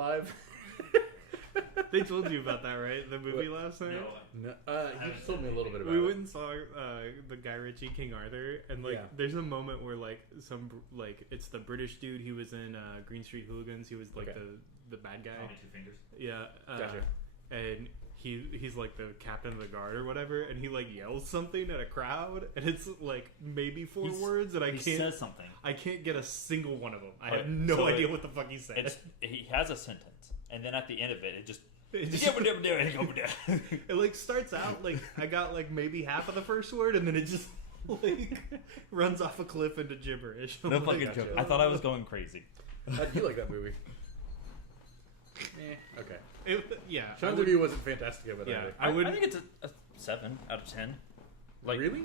alive. They told you about that, right? The movie last night? No, you just told me a little bit about We it. went and saw the Guy Ritchie King Arthur, and there's a moment where it's the British dude. He was in Green Street Hooligans. He was the bad guy. Tommy Two Fingers. Yeah, Gotcha. And he's like the captain of the guard or whatever, and he like yells something at a crowd, and it's like maybe four words, and he says something. I can't get a single one of them. I have no idea what the fuck he said. He has a sentence, and then at the end of it, it like starts out like I got like maybe half of the first word, and then it just like runs off a cliff into gibberish. No fucking joke. I thought I was going crazy. How do you like that movie? Okay. Sean's review wasn't fantastic of it. Yeah, I think it's a 7 out of 10. Like really?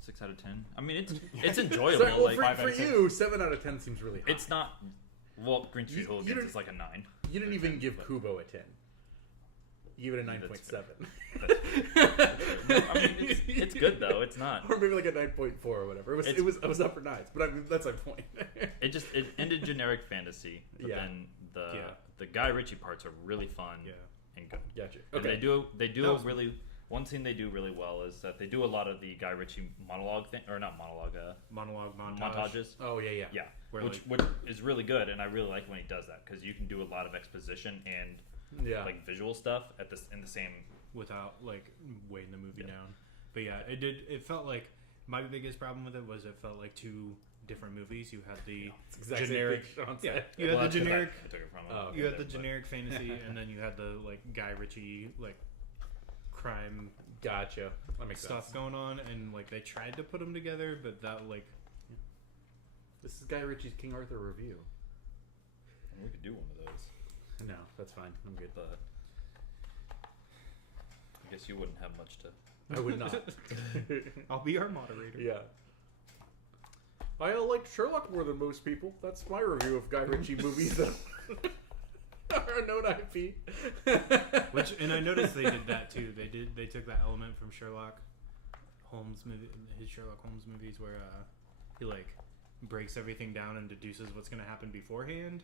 6 out of 10. I mean, it's enjoyable. Sorry, well, like for you, 7 out of 10 seems really high. It's not. Well, Green Street Hooligans is like a 9. You didn't even give Kubo a 10. You give it a 9.7. I mean, it's good though. It's not. Or maybe like a 9.4 or whatever. It was upper nines, but I mean, that's my point. it ended generic fantasy, but then the Guy Ritchie parts are really fun and good. Gotcha. Okay. And they do a really. One thing they do really well is that they do a lot of the Guy Ritchie monologue thing, or not monologue, monologue montages. Oh yeah. Which is really good, and I really like when he does that because you can do a lot of exposition and like visual stuff in the same without like weighing the movie down. But it felt like my biggest problem with it was it felt like two different movies. You had the generic, you had the generic, you had the generic fantasy, and then you had the like Guy Ritchie like crime gotcha that makes stuff sense. Going on, and like they tried to put them together, but that like this is Guy Ritchie's King Arthur review. And we could do one of those. No, that's fine. I'm good. But I guess you wouldn't have much to. I would not. I'll be our moderator. Yeah. I liked Sherlock more than most people. That's my review of Guy Ritchie movies that are a known IP. And I noticed they did that too. They took that element from Sherlock Holmes movie, his Sherlock Holmes movies, where he like breaks everything down and deduces what's going to happen beforehand.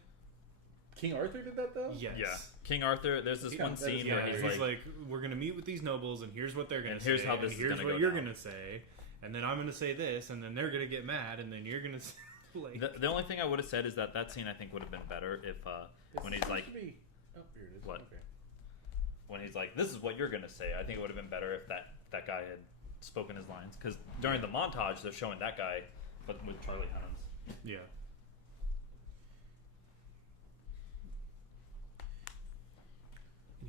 King Arthur did that though? Yes. Yeah. King Arthur, there's this one scene where he's like, we're going to meet with these nobles, and here's what they're going to say. Here's how this is here's gonna what go you're down. going to say. And then I'm going to say this, and then they're going to get mad, and then you're going to like... The only thing I would have said is that scene I think would have been better if when he's like... Oh, here it is. What? Okay. When he's like, this is what you're going to say. I think it would have been better if that guy had spoken his lines. Because during the montage, they're showing that guy, but with Charlie Hunnams. Yeah.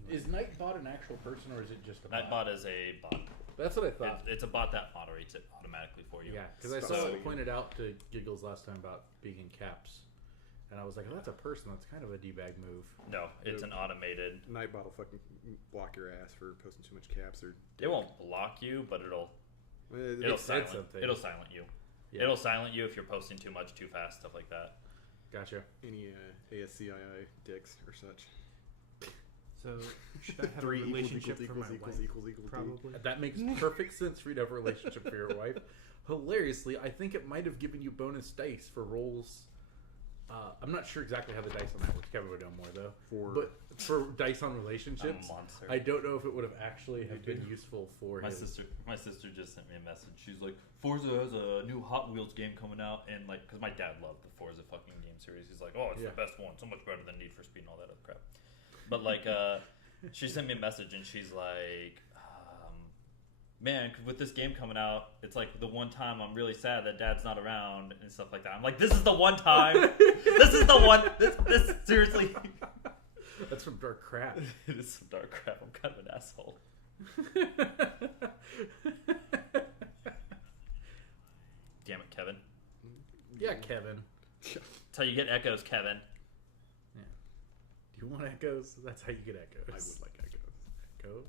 Is Nightbot an actual person, or is it just a bot? Nightbot is a bot. That's what I thought. It's a bot that moderates it automatically for you. Yeah, because I saw it pointed out to Giggles last time about being in caps. And I was like, oh, that's a person. That's kind of a D-bag move. No, it's an automated... Nightbot will fucking block your ass for posting too much caps. It won't block you, but it'll silent you. Yeah. It'll silent you if you're posting too much, too fast, stuff like that. Gotcha. Any ASCII dicks or such. So, should I have a relationship for my wife? Probably. That makes perfect sense for you to have a relationship for your wife. Hilariously, I think it might have given you bonus dice for rolls. I'm not sure exactly how the dice on that works. Kevin would know more though. But for dice on relationships, I don't know if it would have actually been useful for my sister just sent me a message. She's like, Forza has a new Hot Wheels game coming out, and like, because my dad loved the Forza fucking game series. He's like, oh, it's the best one, so much better than Need for Speed and all that other crap. But like, she sent me a message and she's like, man, with this game coming out, it's like the one time I'm really sad that Dad's not around and stuff like that. I'm like, this is the one time. This is the one. This seriously. That's some dark crap. It is some dark crap. I'm kind of an asshole. Damn it, Kevin. Yeah, Kevin. That's how you get echoes, Kevin. Yeah. Do you want echoes? That's how you get echoes. I would like echoes. Echoes.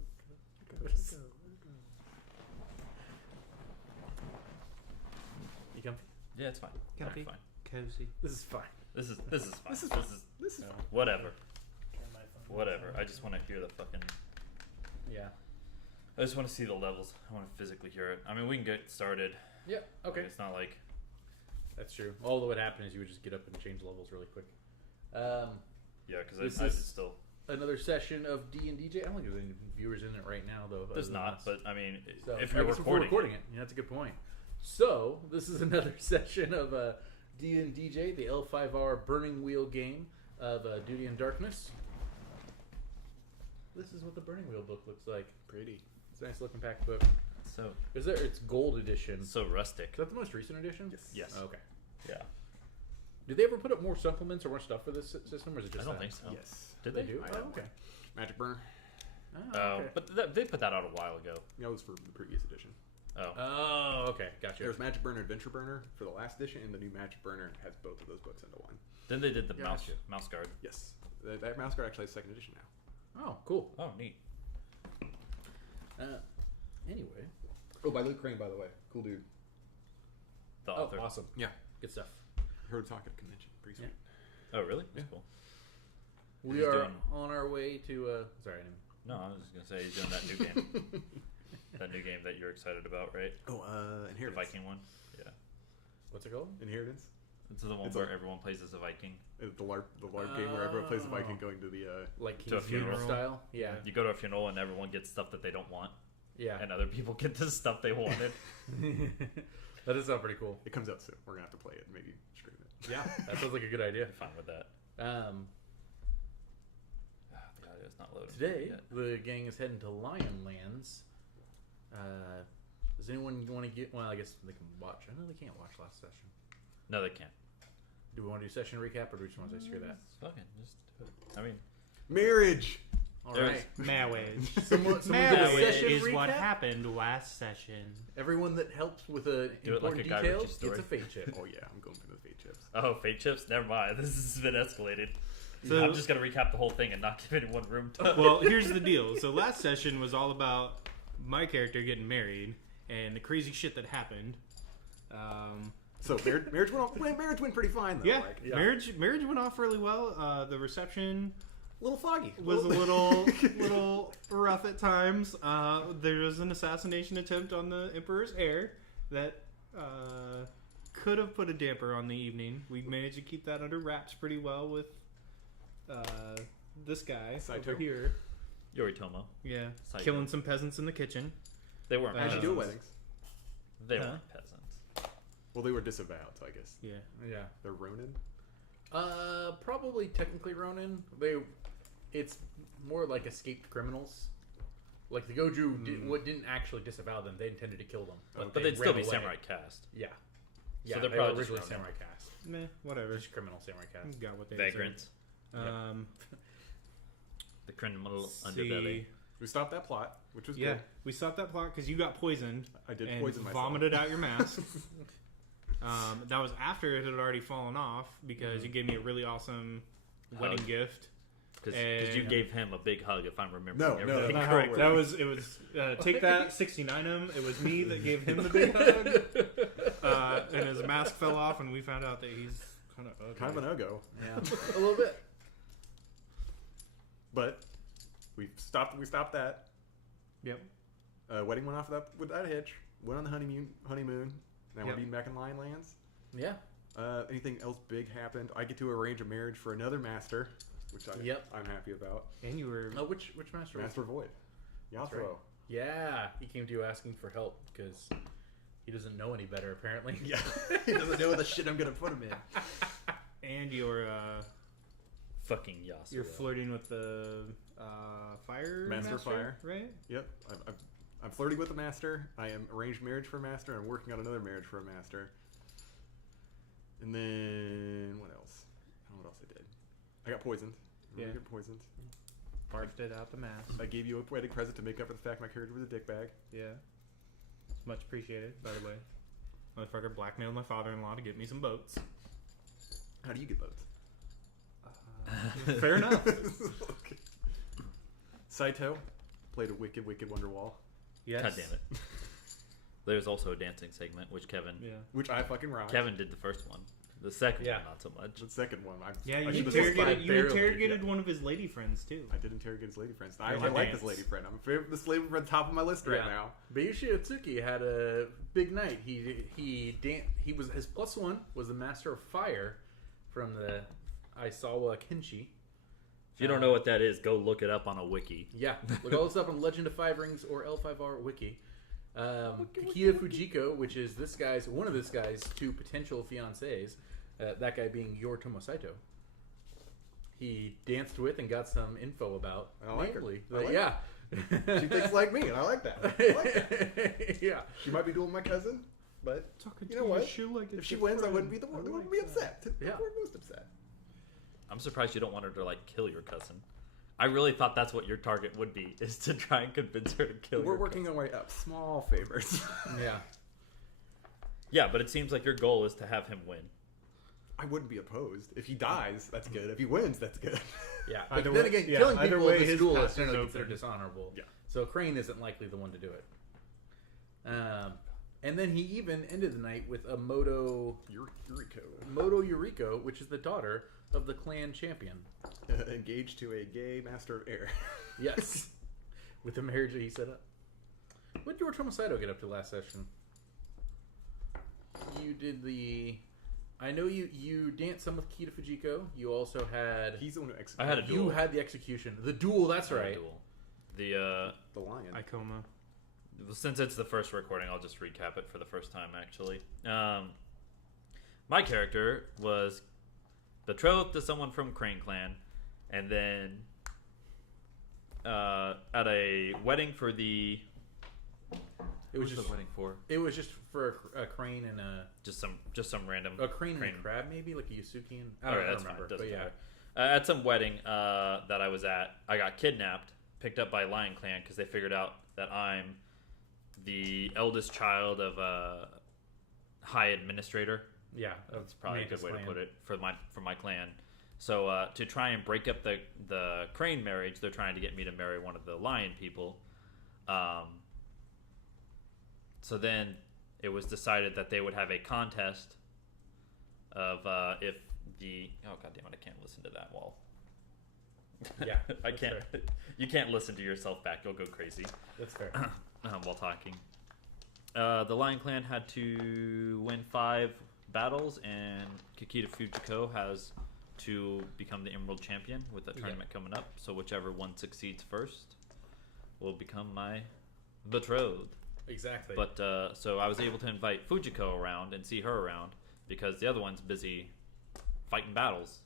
You comfy? Yeah, it's fine. Comfy. Fine. Cozy. This is fine. This is fine. This is fine. Whatever. Whatever. I just want to hear the fucking. Yeah. I just want to see the levels. I want to physically hear it. I mean, we can get started. Yeah. Okay. It's not like. That's true. All that would happen is you would just get up and change levels really quick. Yeah. because I still another session of D&D Jam. I don't think there's any viewers in it right now, though. There's not, but I mean, so, if you're recording it, yeah, that's a good point. So this is another session of D&D J, the L5R Burning Wheel game of Duty and Darkness. This is what the Burning Wheel book looks like. Pretty. It's a nice looking packed book. So It's gold edition. So rustic. Is that the most recent edition? Yes. Oh, okay. Yeah. Did they ever put up more supplements or more stuff for this system, or is it just? I don't think so. Yes. Did They they? do. Oh, okay. Magic Burner. Oh, okay. But they put that out a while ago. That was for the previous edition. Oh, okay. Gotcha. There was Magic Burner Adventure Burner for the last edition, and the new Magic Burner has both of those books into one. Then they did the Gotcha. mouse guard. Yes. That mouse guard actually has second edition now. Oh, cool. Oh, neat. Anyway. Oh, by Luke Crane, by the way. Cool dude. The Oh, author. awesome. Yeah. Good stuff. Heard him talk at a convention. Pretty sweet. Oh, really? That's Yeah. cool. We He's are doing- on our way to. Sorry, I didn't. No, I was just gonna say he's doing that new game. That new game that you're excited about, right? Oh, The Inheritance. Viking one. Yeah. What's it called? Inheritance. It's the one It's where a- everyone plays as a Viking. The LARP game where everyone plays a Viking Oh. going to the. Like To a King's Funeral funeral. style? Yeah. You go to a funeral and everyone gets stuff that they don't want, Yeah. and other people get the stuff they wanted. That does sound pretty cool. It comes out soon. We're gonna have to play it and maybe stream it. Yeah, that sounds like a good idea. I'm fine with that. The audio's not loading Today, yet. the gang is heading to Lionlands. Does anyone want to get? Well, I guess they can watch. I know they can't watch last session. No, they can't. Do we want to do session recap, or do we just want to screw that? Fucking just do it. I mean, Marriage. All There's- right. Marriage. Someone do a Marriage session is what recap? happened last session. Everyone that helps with Do it like important a Guy details Ritchie story. gets a fate chip. Oh yeah, I'm going for the fate chips. oh, fate chips. Never mind. This has been escalated. So- I'm just gonna recap the whole thing and not give anyone room to. Well, here's the deal. So last session was all about my character getting married and the crazy shit that happened. So marriage went pretty fine though. Yeah, Like, Yeah. marriage went off really well. The reception a little foggy. was a little rough at times. There was an assassination attempt on the Emperor's heir that could have put a damper on the evening. We managed to keep that under wraps pretty well with this guy Saito? over here. Yoritomo. Yeah, Saito. killing some peasants in the kitchen. They weren't. How'd you peasants. do weddings? They Huh? weren't peasants. Well, they were disavowed, so I guess Yeah. Yeah. they're Ronin. Probably technically Ronin. It's more like escaped criminals. Like the Goju didn't actually disavow them; they intended to kill them, But they they'd still ran be away. samurai cast. Yeah, So yeah. they're they probably were just originally Ronin. samurai cast, Meh, whatever. just criminal samurai cast. Got what they Vagrants. deserve. The criminal See- underbelly. We stopped that plot, which was Yeah, good. we stopped that plot because you got poisoned I did and poison myself. vomited out your mask. That was after it had already fallen off because you gave me a really awesome wedding Hug. gift. Because And- you gave him a big hug, if I'm remembering No, everything that's not how it correctly. works. That was it. Was take that 69'em. It was me that gave him the big hug, and his mask fell off, and we found out that he's kind of ugly. Kind of an no-go. Yeah, a little bit. But we stopped that. Yep. Wedding went off with that hitch. Went on the honeymoon. Now we're Yep. being back in Lionlands. Yeah. Anything else big happened? I get to arrange a marriage for another master, which Yep. I'm happy about. And you were Oh, which master? Master Void. Yasuo. Yeah, he came to you asking for help because he doesn't know any better apparently. Yeah. He doesn't know the shit I'm gonna put him in. and you're Fucking Yasuo. you're flirting with the fire Master Fire. right? Yep. I'm flirting with a master. I am arranged marriage for a master. I'm working on another marriage for a master. And then what else? I don't know what else I did. I got poisoned. Yeah. I got poisoned. Barfed it out the mask. I gave you a wedding present to make up for the fact my character was a dickbag. Yeah. It's much appreciated, by the way. Motherfucker blackmailed my father-in-law to get me some boats. How do you get boats? Fair enough. Okay. Saito played a wicked Wonderwall, Yes. God damn it. There's also a dancing segment, which Kevin Yeah. which I fucking rocked. Kevin did the first one. The second Yeah. one, not so much. The second one, Yeah, I you should've interrogated, just- you barely, interrogated one of his lady friends, too. I did interrogate his lady friends. I Yeah, like this dance. lady friend. I'm favorite this lady friend top of my list right Yeah. now. Bayushi Otsuki had a big night. He was his +1 was the Master of Fire from the Aisawa Kenshi. If you don't know what that is, go look it up on a wiki. Yeah, look all this up on Legend of Five Rings or L5R wiki. Kikita Fujiko, which is one of this guy's 2 potential fiancés, that guy being Yor Tomosaito. He danced with and got some info about. I like her. Yeah. She thinks like me, and I like that. I like that. Yeah. She might be dueling my cousin, but you know what? If she wins, I wouldn't be the one who would be upset. Yeah. We're most upset. I'm surprised you don't want her to like kill your cousin. I really thought that's what your target would be, is to try and convince her to kill We're your working cousin. our way up. Small favors. Yeah. Yeah, but it seems like your goal is to have him win. I wouldn't be opposed. If he dies, that's good. If he wins, that's good. Yeah. Either But then way- again, yeah, killing either people way, in this his duel path is is generally open. considered dishonorable. Yeah. So Crane isn't likely the one to do it. And then he even ended the night with a Moto Yuriko, which is the daughter of the clan champion. Engaged to a gay master of air. Yes. With the marriage that he set up. What did Yor Tomosaito get up to last session? You did I know you danced some with Kita Fujiko. You also had... He's the one who executed. I had a duel. You had the execution. The duel, that's right. Duel. The lion. Icoma. Since it's the first recording, I'll just recap it for the first time, actually. My character was betrothed to someone from Crane Clan, and then at a wedding for the... It was What's just the wedding for? It was just for a crane and Just some random... a crane and a crab, maybe? Like a Yusukian? I Alright, don't that's remember. fine. Doesn't But yeah. matter. At some wedding that I was at, I got kidnapped, picked up by Lion Clan, because they figured out that I'm the eldest child of a high administrator. Yeah. That's probably a good way clan. to put it for my clan. So to try and break up the crane marriage, they're trying to get me to marry one of the lion people. So then it was decided that they would have a contest of if the... Oh, goddamn it, I can't listen to that while... Yeah. I that's can't... fair. You can't listen to yourself back. You'll go crazy That's fair. while talking. The Lion Clan had to win 5 battles, and Kikita Fujiko has to become the Emerald Champion with the tournament coming up. So whichever one succeeds first will become my betrothed. Exactly. But so I was able to invite Fujiko around and see her around because the other one's busy fighting battles,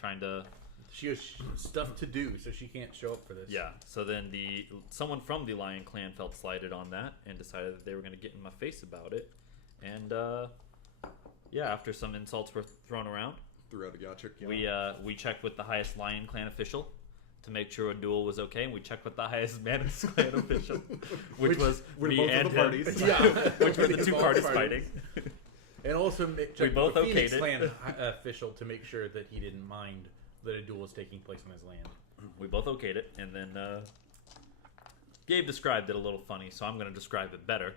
trying to... She has stuff to do, so she can't show up for this. Yeah, so then someone from the Lion Clan felt slighted on that and decided that they were going to get in my face about it. And, after some insults were thrown around, Throughout a gacha. we checked with the highest Lion Clan official to make sure a duel was okay, and we checked with the highest Manus Clan official, which was with me both and of the him. parties. Yeah. Which were the two Both parties parties. fighting. And also check both the okayed Phoenix it. Clan official to make sure that he didn't mind that a duel is taking place on his land. We both okayed it, and then Gabe described it a little funny, so I'm going to describe it better.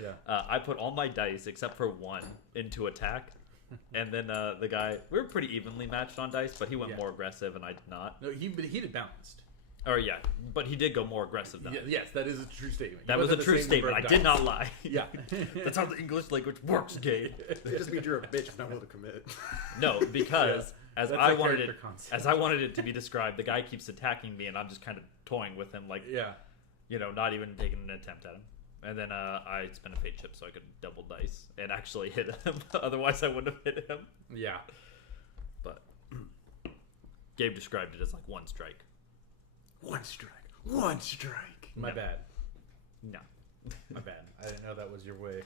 Yeah. I put all my dice, except for one, into attack. And then the guy, we were pretty evenly matched on dice, but he went more aggressive, and I did not. No, he did balanced. Or yeah, but he did go more aggressive than I did. Yes, that is a true statement. That You was both a had the true same statement. number I of did dice. not lie. Yeah. That's how the English language works, Gabe. It just means you're a bitch if not willing to commit. No, because as That's I a wanted character it, concept. as I wanted it to be described, the guy keeps attacking me, and I'm just kind of toying with him, like Yeah. not even taking an attempt at him. And then I spent a fate chip so I could double dice and actually hit him. Otherwise, I wouldn't have hit him. Yeah. But Gabe described it as like one strike. One strike. One strike. My No. bad. No. My bad. I didn't know that was your way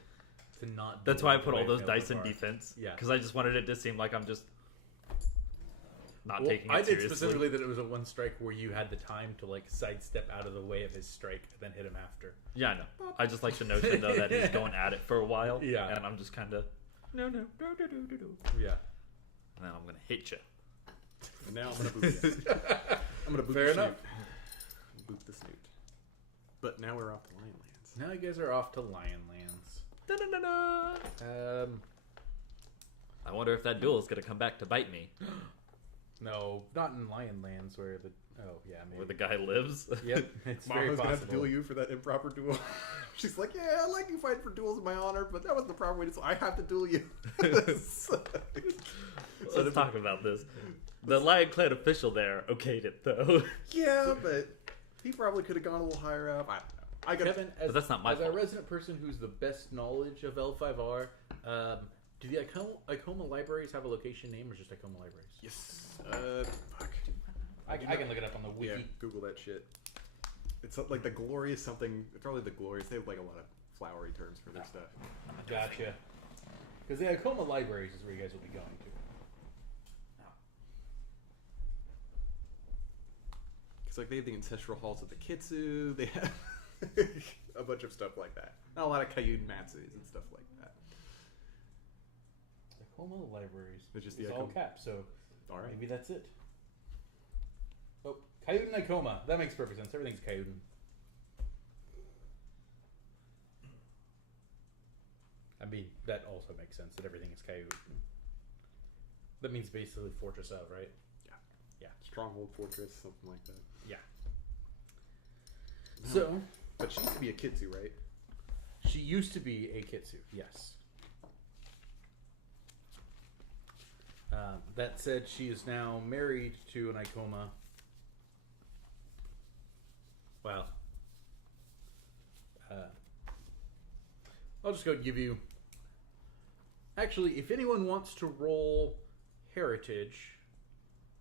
to not. That's do why I it the put way all it those failed dice so in far. defense. Yeah. Because I just wanted it to seem like I'm just not Well, taking it I did seriously. specifically that it was a one strike where you had the time to like sidestep out of the way of his strike and then hit him after. Yeah, I know. I just like the notion though that he's going at it for a while. Yeah. And I'm just kind of no. Yeah. And then I'm gonna hit you. And now I'm gonna boot you. I'm gonna boot Fair the enough. snoot. Boot the snoot. But now we're off to Lionlands. Now you guys are off to Lionlands. Da-da-da-da. I wonder if that duel is gonna come back to bite me. No, not in Lion Lands where the... Oh, yeah, maybe. Where the guy lives. Yep, it's very Mama's possible. gonna have to duel you for that improper duel. She's like, yeah, I like you fighting for duels in my honor, but that was the proper way to... So I have to duel you. Let's talk about this. The Lion Clan official there okayed it, though. Yeah, but he probably could have gone a little higher up. I don't know. I got Kevin, But that's not my as fault. a resident person who's the best knowledge of L5R, do the Icoma libraries have a location name or just Icoma libraries? Yes. Fuck. I can look it up on the wiki. Yeah, Google that shit. It's like the glorious something. It's probably the glorious. They have like a lot of flowery terms for their stuff. Gotcha. Because the Icoma libraries is where you guys will be going to. Because like they have the ancestral halls of the Kitsu. They have a bunch of stuff like that. Not a lot of Kayun Matsus and stuff like that. Icoma libraries. It's just It's the all Icoma. caps, so All right. maybe that's it. Oh, Kayuden Icoma. That makes perfect sense. Everything's Kayuden. I mean, that also makes sense that everything is Kayuden. That means basically Fortress of, right? Stronghold Fortress, something like that. Yeah. No. So, But she used to be a Kitsu, right? she used to be a Kitsu, yes. That said, she is now married to an Icoma. Well, I'll just go give you... Actually, if anyone wants to roll Heritage,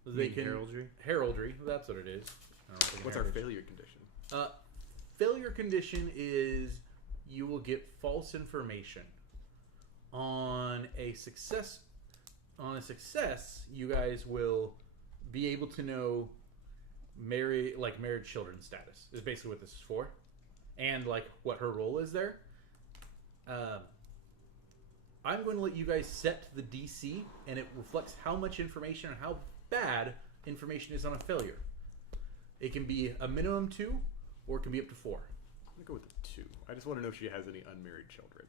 they can... Heraldry? Heraldry, that's what it is. I don't think What's our Heritage. failure condition? Failure condition is you will get false information. On a success, you guys will be able to know married children status is basically what this is for, and like what her role is there. I'm going to let you guys set the DC, and it reflects how much information and how bad information is on a failure. It can be a minimum 2, or it can be up to 4. I'm gonna go with the 2. I just want to know if she has any unmarried children.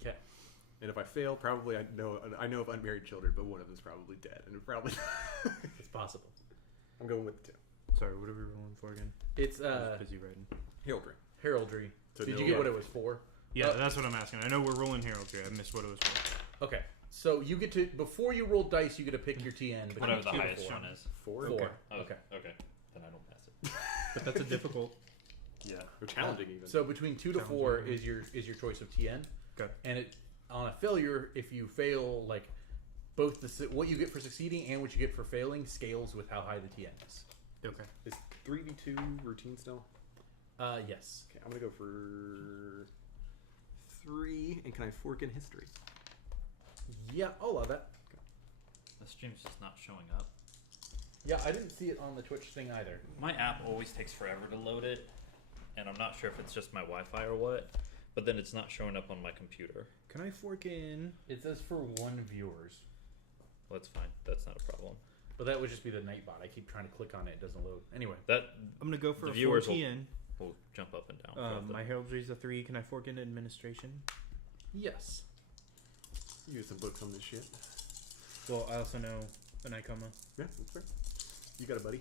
Okay. And if I fail, probably I know of unmarried children, but one of them's probably dead, and it probably It's possible. I'm going with the 2. Sorry, what are we rolling for again? It's I was busy writing. Heraldry. heraldry. So Did no- you get what it was for? Yeah, that's what I'm asking. I know we're rolling heraldry. I missed what it was for. Okay. So you get to, before you roll dice, you get to pick your TN. between Whatever the 2 to highest 4. one is. 4. 4. Okay. Oh, Okay. Okay. Then I don't pass it. But that's a difficult. Yeah. Or challenging even. So between 2 to 4 Challenging. is your choice of TN. Okay. And it on a failure, if you fail, like both what you get for succeeding and what you get for failing scales with how high the TN is. Okay. Is 3v2 routine still? Yes. Okay, I'm gonna go for 3. And can I fork in history? Yeah, I'll allow that. The stream's just not showing up. Yeah, I didn't see it on the Twitch thing either. My app always takes forever to load it, and I'm not sure if it's just my Wi-Fi or what. But then it's not showing up on my computer. Can I fork in? It says for 1 viewers, Well, that's fine. That's not a problem. but that would just be the Nightbot. I keep trying to click on it; it doesn't load. Anyway, That I'm gonna go for The a viewers 4 will- TN. will jump up and down. throughout the- My heraldry is a 3. Can I fork in administration? yes. You get some books on this shit. Well, I also know an Icoma. Yeah, that's fair. You got it, buddy.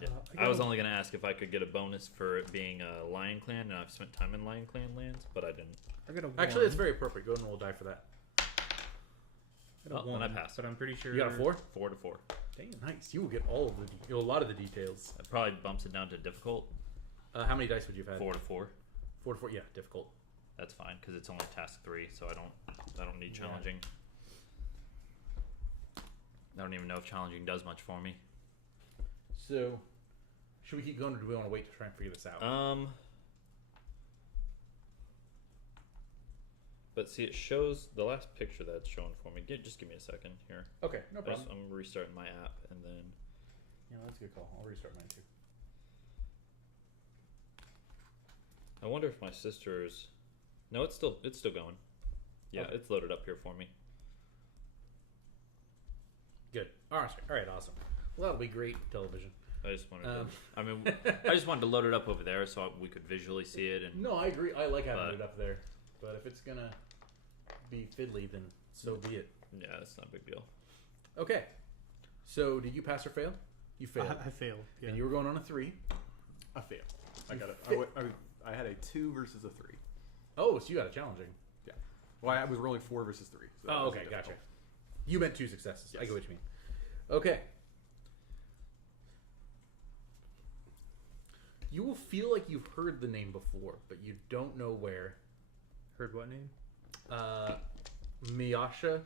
Yeah. I was only going to ask if I could get a bonus for it being a Lion Clan, and I've spent time in Lion Clan lands, but I didn't. I got a 1. Actually, it's very appropriate. Go ahead and roll die for that. I got a Oh, then 1, I passed. but I'm pretty sure. You got a 4? 4 to 4. Damn, nice. You will get all of a lot of the details. It probably bumps it down to difficult. How many dice would you have had? 4 to 4. 4 to 4. Yeah, difficult. That's fine because it's only task 3, so I don't need Yeah. challenging. I don't even know if challenging does much for me. So, should we keep going, or do we want to wait to try and figure this out? But see, it shows the last picture that's showing for me. Just give me a second here. Okay, no problem. I'm restarting my app and then. Yeah, that's a good call. I'll restart mine too. I wonder if my sister's. No, it's still going. Yeah, Okay. it's loaded up here for me. Good. All right, awesome. Well, that'll be great television. I just wanted I just wanted to load it up over there so we could visually see it. And No, I agree. I like having But- it up there. But if it's gonna be fiddly, then So be it. Yeah, that's not a big deal. Okay. So did you pass or fail? You failed. I failed. Yeah. And you were going on a 3. I failed. I had a 2 versus a 3. Oh, so you got it challenging. Yeah. Well, I was rolling 4 versus 3. So that Oh, wasn't okay, difficult. gotcha. You meant 2 successes. Yes. I get what you mean. Okay. You will feel like you've heard the name before, but you don't know where. Heard what name? Miyasha.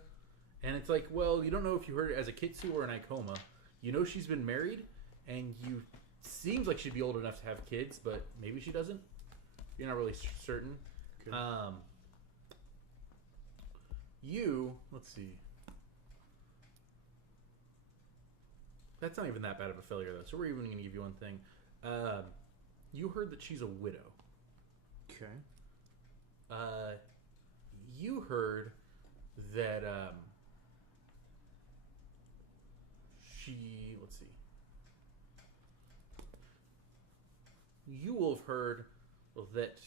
And it's like, well, you don't know if you heard it as a Kitsu or an Ikoma. You know she's been married, and you seems like she'd be old enough to have kids, but maybe she doesn't. You're not really certain. Okay. Let's see. That's not even that bad of a failure, though. So we're even going to give you one thing. You heard that she's a widow. Okay. You heard that let's see. You will have heard that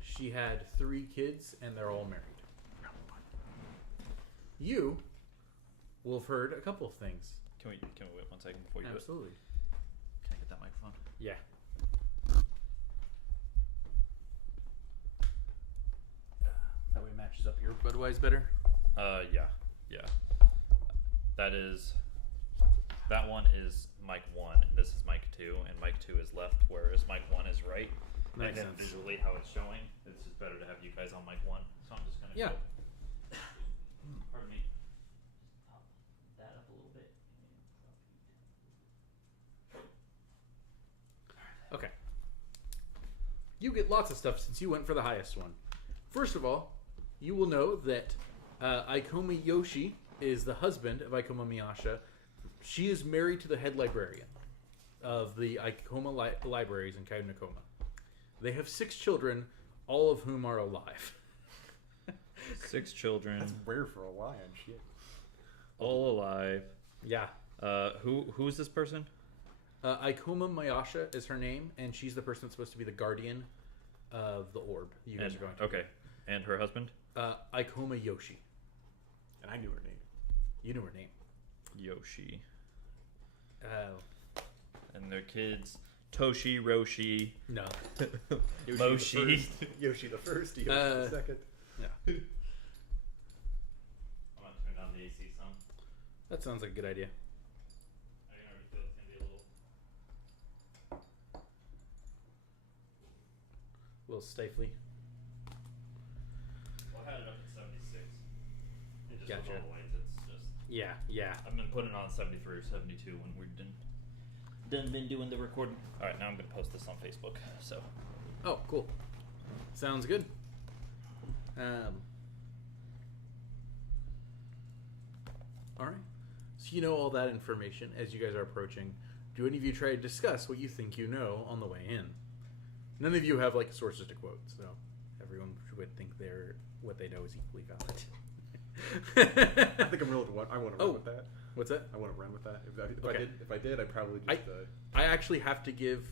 she had 3 kids and they're all married. You will have heard a couple of things. Can we wait 1 second before you do it? Absolutely. Can I get that microphone? Yeah. That way it matches up your Budweiser better. Yeah. That one is mic 1, and this is mic 2, and mic 2 is left, whereas mic 1 is right. Makes and then sense. visually how it's showing, it's just better to have you guys on mic 1. So I'm just gonna Yeah. go. Pardon me. Pop that up a little bit. Okay. You get lots of stuff since you went for the highest one. First of all, you will know that Ikoma Yoshi is the husband of Ikoma Miyasha. She is married to the head librarian of the Ikoma libraries in Kaiunakoma. They have 6 children, all of whom are alive. 6 children. That's rare for a lion. Shit. All alive. Yeah. Who is this person? Ikoma Miyasha is her name, and she's the person that's supposed to be the guardian of the orb you guys are going to. Okay. And her husband? Ikoma Yoshi. And I knew her name. You knew her name. Yoshi. Oh. And their kids, Toshi, Roshi, No. Moshi. Yoshi the first, Yoshi the second. Yeah. I'm gonna turn down the AC some. That sounds like a good idea. I can already feel it's gonna be a A little stifly. Well, I had it up at 76. It just Gotcha. with all the lights, it's just. Yeah. I've been putting it on 73 or 72 when we're done been doing the recording. All right, now I'm gonna post this on Facebook. So. Oh, cool. Sounds good. All right. So you know all that information as you guys are approaching. Do any of you try to discuss what you think you know on the way in? None of you have like sources to quote, so everyone would think what they know is equally valid. I think I'm real. I want to run with that. What's that? I want to run with that. Okay. If I did, I'd probably just. I actually have to give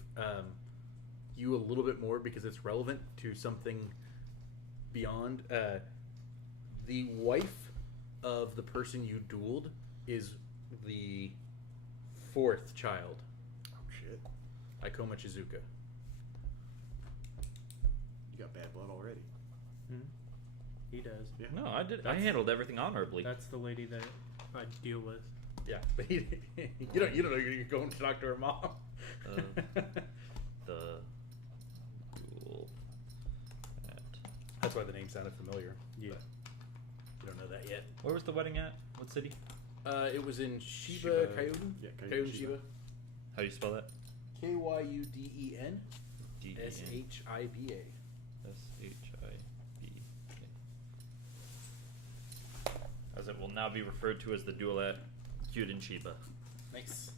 you a little bit more because it's relevant to something beyond. The wife of the person you dueled is the 4th child. Oh shit! Ikoma Chizuka. You got bad blood already. He does. Yeah. No, I did. I handled everything honorably. That's the lady that I deal with. Yeah, but you don't know you're going to talk to her mom. The duel at. That's why the name sounded familiar. Yeah. You don't know that yet. Where was the wedding at? What city? It was in Shiba, Kyouden? Yeah, Kyouden Shiba. How do you spell that? Kyuden D-E-N. Shiba. As it will now be referred to as the duel at Kyuden Shiba. Nice.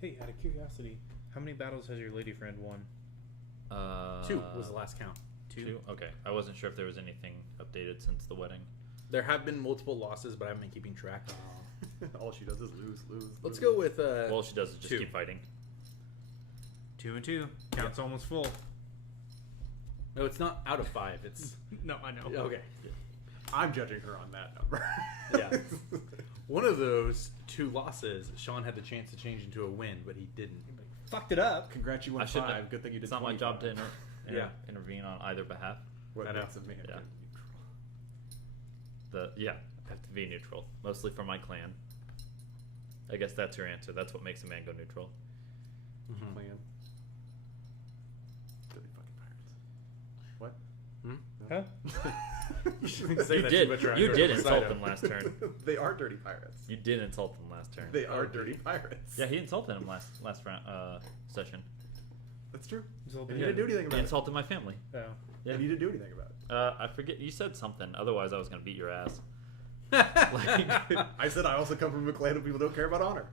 Hey, out of curiosity, how many battles has your lady friend won? 2 was the last count. 2? Okay. I wasn't sure if there was anything updated since the wedding. There have been multiple losses, but I haven't been keeping track. All she does is lose. Let's go with All she does is just 2. keep fighting. 2 and 2. Count's almost full. No, it's not out of 5. It's No, I know. okay. I'm judging her on that number. Yeah. One of those 2 losses, Sean had the chance to change into a win, but he didn't. Fucked it up. Congrats, you won I shouldn't 5. have- Good thing you did. It's not my job to 25. intervene on either behalf. What I know. makes a man Yeah. neutral? I have to be neutral, mostly for my clan. I guess that's your answer. That's what makes a man go neutral. Plan. Dirty fucking pirates. What? Huh? You shouldn't say You that did. too much around You here. did It's insult Poseidon. them last turn. They are dirty pirates. You did insult them last turn. They are dirty pirates. Yeah, he insulted him last round session. That's true. Insulted And you him. didn't do anything He about it. insulted my family. Oh. Yeah. And you didn't do anything about it. I forget. You said something. Otherwise, I was gonna beat your ass. I said I also come from a clan of people who don't care about honor.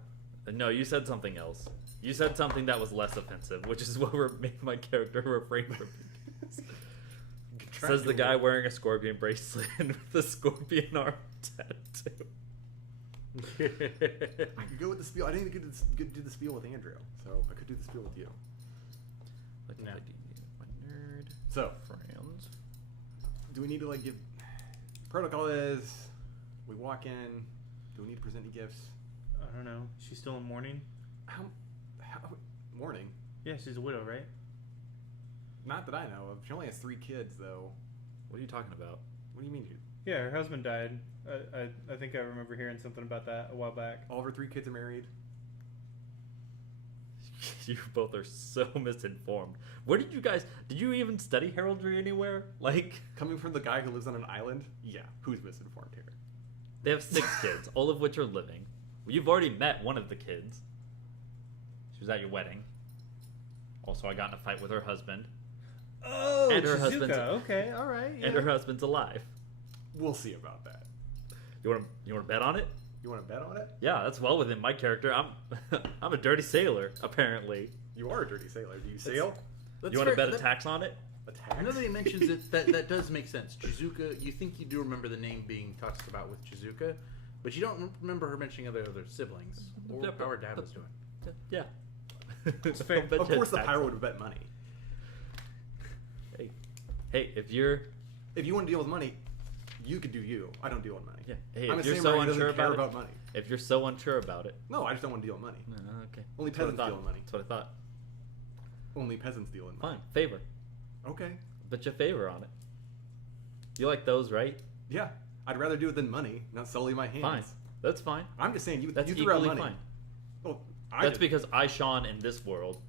No, you said something else. You said something that was less offensive, which is what made my character refrain from being. Says the guy wearing a scorpion bracelet and with a scorpion arm tattoo. I could go with the spiel. I didn't get to do the spiel with Andrew, so I could do the spiel with you. Like, No. my nerd So, friends. do we need to like give protocol is we walk in, do we need to present any gifts? I don't know. She's still in mourning? How morning? Yeah, she's a widow, right? Not that I know of. She only has 3 kids though. What are you talking about? What do you mean? Yeah, her husband died. I think I remember hearing something about that a while back. All of her 3 kids are married. You both are so misinformed. Where did you even study heraldry anywhere? Like, Coming from the guy who lives on an island? Yeah, who's misinformed here? they have 6 kids, all of which are living. You've already met one of the kids. She was at your wedding. Also, I got in a fight with her husband. Oh, And her Chizuka. husband's- Okay, all right. Yeah. And her husband's alive. We'll see about that. You want to bet on it? You want to bet on it? Yeah, that's well within my character. I'm a dirty sailor, apparently. You are a dirty sailor. Do you sail? That's You want to fair. bet a tax on it? Attack? Now that he mentions it, that does make sense. Chizuka, you think you do remember the name being talked about with Chizuka, but you don't remember her mentioning other siblings or Yeah, how her dad was doing. Yeah. It's fair. Bet Of you course, the tax pirate on would bet money. it. Hey, if you're If you want to deal with money, you could do you. I don't deal with money. yeah, hey, I'm if a you're samurai so who doesn't unsure care about it, about money. if you're so unsure about it, No, I just don't want to deal with money. okay. Only That's what I peasants thought. deal in money. That's what I thought. Only peasants deal in money. Fine, favor. Okay. Bet you a favor on it. You like those, right? Yeah. I'd rather do it than money, not sully my hands. Fine. That's fine. I'm just saying, you That's threw out equally money. fine. Well, I That's did. because Sean in this world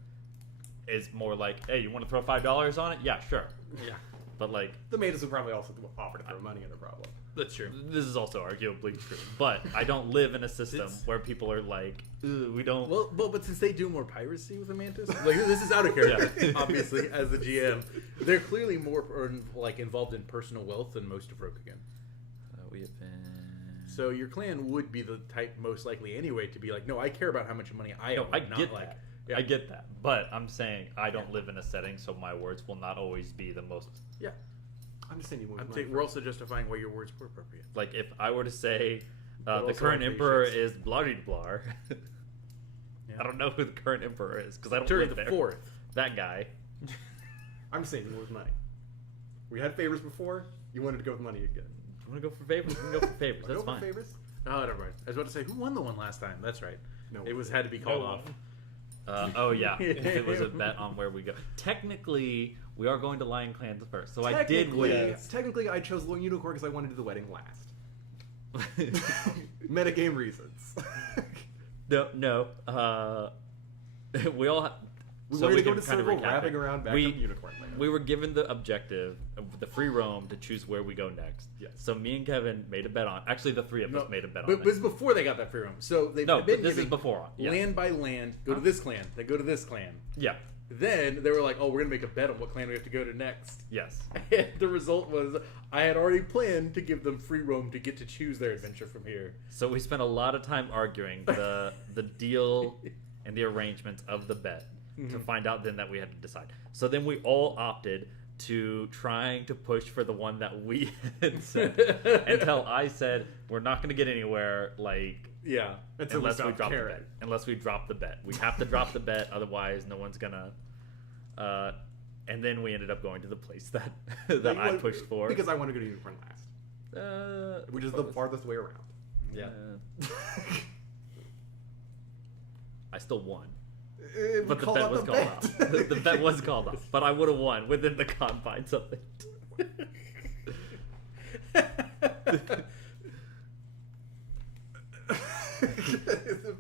is more like, hey, you want to throw $5 on it? Yeah, sure. Yeah, But like, the maidens would probably also offer to throw money at a problem. that's true. this is also arguably true. But I don't live in a system It's- where people are like, "Ugh, we don't. Well, but since they do more piracy with the Mantis, like this is out of character, Yeah. obviously, as the GM, they're clearly more like involved in personal wealth than most of Rokugan. We have been. So your clan would be the type most likely anyway to be like, no, I care about how much money I No, own. I not get like, that. Yeah. I get that. But I'm saying I don't live in a setting, so my words will not always be the most. Yeah, I'm just saying you move I'm money saying we're also justifying why your words were appropriate. Like, if I were to say But the also current our emperor patience. is Blar, Yeah. I don't know who the current emperor is because I don't Turn live the there. 4th. That guy. I'm just saying you move money. We had favors before. You wanted to go with money again. You want to go for favors? We can go for favors. Wanna That's go for fine. favors? Oh, never mind. I was about to say, who won the one last time? That's right. No. It was had to be called off. Oh yeah, it was a bet on where we go. Technically, we are going to Lion Clans first, so I did win. Technically, I chose Lone Unicorn because I wanted to do the wedding last. Metagame reasons. No. We all. We so wanted to go can to kind of circle, recap wrapping it. around back we, up Unicorn Land. We were given the objective of the free roam to choose where we go next. Yes. So me and Kevin made a bet on. Actually, the three of us made a bet but on it was it. before they got that free room. So they've No, been but this is giving before. Yeah. land by land. Go to this clan. Then go to this clan. Yeah. Then they were like, "Oh, we're gonna make a bet on what clan we have to go to next." Yes. And the result was, I had already planned to give them free roam to get to choose their adventure from here. So we spent a lot of time arguing the deal and the arrangements of the bet to find out then that we had to decide. So then we all opted to trying to push for the one that we had said until I said we're not going to get anywhere Yeah. Until unless we stopped drop the caring. bet. Unless we drop the bet. We have to drop the bet, otherwise no one's going to And then we ended up going to the place that I pushed for. Because I want to go to Unicorn last. Which is the farthest way around. Yeah. I still won. But the bet was called off. The bet was called off. But I would have won within the confines of it.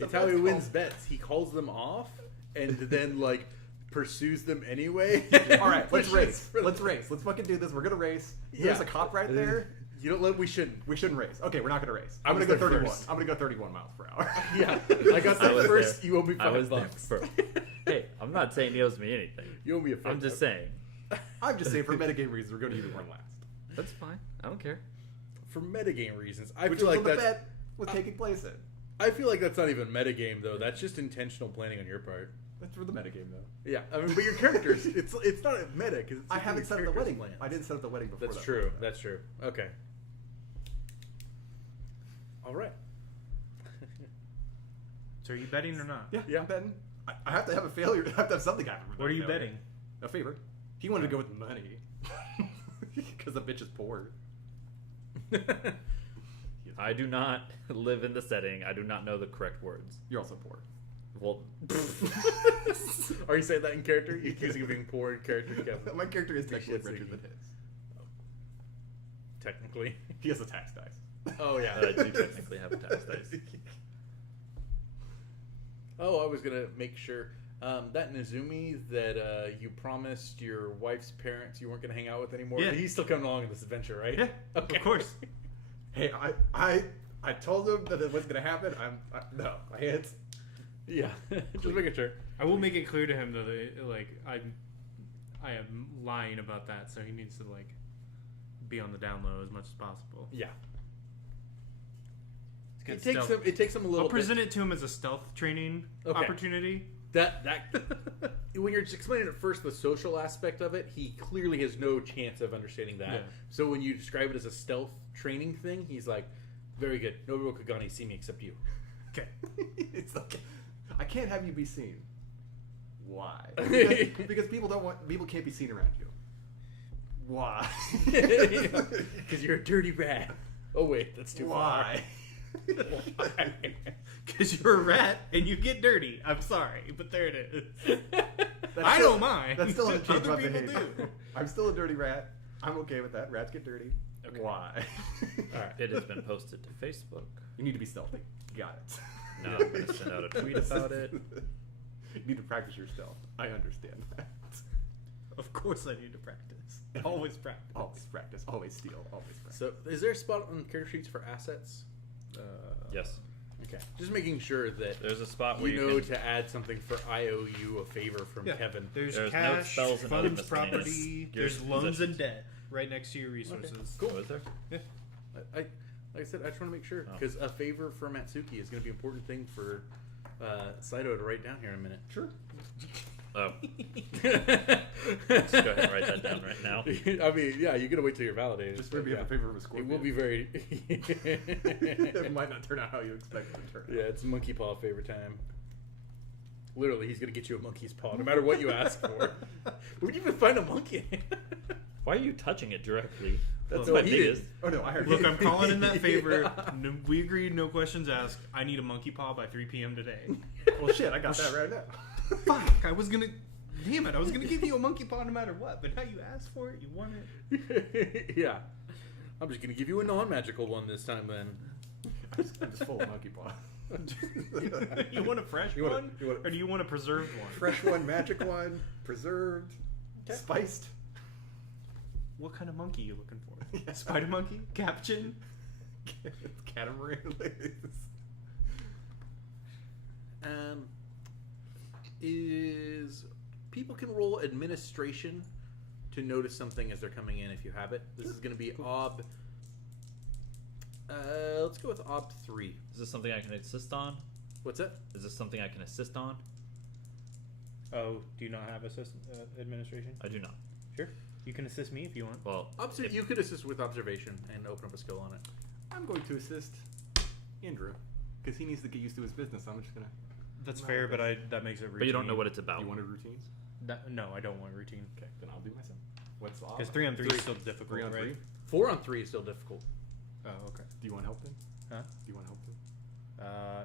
It's how he wins bets. He calls them off and then like pursues them anyway. All right, let's race. Let's fucking do this. We're gonna race. There's a cop right there. You don't let. We shouldn't. We shouldn't race. Okay, we're not gonna race. I'm gonna go 31. I'm gonna go 31 miles per hour. Yeah, I got that first. There. You owe me $5. Hey, I'm not saying he owes me anything. You owe me a $5. I'm just saying. I'm just saying for metagame reasons, we're going to Unicorn last. That's fine. I don't care. For metagame reasons, I Which feel is like what the that's. bet was taking place in. I feel like that's not even metagame though. That's just intentional planning on your part. That's for the metagame though. Yeah, I mean, but your characters, it's not a meta because I haven't set up the wedding plan. I didn't set up the wedding before. That's true. That's true. Okay. All right. So are you betting or not? Yeah. I'm betting. I have to have a failure. I have to have something happen. What are you betting? A favor. He wanted to go with money because the bitch is poor. I do not live in the setting. I do not know the correct words. You're also poor. Well, are you saying that in character? You accusing of being poor in character? Kevin? My character is technically richer than his. Technically, he has a tax dice. Oh yeah, I do technically have a tax dice. Oh, I was gonna make sure that Nezumi that you promised your wife's parents you weren't gonna hang out with anymore. Yeah. He's still coming along in this adventure, right? Yeah, Okay. of course. Hey, I told him that it wasn't gonna happen. No, my hands. Yeah, just making sure. I will make it clear to him though that like I am lying about that, so he needs to like be on the down low as much as possible. Yeah. It takes him a little. I'll present it to him as a stealth training opportunity. That when you're just explaining at first the social aspect of it, he clearly has no chance of understanding that. Yeah. So when you describe it as a stealth training thing, he's like, "Very good. No Rokugani see me except you." Okay. It's like, I can't have you be seen. Why? Because people can't be seen around you. Why? Because you're a dirty rat. Oh wait, that's too far. Because you're a rat and you get dirty. I'm sorry, but there it is. I don't mind. That's still a change Other my people behavior. do. I'm still a dirty rat. I'm okay with that. Rats get dirty. Okay. Why? All right. It has been posted to Facebook. You need to be stealthy. Got it. Now I'm going to send out a tweet about it. You need to practice your stealth. I understand that. Of course I need to practice. Always practice. Always practice. Always steal. Always practice. So, is there a spot on character sheets for assets? Yes. Okay. Just making sure that There's a spot where you you know can, to add something for I owe you a favor from Kevin. There's There's cash, notes, spells, and other funds, miscellaneous property. There's your loans and possessions. debt right next to your resources. Cool. Oh, is there? Yeah. Like I said, I just want to make sure Oh. because a favor for Matsuki is going to be an important thing for Saito to write down here in a minute. Sure. Oh. Just go ahead and write that down right now. I mean, yeah, you got to wait till you're validated. Just maybe have a favor of a It scorpion. will be very. It might not turn out how you expect it to turn out. Yeah, it's monkey paw favor time. Literally, he's gonna get you a monkey's paw, no matter what you ask for. Where'd you even find a monkey? Why are you touching it directly? That's my what he biggest. did. Oh no, I heard. Look, I'm calling in that favor. Yeah. No, we agreed, no questions asked. I need a monkey paw by 3 p.m. today. Well, shit, I got that right now. Fuck, I was gonna. Damn it, I was gonna give you a monkey paw no matter what, but now you asked for it, you want it. Yeah, I'm just gonna give you a non-magical one this time. Then I'm just full of monkey paw. You want a fresh You want a- one? you want a- Or do you want a preserved one? Fresh one, magic one, preserved, spiced. What kind of monkey are you looking for? Spider monkey? Capuchin? Catamaran. Is people can roll administration to notice something as they're coming in if you have it. This is going to be ob. Let's go with ob 3. Is this something I can assist on? What's that? Is this something I can assist on? Oh, do you not have administration? I do not. Sure. You can assist me if you want. Well, You could assist with observation and open up a skill on it. I'm going to assist Andrew because he needs to get used to his business. I'm just gonna. That's fair, but that makes it routine. but you don't know what it's about. You wanted routines? No, I don't want routine. Okay, then I'll do myself. What's off? Because 3-on-3 is still difficult, 3 on right? 3? 4-on-3 is still difficult. Oh, okay. Do you want help then? Huh? Do you want help then?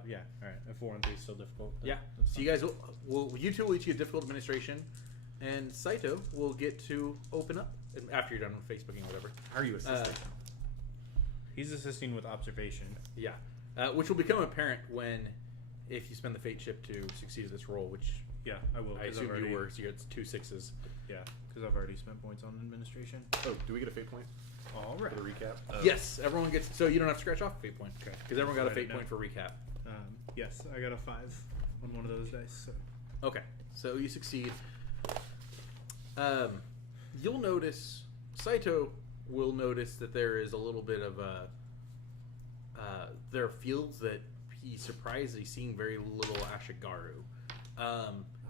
Yeah. All right. A 4-on-3 is still difficult. Yeah. So you guys will you two will each get difficult administration, and Saito will get to open up after you're done with Facebooking or whatever. How are you assisting? He's assisting with observation. Yeah, which will become apparent if you spend the fate chip to succeed at this roll, which Yeah, I will. I assume you were. So you get 2 6s. Yeah, because I've already spent points on administration. Oh, do we get a fate point All right. for the recap? Yes, everyone gets. So you don't have to scratch off a fate point. Okay. Because everyone got a Write it fate down. point for recap. Yes, I got a 5 on one of those dice. So. Okay, so you succeed. You'll notice, Saito will notice that there is a little bit of there are fields that he's surprised he's seeing very little Ashigaru.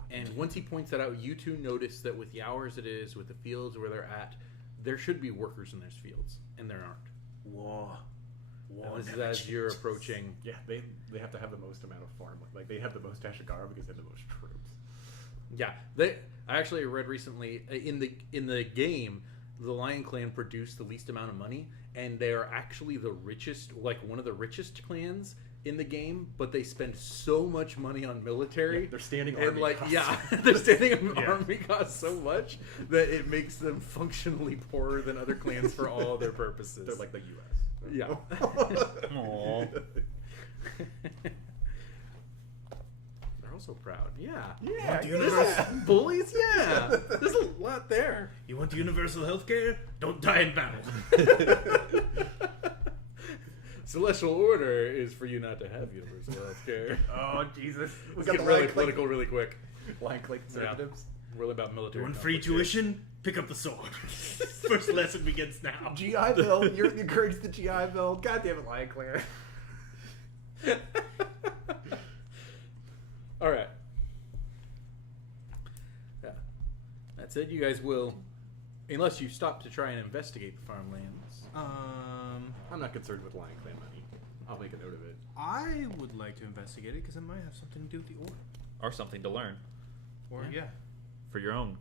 And once he points that out, you two notice that with the hours it is, with the fields where they're at, there should be workers in those fields, and there aren't. Whoa. And this is as you're approaching. Yeah, they have to have the most amount of farm. Like they have the most Ashigara because they have the most troops. Yeah, I actually read recently in the game, the Lion Clan produced the least amount of money, and they are actually the richest, like one of the richest clans in the game. But they spend so much money on military. Yeah, they're standing and army like costs. their standing army costs so much that it makes them functionally poorer than other clans for all their purposes. They're like the U.S. Yeah. Aww. They're also proud. Yeah. Yeah, Yeah. Bullies. Yeah. There's a lot there. You want universal healthcare? Don't die in battle. Celestial Order is for you not to have universal healthcare. Oh Jesus! We Let's get really political really quick. Line click conservatives. Really about military. You want free conflict here. tuition? Pick up the sword. First lesson begins now. GI Bill. You're encouraged the GI Bill. God damn it, Lion Clan. All right. Yeah. That said, you guys will, unless you stop to try and investigate the farmlands. I'm not concerned with Lion Clan money. I'll make a note of it. I would like to investigate it because it might have something to do with the order. Or something to learn Or yeah. for your own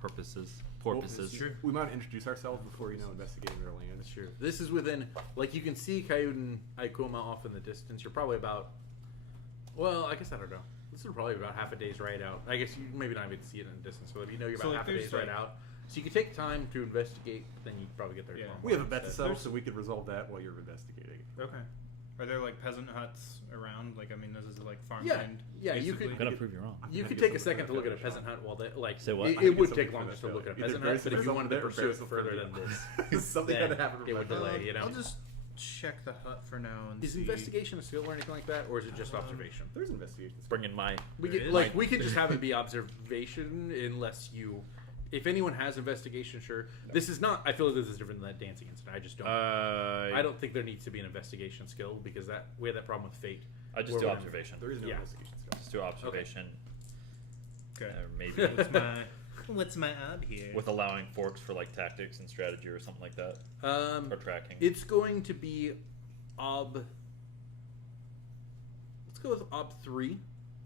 purposes. Porpoises. We might introduce ourselves before investigating their land. Sure. This is within, like, you can see Kayuden and Aikoma off in the distance. You're probably about, well, I guess I don't know. This is probably about half a day's ride out. I guess you maybe not even see it in the distance, but if you know you're about half a day's ride out. So you can take time to investigate, then you can probably get there. Yeah. We have a bet to settle, so we could resolve that while you're investigating. Okay. Are there like peasant huts around? Like, I mean, this is like farmland. Yeah, you could- I'm gonna prove you wrong. You could take a second to look at a peasant hut while they, like, Say what? it would take longer to look at a peasant hut, but if you wanted to pursue it something further than this, something then had to happen. it would delay, you know. I'll just check the hut for now and Is see. investigation a skill or anything like that, or is it just observation? There's investigations. Bring in my. We There could is? like we could just have it be observation unless you. If anyone has investigation, sure. This is not. I feel like this is different than that dancing incident. I just don't. I don't think there needs to be an investigation skill because we had that problem with Fate. I just Where do we're- observation. There is no Yeah. investigation skill. Just do observation. Okay. Maybe What's my ob here? with allowing forks for like tactics and strategy or something like that, or tracking. It's going to be ob. Let's go with ob 3.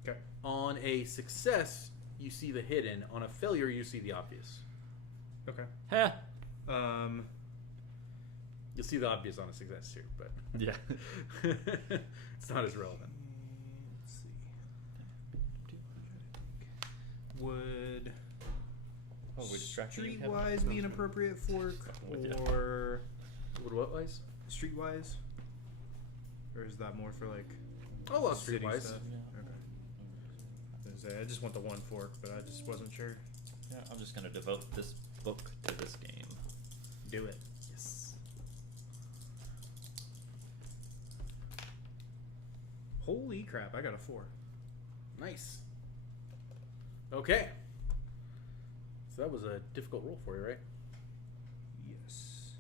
Okay. On a success, you see the hidden. On a failure, you see the obvious. Okay. Heh. You'll see the obvious on a success too, but Yeah. it's not as relevant. Let's see. Would which tracking you have? streetwise be an appropriate fork, Yeah. or Would what wise? streetwise, or is that more for like Oh, well, city streetwise. stuff? Okay. I was gonna say, I just want the one fork, but I just wasn't sure. Yeah, I'm just gonna devote this book to this game. Do it. Yes. Holy crap! I got a 4. Nice. Okay. So that was a difficult roll for you, right? Yes.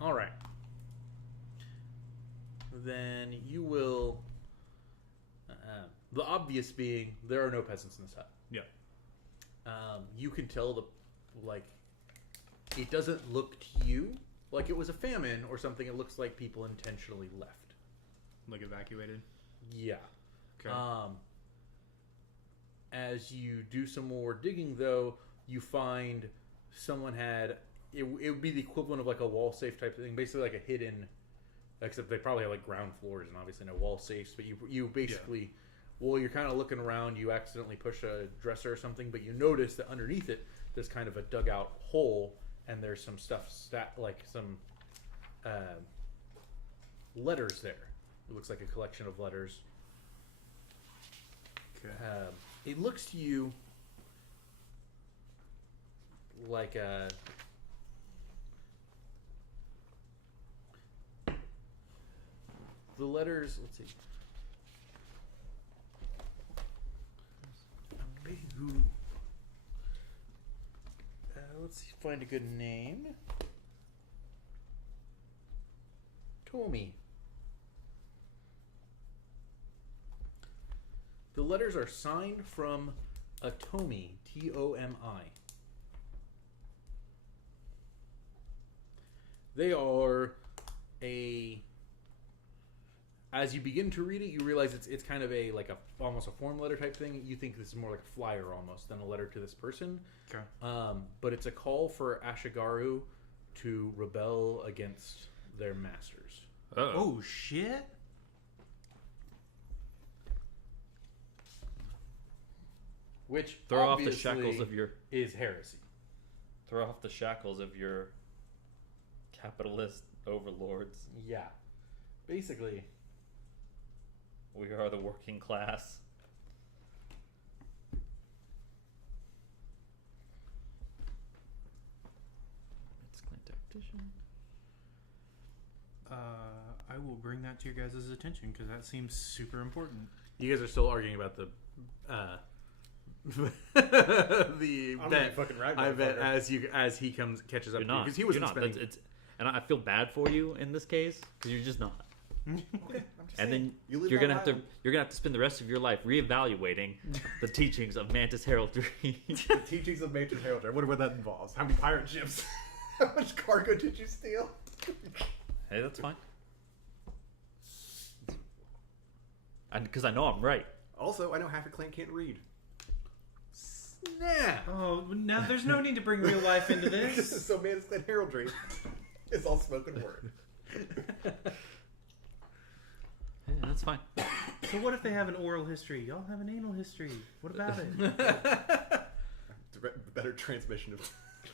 All right. Then you will. The obvious being there are no peasants in this hut. Yeah. You can tell it doesn't look to you like it was a famine or something. It looks like people intentionally left. Like evacuated. Yeah. Okay. As you do some more digging, though, you find someone had it would be the equivalent of like a wall safe type of thing, basically like a hidden, except they probably have like ground floors and obviously no wall safes. But you basically, while you're kind of looking around, you accidentally push a dresser or something, but you notice that underneath it there's kind of a dugout hole, and there's some stuff like some letters there. It looks like a collection of letters. Okay. It looks to you like the letters. Let's see. Let's find a good name. Tommy. The letters are signed from a Tomi, T-O-M-I. They are as you begin to read it, you realize it's kind of almost a form letter type thing. You think this is more like a flyer almost than a letter to this person. Okay. But it's a call for Ashigaru to rebel against their masters. Oh shit! Which Throw off the shackles of your is heresy. Throw off the shackles of your capitalist overlords. Yeah. Basically. We are the working class. It's tactician. I will bring that to your guys' attention because that seems super important. You guys are still arguing about the the I'm bet. fucking right, I bet motherfucker. as he catches up You're to you not. because he was You're not. spending. And I feel bad for you in this case because you're just not. Okay, I'm just And saying. then live you're that gonna have life. to spend the rest of your life reevaluating the teachings of Mantis Heraldry. The teachings of Major Heraldry. I wonder what that involves. How many pirate ships? How much cargo did you steal? Hey, that's fine. And because I know I'm right. Also, I know half your clan can't read. Snap! Oh, now there's no need to bring real life into this. So Mantis Clan Heraldry is all spoken word. Yeah, that's fine. So what if they have an oral history? Y'all have an anal history. What about it? Better transmission of.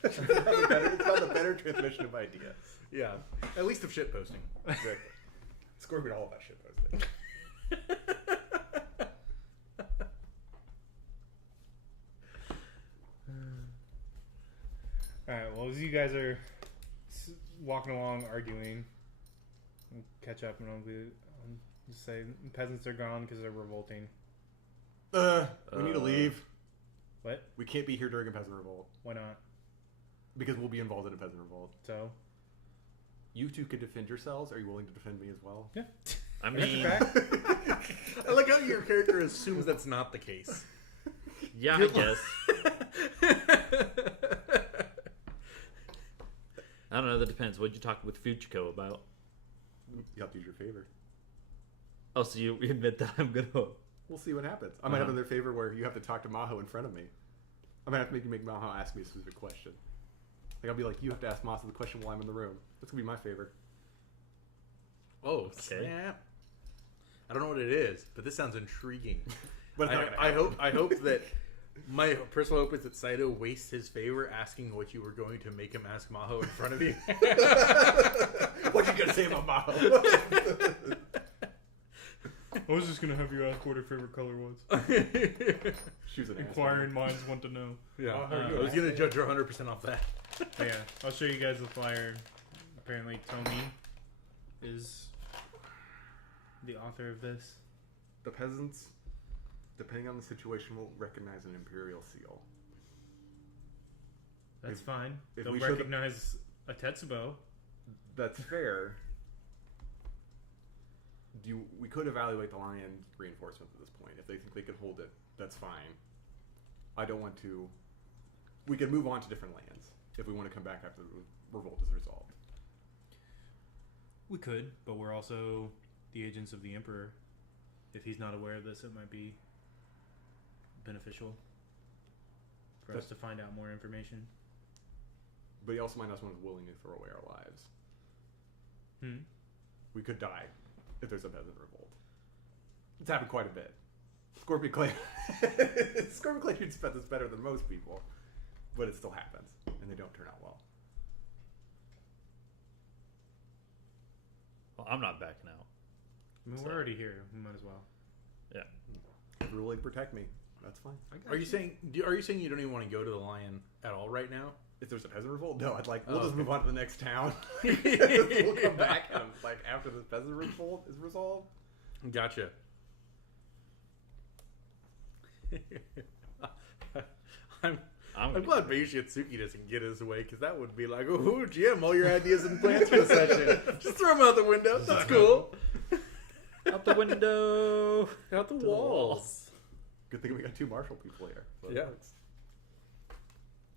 It's about a better transmission of ideas. Yeah, at least of shitposting. Exactly. Scorpion all about shitposting. Alright, well, as you guys are walking along arguing, I'll catch up and I'll just say peasants are gone because they're revolting. We need to leave. What? We can't be here during a peasant revolt Why not? because we'll be involved in a peasant revolt. So? You two can defend yourselves. Are you willing to defend me as well? Yeah. I mean, I like how your character assumes that's not the case. yeah, I guess. I don't know. That depends. What'd you talk with Fujiko about? You have to use your favor. Oh, so you admit that I'm gonna. We'll see what happens. I might have another favor where you have to talk to Maho in front of me. I might have to make Maho ask me a specific question. Like I'll be like, you have to ask Maho the question while I'm in the room. That's gonna be my favor. Oh, snap! I don't know what it is, but this sounds intriguing. But it's not gonna I happen. hope that my personal hope is that Saito wastes his favor asking what you were going to make him ask Maho in front of you. What you gonna say about Maho? I was just going to have you ask what her favorite color was. She was an Inquiring minds want to know. Yeah, Oh, I was going to judge her 100% off that. But yeah, I'll show you guys the flyer. Apparently, Tony is the author of this. The peasants, depending on the situation, will recognize an imperial seal. That's If- fine. if They'll we show the- recognize a Tetsubo. That's fair. We could evaluate the lion reinforcements at this point. If they think they can hold it, that's fine. I don't want to. We can move on to different lands if we want to come back after the revolt is resolved. We could, but we're also the agents of the Emperor. If he's not aware of this, it might be beneficial for us to find out more information. But he also might not be willing to throw away our lives. We could die if there's a peasant revolt. It's happened quite a bit. Scorpion Clan shoots peasants better than most people, but it still happens, and they don't turn out well. Well, I'm not backing out. I mean, we're already here. We might as well. Yeah. If you're willing to protect me, that's fine. Are you saying you don't even want to go to the lion at all right now? If there's a peasant revolt, no. We'll just move on to the next town. We'll come back and after the peasant revolt is resolved. Gotcha. I'm glad Beishiatsuki doesn't get his way, because that would be like, oh, Jim, all your ideas and plans for the session. Just throw them out the window. That's cool. Out the window. Out the walls. Good thing we got 2 martial people here. So yeah.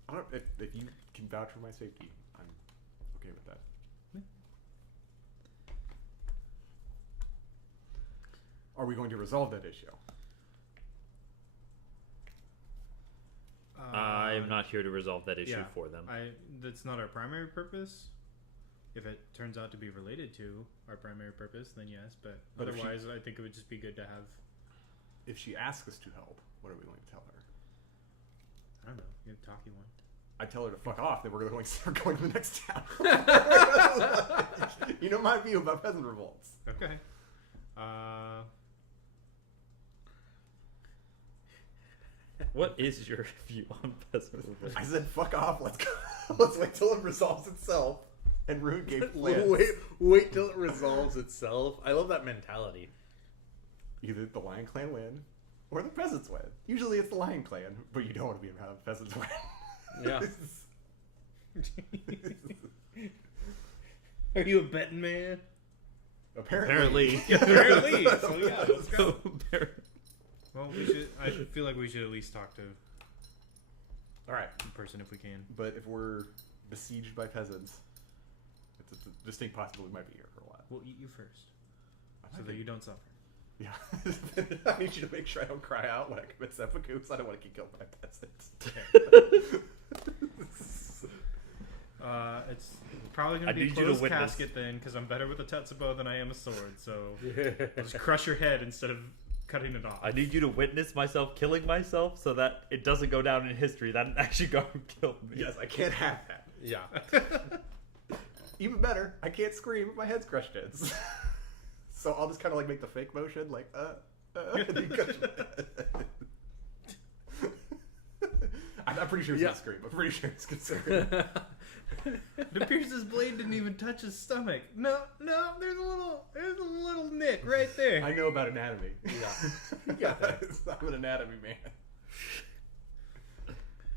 I don't. If you can vouch for my safety, I'm okay with that. Are we going to resolve that issue? I'm not here to resolve that issue for them. That's not our primary purpose. If it turns out to be related to our primary purpose, then yes. But otherwise, I think it would just be good to have. If she asks us to help, what are we going to tell her? I don't know. You're a talky one. I tell her to fuck off. Then we're going to the next town. You know my view about peasant revolts. Okay. What is your view on peasant revolts? I said fuck off. Let's go. Let's wait till it resolves itself and ruin game plans. Wait till it resolves itself. I love that mentality. Either the Lion Clan win or the peasants win. Usually it's the Lion Clan, but you don't want to be around the peasants win. Yeah. Are you a betting man? Apparently. Apparently. So yeah, let's go. Well, I feel like we should at least talk to All right. the person if we can. But if we're besieged by peasants, it's a distinct possibility we might be here for a while. We'll eat you first, so that you don't suffer. Yeah. I need you to make sure I don't cry out when I commit seppuku, because I don't want to get killed by peasants. It's probably going to be a closed casket then, because I'm better with a tetsubo than I am a sword. So I'll just crush your head instead of cutting it off. I need you to witness myself killing myself so that it doesn't go down in history that actually got killed me. Yes, I can't have that. Yeah. Even better, I can't scream if my head's crushed in. So I'll just kind of make the fake motion, and then crush my head. I'm pretty sure he's gonna scream. I'm pretty sure he's gonna scream. It appears his blade didn't even touch his stomach. No, there's a little nick right there. I know about anatomy. Yeah. You got that. I'm an anatomy man.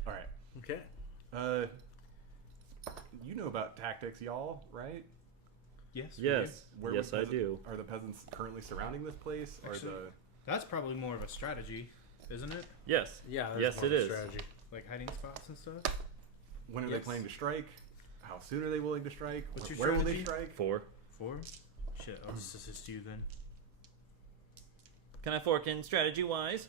All right. Okay. You know about tactics, y'all, right? Yes. Yes. I do. Are the peasants currently surrounding this place? Actually, that's probably more of a strategy, isn't it? Yes. Yeah. Yes, it is. Strategy. Like hiding spots and stuff. When are they planning to strike? How soon are they willing to strike? What's your Where will they strategy? strike? 4. Shit, I'll just assist you then. Can I fork in strategy wise?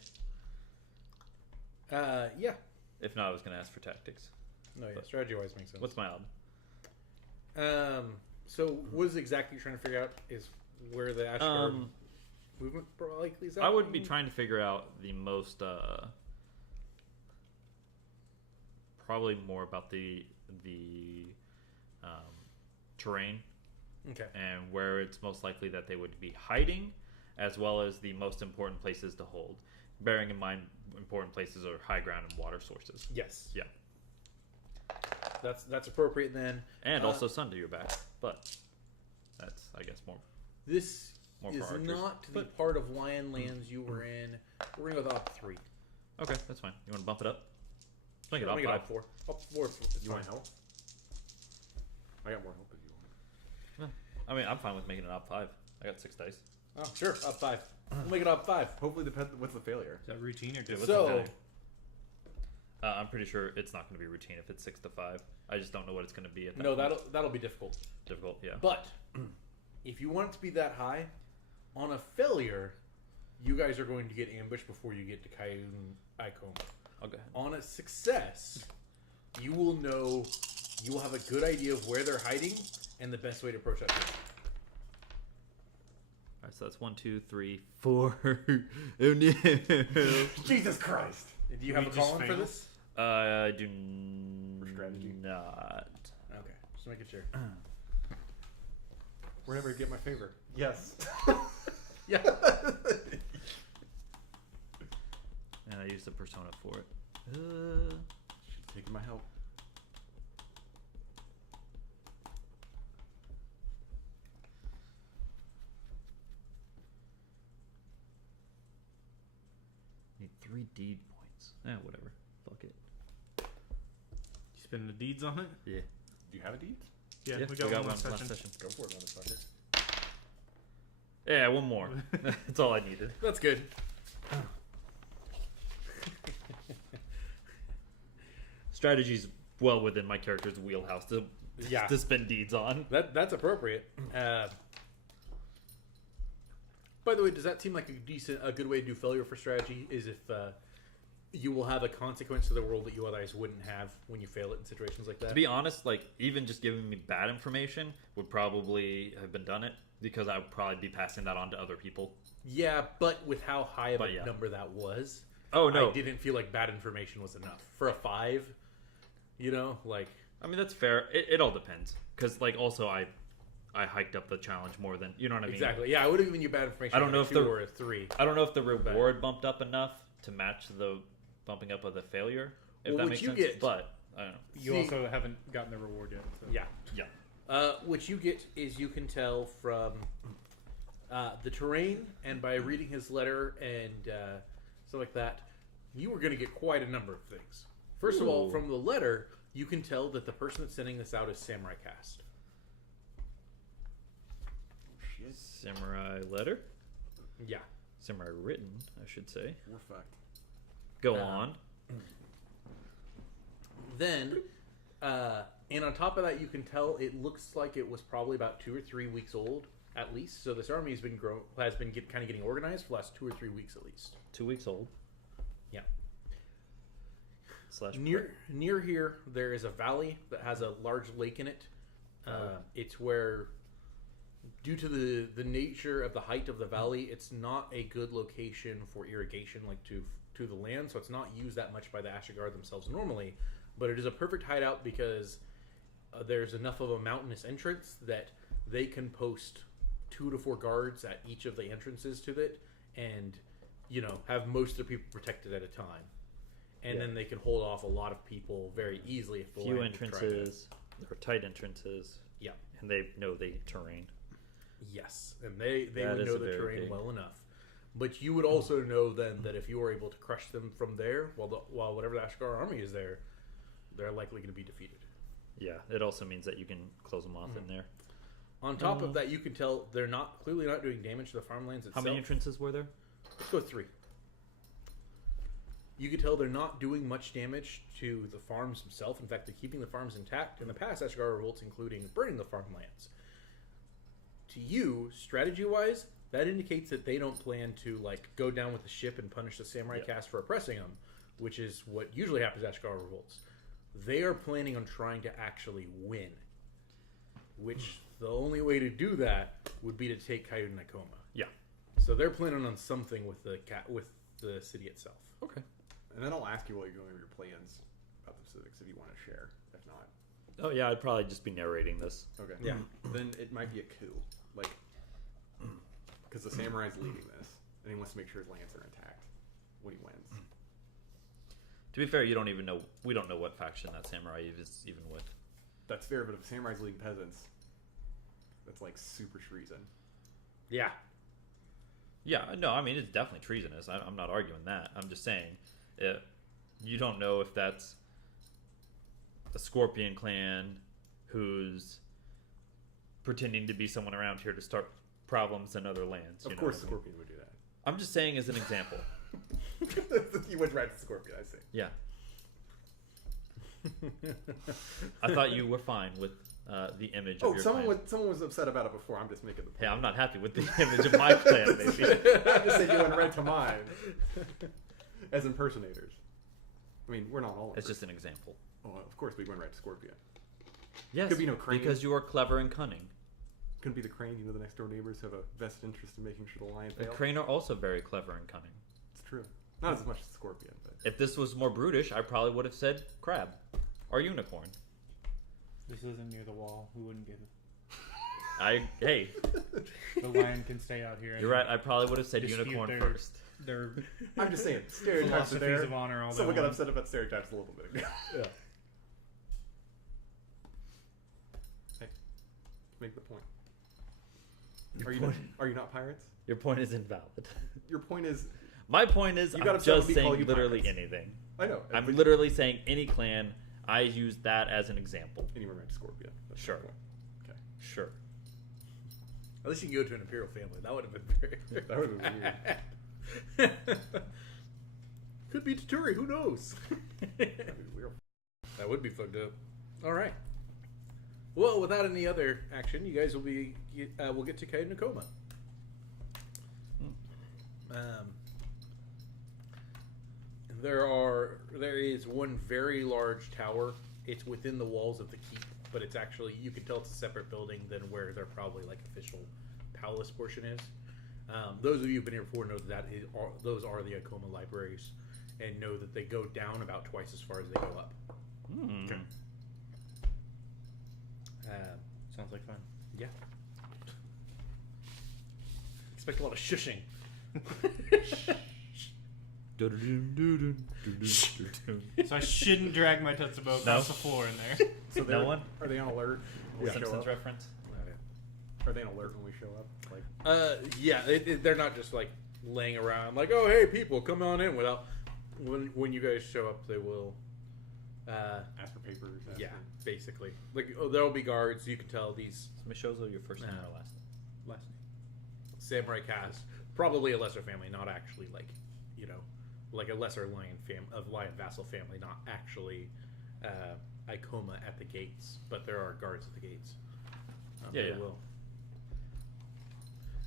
Yeah. If not, I was going to ask for tactics. No, yeah. Strategy wise makes sense. What's my odd? So what is exactly you're trying to figure out is where the Ashgard movement likely is. I would be trying to figure out the most, probably more about the terrain. Okay. And where it's most likely that they would be hiding, as well as the most important places to hold. Bearing in mind, important places are high ground and water sources. Yes. Yeah. That's appropriate then. And also sun to your back, but that's, I guess, more. This more is not the part of Lion Lands you were in. We're gonna go with op 3. Okay, that's fine. You want to bump it up? Make it Make op it 5. op 4. Op 4. You want help? I got more help if you want. I mean, I'm fine with making it op 5. I got 6 dice. Oh, sure. Op 5. We'll make it op 5. Hopefully, what's the failure? Is that routine or just So, I'm pretty sure it's not going to be routine if it's 6 to 5. I just don't know what it's going to be at that no, point. that'll be difficult. Difficult, yeah. But if you want it to be that high, on a failure, you guys are going to get ambushed before you get to Kayun. Icoma. Okay. On a success, you will have a good idea of where they're hiding and the best way to approach that person. All right, so that's 1, 2, 3, 4. Oh no! Jesus Christ! Do you have a call-in for this? I do For strategy? not. Okay, just making sure. Wherever I get my favor. Yes. Yeah. And I used the persona for it. She's taking my help. Need 3 deed points. Whatever. Fuck it. You spend the deeds on it? Yeah. Do you have a deed? Yeah, Yeah, we got one last session. Go for it, motherfucker. Yeah, one more. That's all I needed. That's good. Strategy's well within my character's wheelhouse to spend deeds on. That's appropriate. By the way, does that seem like a good way to do failure for strategy? Is if you will have a consequence to the world that you otherwise wouldn't have when you fail it in situations like that? To be honest, like even just giving me bad information would probably have been done it because I would probably be passing that on to other people. Yeah, but with how high of a number that was, oh no, I didn't feel like bad information was enough for a 5. You know, like I mean that's fair. It all depends because like also I hiked up the challenge more than you know what I mean. Exactly. Yeah, I would have given you bad information. I don't know if the or a 3. I don't know if the reward bumped up enough to match the bumping up of the failure. If that makes sense. But I don't know. You also haven't gotten the reward yet. So. Yeah. Yeah. What you get is you can tell from the terrain and by reading his letter and stuff like that, you were going to get quite a number of things. First of all, from the letter, you can tell that the person that's sending this out is Samurai Cast. Shit. Samurai letter? Yeah. Samurai written, I should say. We're fucked. Go on. Then, and on top of that, you can tell it looks like it was probably about 2 or 3 weeks old, at least. So this army has been kind of getting organized for the last 2 or 3 weeks at least. 2 weeks old. Yeah. Slash near here, there is a valley that has a large lake in it. It's where, due to the nature of the height of the valley, it's not a good location for irrigation, like to the land. So it's not used that much by the Ashigar themselves normally. But it is a perfect hideout because there's enough of a mountainous entrance that they can post 2 to 4 guards at each of the entrances to it, and have most of their people protected at a time. And then they can hold off a lot of people very easily if the few entrances or tight entrances. Yeah, and they know the terrain. Yes, and they would know the terrain well enough. But you would also know then that if you were able to crush them from there, while whatever the Ashgar army is there, they're likely going to be defeated. Yeah, it also means that you can close them off in there. On top of that, you can tell they're clearly not doing damage to the farmlands itself. How many entrances were there? Let's go 3. You can tell they're not doing much damage to the farms themselves. In fact, they're keeping the farms intact. In the past, Ashgar revolts, including burning the farmlands. To you, strategy-wise, that indicates that they don't plan to go down with the ship and punish the Samurai Cast for oppressing them, which is what usually happens at Ashgar revolts. They are planning on trying to actually win, which the only way to do that would be to take Kaido Nakoma. Yeah. So they're planning on something with the city itself. Okay. And then I'll ask you while you're going over your plans about the specifics if you want to share. If not, oh yeah, I'd probably just be narrating this. okay. Yeah. Then it might be a coup, because the samurai's leading this, and he wants to make sure his lands are intact when he wins. To be fair, we don't know what faction that samurai is even with. That's fair, but if the samurai's leading peasants, that's super treason. Yeah. Yeah, no, I mean, it's definitely treasonous. I'm not arguing that. I'm just saying, you don't know if that's a Scorpion clan who's pretending to be someone around here to start problems in other lands. Of course, Scorpion would do that. I'm just saying as an example. You went right to Scorpion, I see. Yeah. I thought you were fine with the image of your clan. Someone was upset about it before. I'm just making the point. Hey, I'm not happy with the image of my clan, baby. I just said you went right to mine. as impersonators. I mean, we're not all. It's just an example. Oh, of course, we went right to Scorpion. Yes, Could be no crane. because you are clever and cunning. Couldn't be the crane. You know, the next door neighbors have a vested interest in making sure the lion The fails. crane are also very clever and cunning. It's true. Not as much as Scorpion, but If this was more brutish, I probably would have said crab or unicorn. This isn't near the wall. We wouldn't get it. Hey, The lion can stay out here. you're right. I probably would have said Dispute unicorn their- first. Their I'm just saying stereotypes are philosophies there. of honor. All Someone that got one. upset about stereotypes a little bit ago. Yeah. Hey, make the point. Your Are you not pirates? Your point is invalid. Your point is. My point is, You I'm got upset just when we call saying you literally pirates. anything. I know. I'm but- literally saying any clan. I use that as an example. And you went right to Scorpion. That's Sure. the point. Okay. Sure. At least you can go to an imperial family. That would have been very. That would have been weird. Could be Taturi. Who knows? That'd be weird. That would be fucked up. All right. Well, without any other action, you guys will be. We'll get to Kai Nakoma. There is one very large tower. It's within the walls of the keep, but it's actually, you can tell it's a separate building than where their probably like official palace portion is. Those of you who've been here before know those are the Akoma libraries, and know that they go down about twice as far as they go up. Okay. Sounds like fun. Yeah. Expect a lot of shushing. So I shouldn't drag my Tetsubo across the floor in there. So No one? Are they on alert when we show Simpsons up? reference. Are they on alert when we show up? Like, Yeah, they're not just like laying around like, oh hey people, come on in. Without when you guys show up, they will. ask for papers. Yeah, basically, like there'll be guards. You can tell these Mishozo, your first name or last name? last name samurai caste, probably a lesser family, not actually like like a lesser lion lion vassal family, not actually Ikoma at the gates, but there are guards at the gates. They will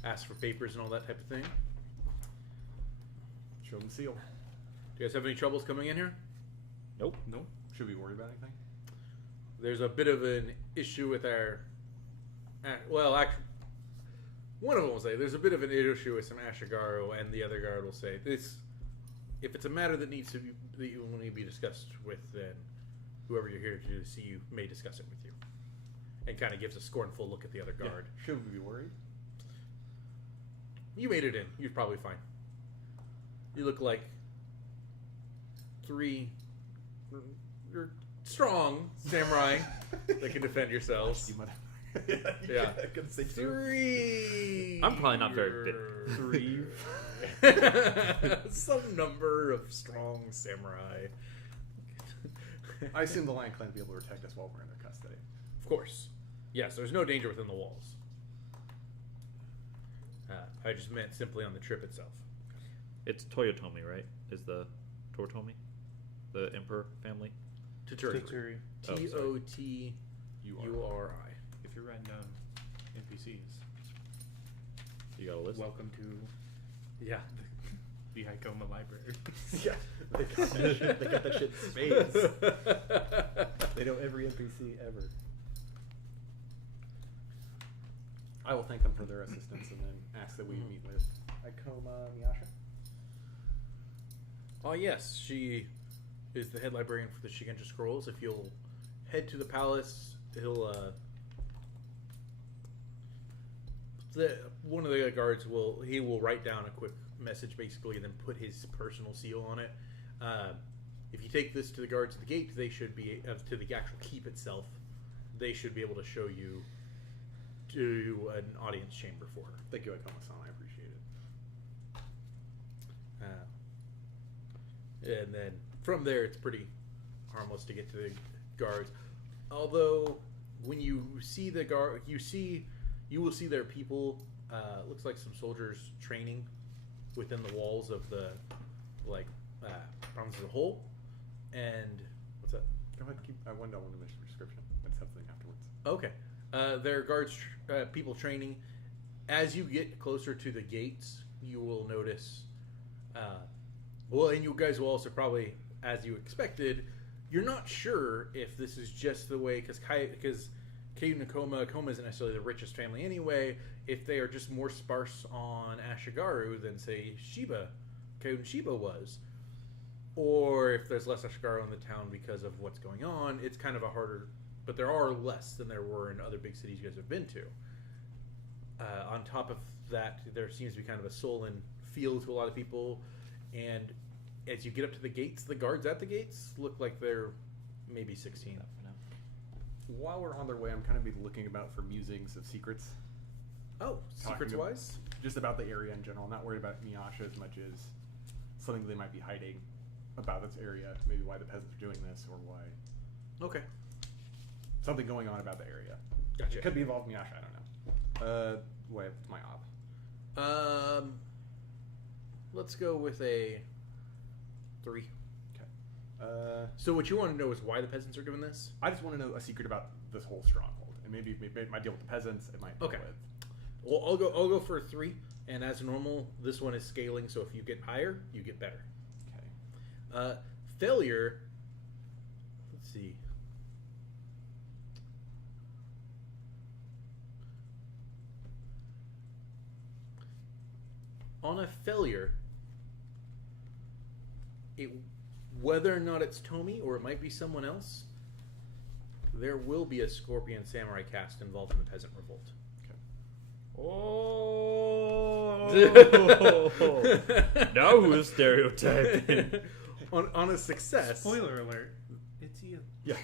ask for papers and all that type of thing. Show them the seal. Do you guys have any troubles coming in here? Nope. Nope. Should we worry about anything? There's a bit of an issue with our. Well, actually, one of them will say there's a bit of an issue with some Ashigaru, and the other guard will say this. If it's a matter that needs to be that you will need to be discussed with, then whoever you're here to see you may discuss it with you. And kind of gives a scornful look at the other guard. Yeah. Should we be worried? You made it in. You're probably fine. You look like you're strong samurai that can defend yourselves. You might. Yeah. I could say two. 3. I'm probably not very big. 3. Some number of strong samurai. I assume the Lion Clan will be able to protect us while we're in their custody. Of course. Yes, there's no danger within the walls. I just meant simply on the trip itself. It's Toyotomi, right? Is the Toyotomi the emperor family? Taturi. Tatsuri. Toturi. If you're writing down NPCs, You got a list? welcome to Yeah. the Ikoma Library. Yeah. They got that shit. They got that shit in spades. They know every NPC ever. I will thank them for their assistance and then ask that we meet with Ikoma Miyasha. Oh yes, she is the head librarian for the Shigenja Scrolls. If you'll head to the palace, one of the guards will write down a quick message basically, and then put his personal seal on it. If you take this to the guards at the gate, they should be to the actual keep itself. They should be able to show you to an audience chamber for her. Thank you, Ikoma-san. I appreciate it. And then from there, it's pretty harmless to get to the guards. Although, when you see the guard, you will see their people. Looks like some soldiers training within the walls of the Bronze as a whole. And what's that? Go ahead. I want to miss your description. Let's have something afterwards. Okay. There are guards, people training. As you get closer to the gates, you will notice Well, and you guys will also probably, as you expected, you're not sure if this is just the way, because Kayu and Koma isn't necessarily the richest family anyway, if they are just more sparse on Ashigaru than, say, Kayu and Shiba was. Or if there's less Ashigaru in the town because of what's going on, it's kind of a harder... But there are less than there were in other big cities you guys have been to. On top of that, there seems to be kind of a sullen feel to a lot of people. And as you get up to the gates, the guards at the gates look like they're maybe 16. While we're on their way, I'm kind of be looking about for musings of secrets. Oh, secrets-wise? Just about the area in general. I'm not worried about Miyasha as much as something they might be hiding about this area. Maybe why the peasants are doing this, or why... Okay. Something going on about the area. Gotcha. It could be involved Miyasha, I don't know. What's my op? Let's go with a 3. Okay. So what you want to know is why the peasants are doing this? I just want to know a secret about this whole stronghold, and maybe it might deal with the peasants. It might deal with... Well, I'll go for a 3, and as normal, this one is scaling. So if you get higher, you get better. Okay. Failure. Let's see. On a failure, whether or not it's Tomi or it might be someone else, there will be a Scorpion Samurai caste involved in the Peasant Revolt. Oh! Now who's stereotyping? on a success. Spoiler alert. It's you. Yeah.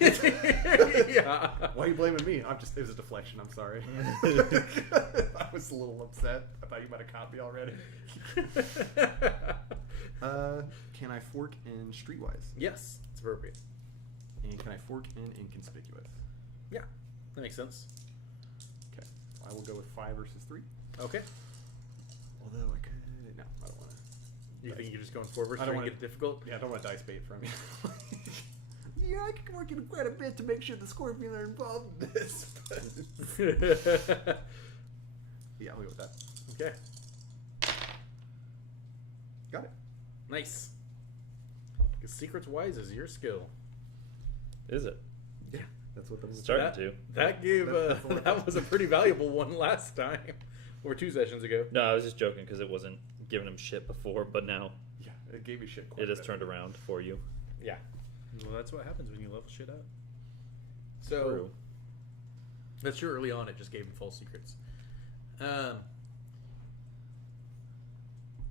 Yeah. Why are you blaming me? It was a deflection. I'm sorry. I was a little upset. I thought you might have caught me already. Can I fork in streetwise? Yes, it's appropriate. And can I fork in inconspicuous? Yeah, that makes sense. Okay. I will go with 5 versus 3. Okay. Although I could... No, I don't want to. You think you're just going 4 versus I don't 3 wanna- and get it difficult? Yeah, I don't want to dice bait from you. Yeah, I can work in quite a bit to make sure the Scorpion are involved in this. Yeah, I'll go with that. Okay. Got it. Nice. Because Secrets Wise is your skill. Is it? Yeah, that's what the Starting to. That gave That's the one. that was a pretty valuable one last time, or 2 sessions ago. No, I was just joking because it wasn't giving him shit before, but now Yeah, it gave me shit. Quite it has a bit. turned around for you. Yeah. Well, that's what happens when you level shit up. So True. that's true. Early on, it just gave him false secrets.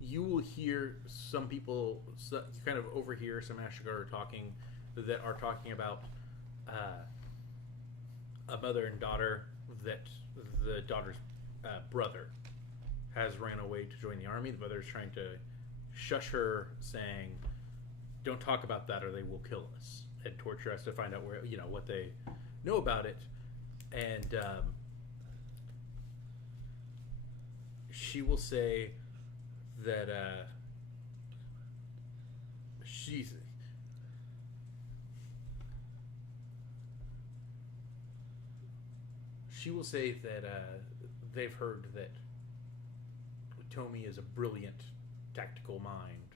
You will hear some people. You kind of overhear some Ashigar talking that are talking about a mother and daughter that the daughter's brother has ran away to join the army. The mother is trying to shush her, saying, "Don't talk about that, or they will kill us and torture us to find out where what they know about it." And she will say that she will say that they've heard that Tomi is a brilliant tactical mind.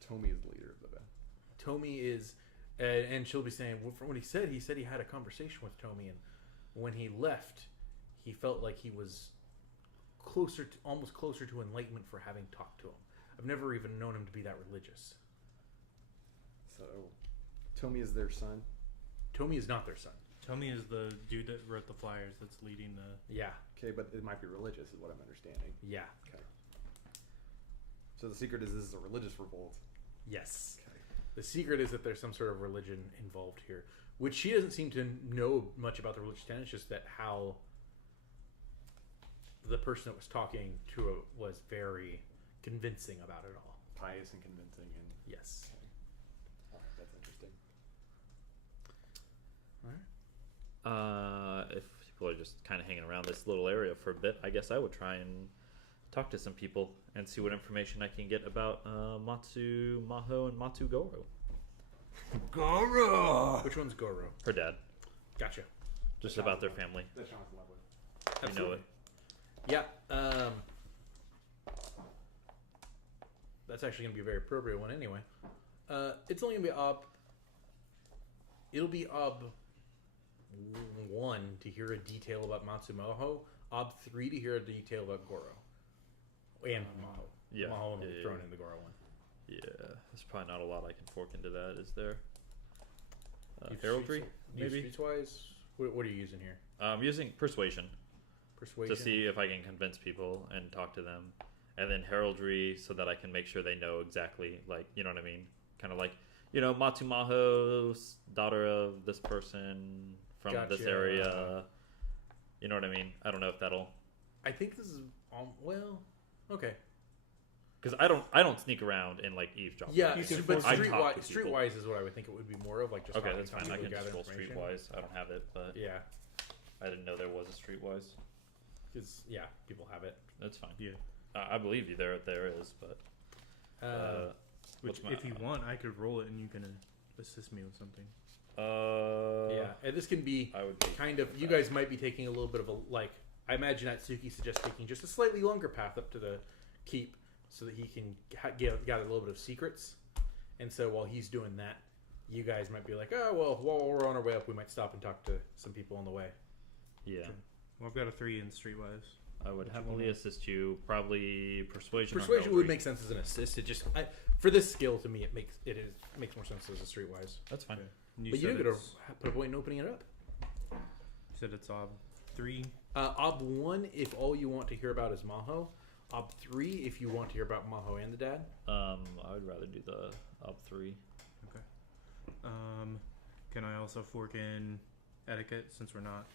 Tomi is the leader of the band. Tomi is, and she'll be saying, well, from what he said he had a conversation with Tomi, and when he left, he felt like he was almost closer to enlightenment for having talked to him. I've never even known him to be that religious. So, Tomi is their son. Tomi is not their son. Tomi is the dude that wrote the flyers that's leading the... Yeah. Okay, but it might be religious, is what I'm understanding. Yeah. Okay. So the secret is this is a religious revolt. Yes. Okay. The secret is that there's some sort of religion involved here, which she doesn't seem to know much about the religious tenet. It's just that how the person that was talking to her was very convincing about it all. Pious and convincing, and Yes. okay. All right, that's interesting. All right. If people are just kind of hanging around this little area for a bit, I guess I would try and talk to some people and see what information I can get about Matsu Maho and Matsu Goro. Goro! Which one's Goro? Her dad. Gotcha. Just about their family. That Sean's in love with. You know it. Yeah. that's actually going to be a very appropriate one anyway. It's only going to be Ob. It'll be Ob 1 to hear a detail about Matsumoto. Ob 3 to hear a detail about Goro. And Maho. Yeah. Maho will be thrown in the Goro one. Yeah, there's probably not a lot I can fork into that, is there? Heraldry? Maybe? Streetswise? What are you using here? I'm using Persuasion. Persuasion? To see if I can convince people and talk to them. And then Heraldry so that I can make sure they know exactly, like, you know what I mean? Kind of like, you know, Matsumaho's daughter of this person from this area. You know what I mean? I don't know if that'll... I think this is... well, okay. Because I don't sneak around and, like, eavesdrop. Yeah, but Streetwise Streetwise is what I would think it would be more of, like, just... Okay, that's fine. I can just roll Streetwise. I don't have it, but... Yeah. I didn't know there was a Streetwise. Because, yeah, people have it. That's fine. Yeah. I believe you. There is, but... Which, if you want, I could roll it and you can assist me with something. Yeah, and this can be kind of... You guys might be taking a little bit of a, like... I imagine Atsuki suggests taking just a slightly longer path up to the keep so that he can get a little bit of secrets. And so while he's doing that, you guys might be like, oh, well, while we're on our way up, we might stop and talk to some people on the way. Yeah. Okay. Well, I've got a 3 in Streetwise. I would happily assist you. Probably Persuasion. Persuasion would make sense as an assist. It just for this skill to me, it makes more sense as a streetwise. That's fine. Okay. But you didn't get to put a point in opening it up. You said it's Ob 3. Ob 1 if all you want to hear about is Maho. Ob 3 if you want to hear about Maho and the dad. I would rather do the Ob 3. Okay. Can I also fork in etiquette since we're not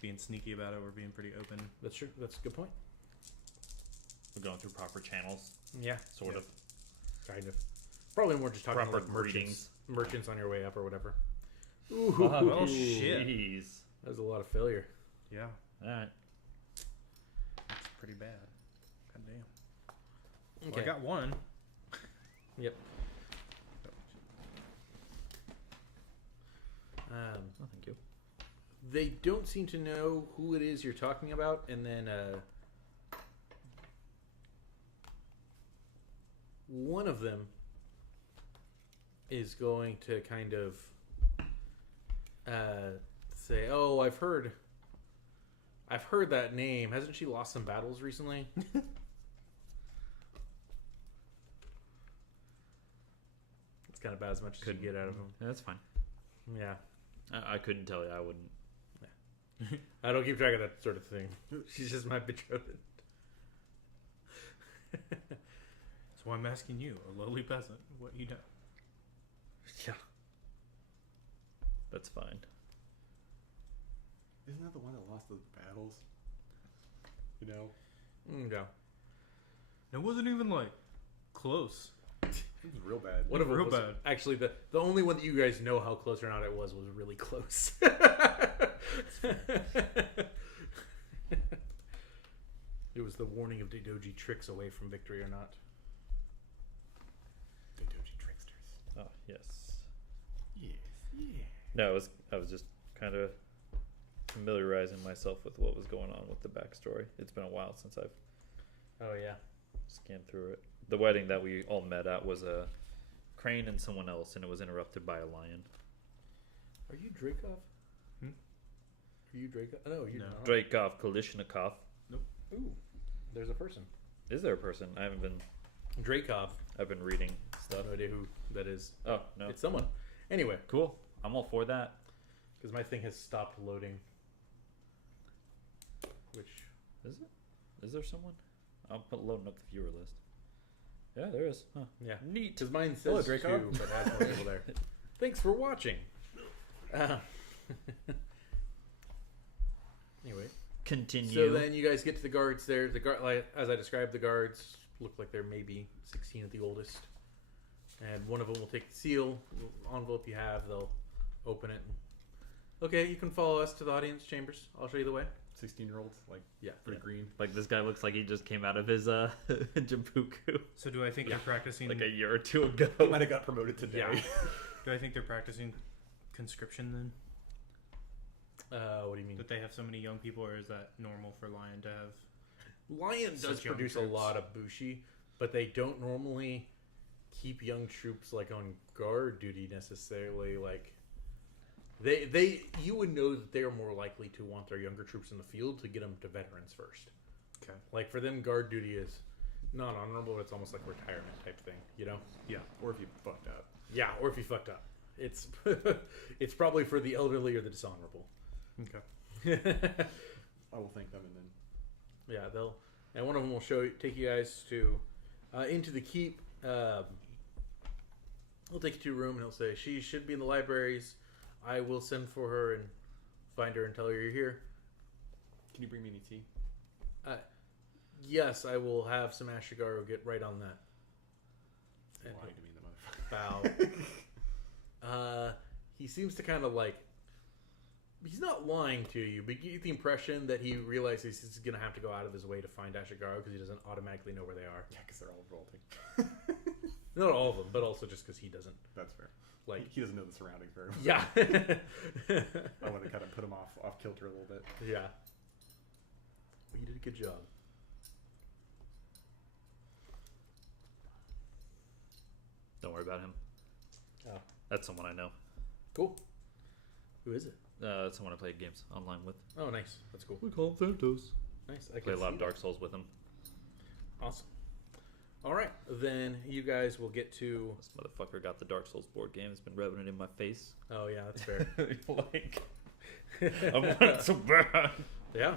being sneaky about it? We're being pretty open. That's true. That's a good point. We're going through proper channels. Yeah. Sort of. Kind of. Probably more just talking Proper about merchants on your way up or whatever. Ooh, oh shit. Jeez. That was a lot of failure. Yeah. Alright. That's pretty bad. God damn. Okay. Well, I got 1. Yep. Oh, thank you. They don't seem to know who it is you're talking about, and then one of them is going to kind of say, "Oh, I've heard that name. Hasn't she lost some battles recently?" It's kind of about as much as you get out of them. Yeah, that's fine. Yeah. I couldn't tell you. I wouldn't. I don't keep track of that sort of thing. She's just my betrothed. So I'm asking you, a lowly peasant, what you know. Yeah. That's fine. Isn't that the one that lost those battles? You know? Yeah. It wasn't even like close. It was real bad. One of them real was bad. Actually, the only one that you guys know how close or not it was really close. It was the warning of Daidoji tricks away from victory or not. Daidoji tricksters. Oh, yes. Yes. Yeah. No, I was just kind of familiarizing myself with what was going on with the backstory. It's been a while since I've Oh, yeah. scanned through it. The wedding that we all met at was a crane and someone else, and it was interrupted by a lion. Are you Dracov? Hmm? Are you Dracov? No, you're No. not. Drakov Kalishnikov. Ooh, there's a person. Is there a person? I haven't been. Dracov. I've been reading I stuff. have no idea who that is. Oh no, It's someone. Anyway, cool. I'm all for that. because my thing has stopped loading. Which... Is it? Is there someone? I'll put loading up the viewer list. Yeah, there is. Huh. Yeah. Neat. Because mine Hello, says Draco. 2, but has more people there. Thanks for watching. Anyway, Continue. so then you guys get to the guards there. The guard, like as I described, the guards look like they're maybe 16 at the oldest, and one of them will take the seal, the envelope you have. They'll open it. Okay, you can follow us to the audience chambers. I'll show you the way. 16-year-olds, like, Yeah. pretty green. Like this guy looks like he just came out of his Jambuku So do I think they're practicing? like a year or two ago. He might have got promoted today. Yeah. Do I think they're practicing conscription then? What do you mean? That they have so many young people, or is that normal for Lion to have? Lion does Such young produce a troops. lot of bushi. but they don't normally keep young troops like on guard duty necessarily. Like you would know that they are more likely to want their younger troops in the field to get them to veterans first. Okay. Like for them, guard duty is not honorable. But it's almost like retirement type thing, you know? Yeah. Or if you fucked up. Yeah, or if you fucked up. It's it's probably for the elderly or the dishonorable. Okay. I will thank them and then. Yeah, and one of them will take you guys to into the keep. He'll take you to a room and he'll say she should be in the libraries. I will send for her and find her and tell her you're here. Can you bring me any tea? Yes, I will have some Ashigaru get right on that. And Lying to me, the motherfucker. bow. He seems to kind of like. He's not lying to you, but you get the impression that he realizes he's going to have to go out of his way to find Ashigaru because he doesn't automatically know where they are. Yeah, because they're all revolting. Not all of them, but also just because he doesn't. That's fair. Like he doesn't know the surroundings very well. Yeah. I want to kind of put him off kilter a little bit. Yeah. Well, you did a good job. Don't worry about him. Oh. That's someone I know. Cool. Who is it? Someone I played games online with. Oh, nice. That's cool. We call him Phantos. Nice. I play a lot of Dark Souls with him. Awesome. All right. Then you guys will get to... This motherfucker got the Dark Souls board game. It's been rubbing it in my face. Oh, yeah. That's fair. Like... I want it so bad. Yeah.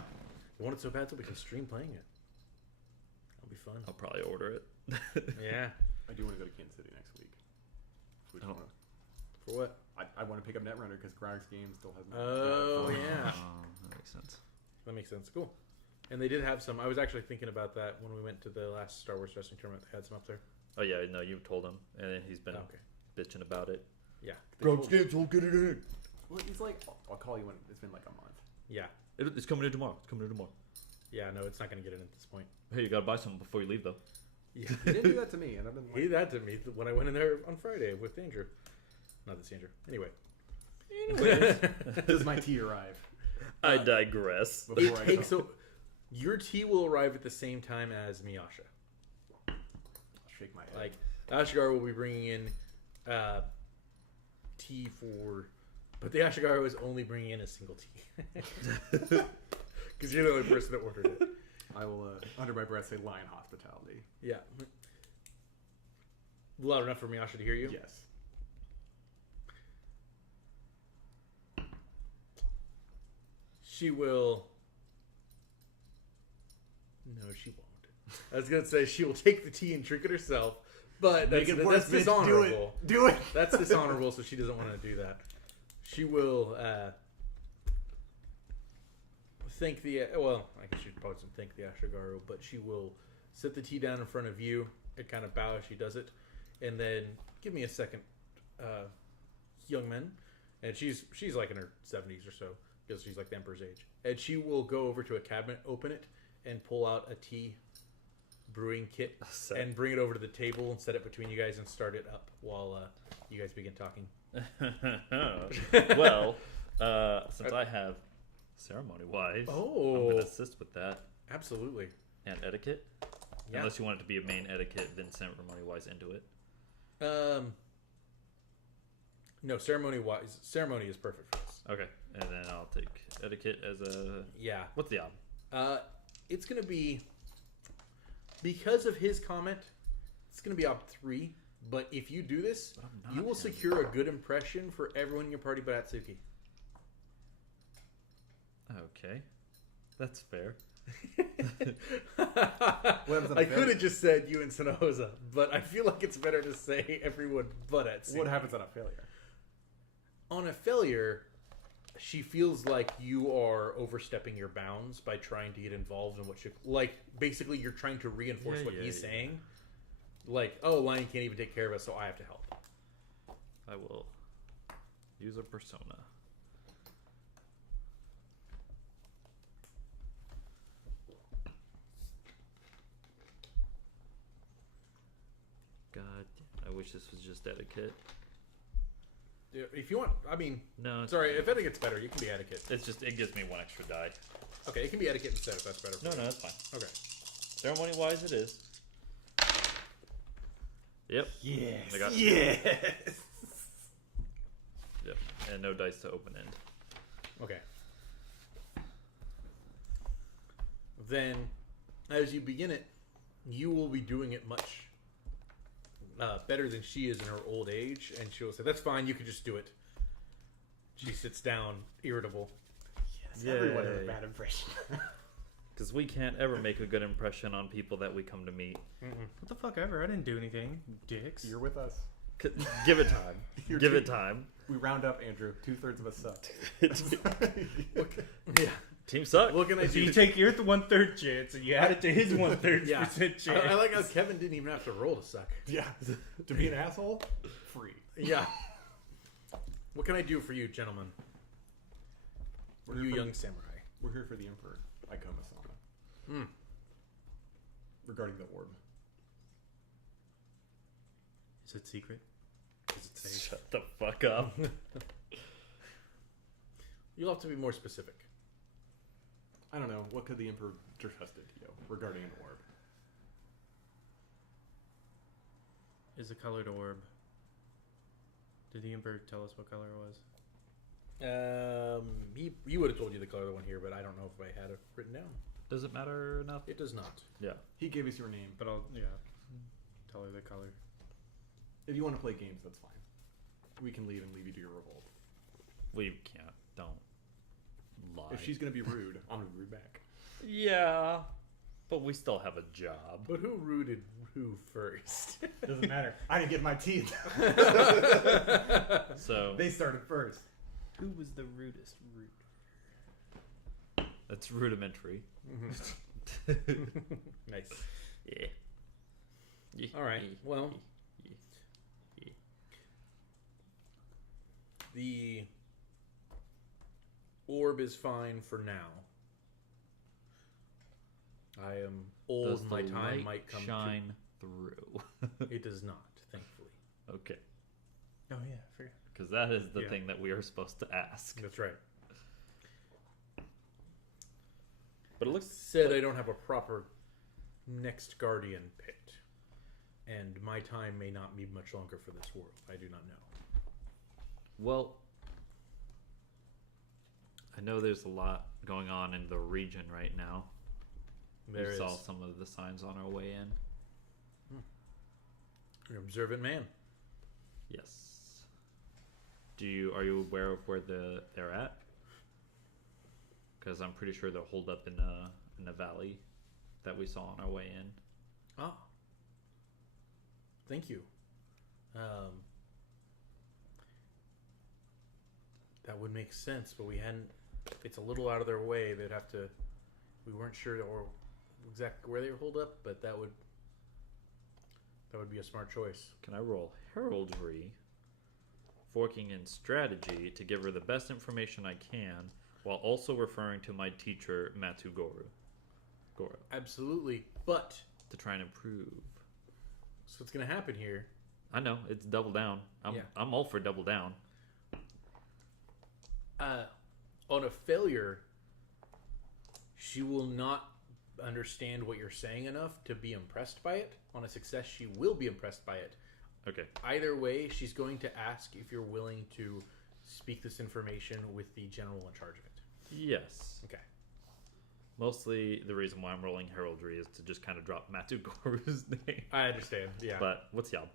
You want it so bad so we can stream playing it. That'll be fun. I'll probably order it. Yeah. I do want to go to Kansas City next week. For what? I want to pick up Netrunner because Greg's game still has. Oh, yeah. Oh, that makes sense. That makes sense. Cool. And they did have some. I was actually thinking about that when we went to the last Star Wars wrestling tournament. They had some up there. Oh yeah, no, you told him, and he's been bitching about it. Yeah. Greg's games won't get it in. Well, he's like, I'll call you when it's been like a month. Yeah. It's coming in tomorrow. It's coming in tomorrow. Yeah, no, it's not going to get in at this point. Hey, you gotta buy something before you leave, though. Yeah. He did do that to me, and I've been. He did that to me when I went in there on Friday with Andrew. Not this Andrew. Anyway. Does my tea arrive? I digress. It takes so your tea will arrive at the same time as Miyasha. I'll shake my head. Like Ashigaru will be bringing in tea for, but the Ashigaru is only bringing in a single tea because you're the only person that ordered it. I will, under my breath, say lion hospitality. Yeah. Loud enough for Miyasha to hear you? Yes. She will. No, she won't. I was going to say she will take the tea and drink it herself, but that's dishonorable. Do it. That's dishonorable, so she doesn't want to do that. She will thank the... Well, I guess she'd probably thank the Ashigaru, but she will set the tea down in front of you and kind of bow as she does it, and then give me a second, young man. And she's like in her 70s or so, because she's like the Emperor's age. And she will go over to a cabinet, open it, and pull out a tea brewing kit and bring it over to the table and set it between you guys and start it up while you guys begin talking. Well, since I have ceremony-wise, I'm going to assist with that. Absolutely. And etiquette? Yeah. Unless you want it to be a main etiquette, then ceremony-wise into it. No, ceremony is perfect for us. Okay, and then I'll take etiquette as a... Yeah. What's the odd? It's going to be... Because of his comment, it's going to be op 3. But if you do this, you will secure a good impression for everyone in your party but Atsuki. Okay. That's fair. I could have just said you and Sonoza, but I feel like it's better to say everyone but Atsuki. What happens on a failure? On a failure, she feels like you are overstepping your bounds by trying to get involved in what you... Like, basically, you're trying to reinforce what he's saying. Like, oh, Lion can't even take care of us, so I have to help. I will use a persona. God, I wish this was just etiquette. If you want, I mean... No. Sorry, if etiquette's better, you can be etiquette. It's just, it gives me one extra die. Okay, it can be etiquette instead if that's better for No, you. no, that's fine. Okay. Ceremony-wise, it is. Yep. Yes. I got Yes. Yep. And no dice to open end. Okay. Then, as you begin it, you will be doing it much better than she is in her old age, and she will say, "That's fine. You can just do it." She sits down, irritable. Yes, everyone has a bad impression. Because we can't ever make a good impression on people that we come to meet. What the fuck ever? I didn't do anything, dicks. You're with us. Give it time. Give it time. We round up, Andrew. 2/3 of us suck. Yeah. Team suck. What can I So do? you take your 1/3 chance and you add it to his 1/3% Yeah. chance. I like how Kevin didn't even have to roll to suck. Yeah. To be an asshole, free. Yeah. What can I do for you, gentlemen? You young samurai. We're here for the Emperor, Ikoma-sama. Regarding the orb. Is it secret? Is it safe? Shut the fuck up. You'll have to be more specific. I don't know. What could the Emperor trusted you regarding an orb? Is a colored orb. Did the Emperor tell us what color it was? He would have told you the color of the one here, but I don't know if I had it written down. Does it matter enough? It does not. Yeah. He gave us your name. But I'll, tell her the color. If you want to play games, that's fine. We can leave and leave you to your revolt. We can't. Don't lie. If she's going to be rude, I'm going to be rude back. Yeah. But we still have a job. But who rooted who first? Doesn't matter. I didn't get my teeth. So They started first. Who was the rudest root? that's rudimentary. Nice. Yeah. All right. Well, the orb is fine for now. I am old. Does My the time light might come. shine through? It does not, thankfully. Okay. Oh yeah, I forgot. Because that is the Yeah. thing that we are supposed to ask. That's right. But it looks Said I don't have a proper next guardian picked, and my time may not be much longer for this world. I do not know. well. I know there's a lot going on in the region right now. There we is. saw some of the signs on our way in. You're an observant man. Yes. Are you aware of where they're at? Because I'm pretty sure they're holed up in a valley that we saw on our way in. Ah. Thank you. That would make sense, but we hadn't. It's a little out of their way. They'd have to. We weren't sure or exactly where they were holed up, but that would be a smart choice. Can I roll heraldry, forking in strategy to give her the best information I can, while also referring to my teacher Matsu Goro Absolutely, but to try and improve? so what's going to happen here? I know it's double down. I'm all for double down. On a failure, she will not understand what you're saying enough to be impressed by it. On a success, she will be impressed by it. Okay. Either way, she's going to ask if you're willing to speak this information with the general in charge of it. Yes. Okay. Mostly the reason why I'm rolling heraldry is to just kind of drop Matsu Goro's name. I understand. Yeah. But what's Yob?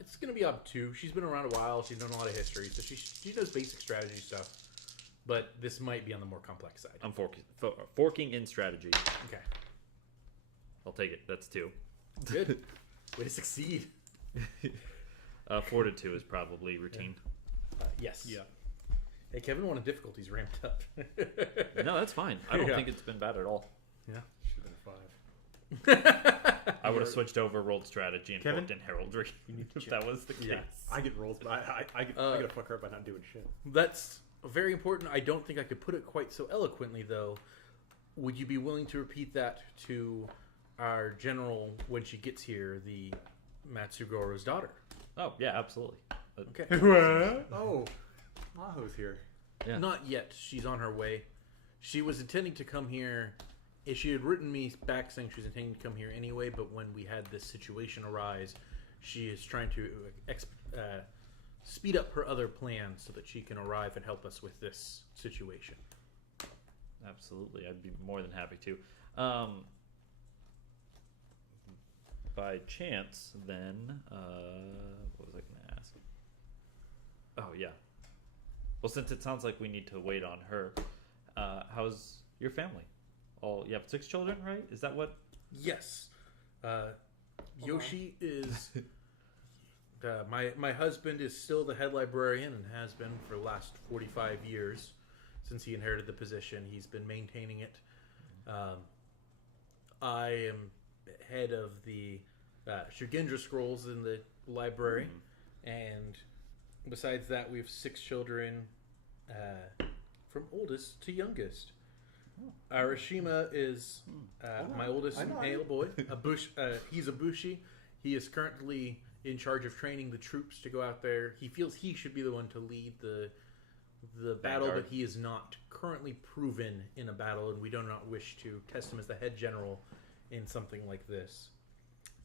It's going to be up 2. She's been around a while. She's known a lot of history, so she knows basic strategy stuff. But this might be on the more complex side. I'm forking in strategy. Okay. I'll take it. That's 2. Good. Way to succeed. 4 to 2 is probably routine. Yes. Yeah. Hey, Kevin, one of difficulties ramped up. No, that's fine. I don't Yeah. think it's been bad at all. Yeah. Should have been a 5. I would have switched over, rolled strategy, and Kevin? forked in heraldry if that was the case. Yeah. I get rolls, but I get to fuck her up by not doing shit. That's very important. I don't think I could put it quite so eloquently, though. Would you be willing to repeat that to our general when she gets here, the Matsugoro's daughter? Oh, yeah, absolutely. Okay. Oh, Maho's here. Yeah. Not yet. She's on her way. She was intending to come here she had written me back saying she was intending to come here anyway, but when we had this situation arise, she is trying to speed up her other plans so that she can arrive and help us with this situation. Absolutely, I'd be more than happy to. By chance, then, what was I going to ask? Oh, yeah. Well, since it sounds like we need to wait on her, how's your family? You have 6 children, right? Is that what? Yes. Yoshi is... my husband is still the head librarian and has been for the last 45 years since he inherited the position. He's been maintaining it. I am head of the Shugendra scrolls in the library, and besides that, we have 6 children from oldest to youngest. Arashima is my oldest male boy. He's a bushi. He is currently in charge of training the troops to go out there. He feels he should be the one to lead the battle, but he is not currently proven in a battle, and we do not wish to test him as the head general in something like this.